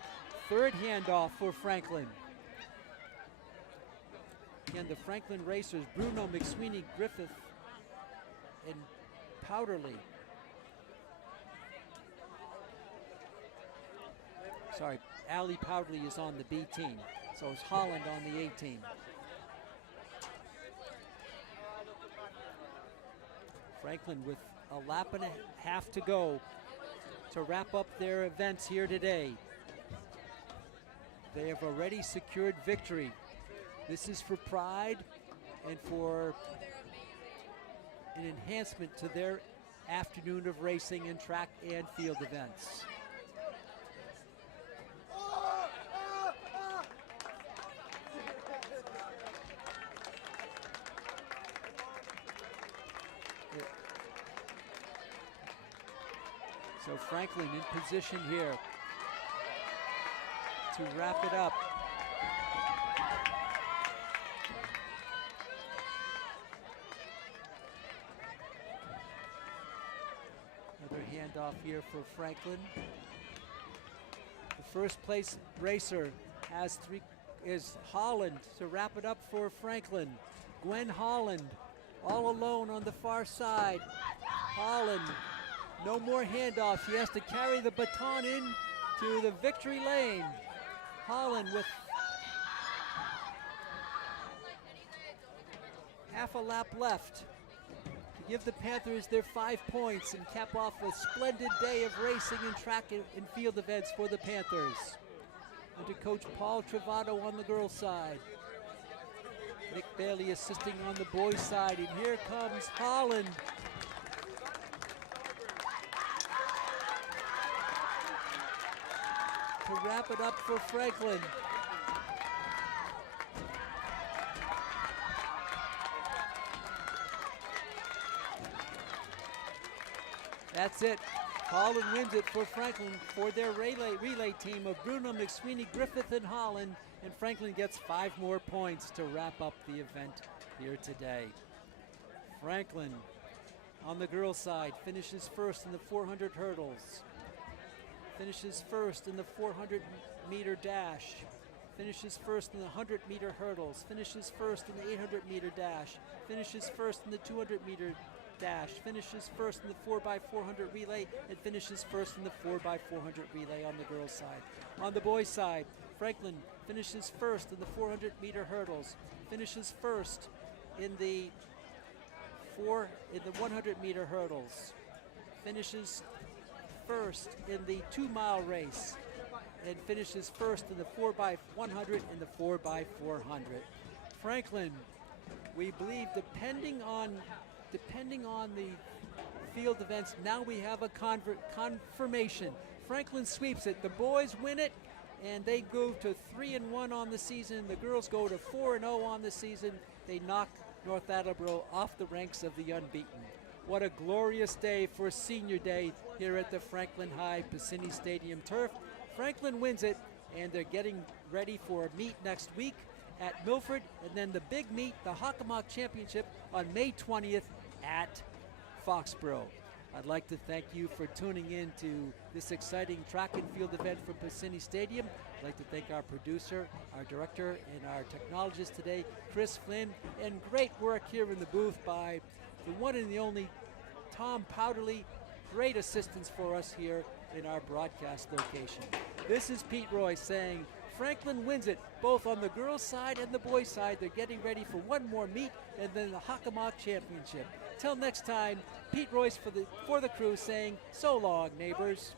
Third handoff for Franklin. Again, the Franklin racers, Bruno, McSweeney, Griffith, and Powderly. Sorry, Allie Powderly is on the B team. So it's Holland on the A team. Franklin with a lap and a half to go to wrap up their events here today. They have already secured victory. This is for pride and for an enhancement to their afternoon of racing and track and field events. So Franklin in position here to wrap it up. Another handoff here for Franklin. The first place racer is Holland to wrap it up for Franklin. Gwen Holland all alone on the far side. Holland, no more handoff. She has to carry the baton in to the victory lane. Holland with half a lap left to give the Panthers their 5 points and cap off a splendid day of racing and track and field events for the Panthers. Under Coach Paul Travato on the girls' side. Nick Bailey assisting on the boys' side, and here comes Holland. To wrap it up for Franklin. That's it. Holland wins it for Franklin for their relay team of Bruno, McSweeney, Griffith, and Holland. And Franklin gets 5 more points to wrap up the event here today. Franklin on the girls' side finishes first in the 400 hurdles. finishes first in the 400-meter dash, finishes first in the 100-meter hurdles, finishes first in the 800-meter dash, finishes first in the 200-meter dash, finishes first in the 4x400 relay, and finishes first in the 4x400 relay on the girls' side. On the boys' side, Franklin finishes first in the 400-meter hurdles, finishes first in the 100-meter hurdles, finishes first in the 2-mile race, and finishes first in the 4x100 and the 4x400. Franklin, we believe, depending on the field events, now we have a confirmation. Franklin sweeps it. The boys win it, and they go to 3-1 on the season. The girls go to 4-0 on the season. They knock North Attleboro off the ranks of the unbeaten. What a glorious day for Senior Day here at the Franklin High Piscini Stadium turf. Franklin wins it, and they're getting ready for a meet next week at Milford, and then the big meet, the Hockomock Championship, on May 20th at Foxborough. I'd like to thank you for tuning in to this exciting track and field event from Piscini Stadium. I'd like to thank our producer, our director, and our technologist today, Chris Flynn, and great work here in the booth by the one and the only Tom Powderly. Great assistance for us here in our broadcast location. This is Pete Roy saying Franklin wins it, both on the girls' side and the boys' side. They're getting ready for one more meet and then the Hockomock Championship. Till next time, Pete Royce for the crew saying, so long, neighbors.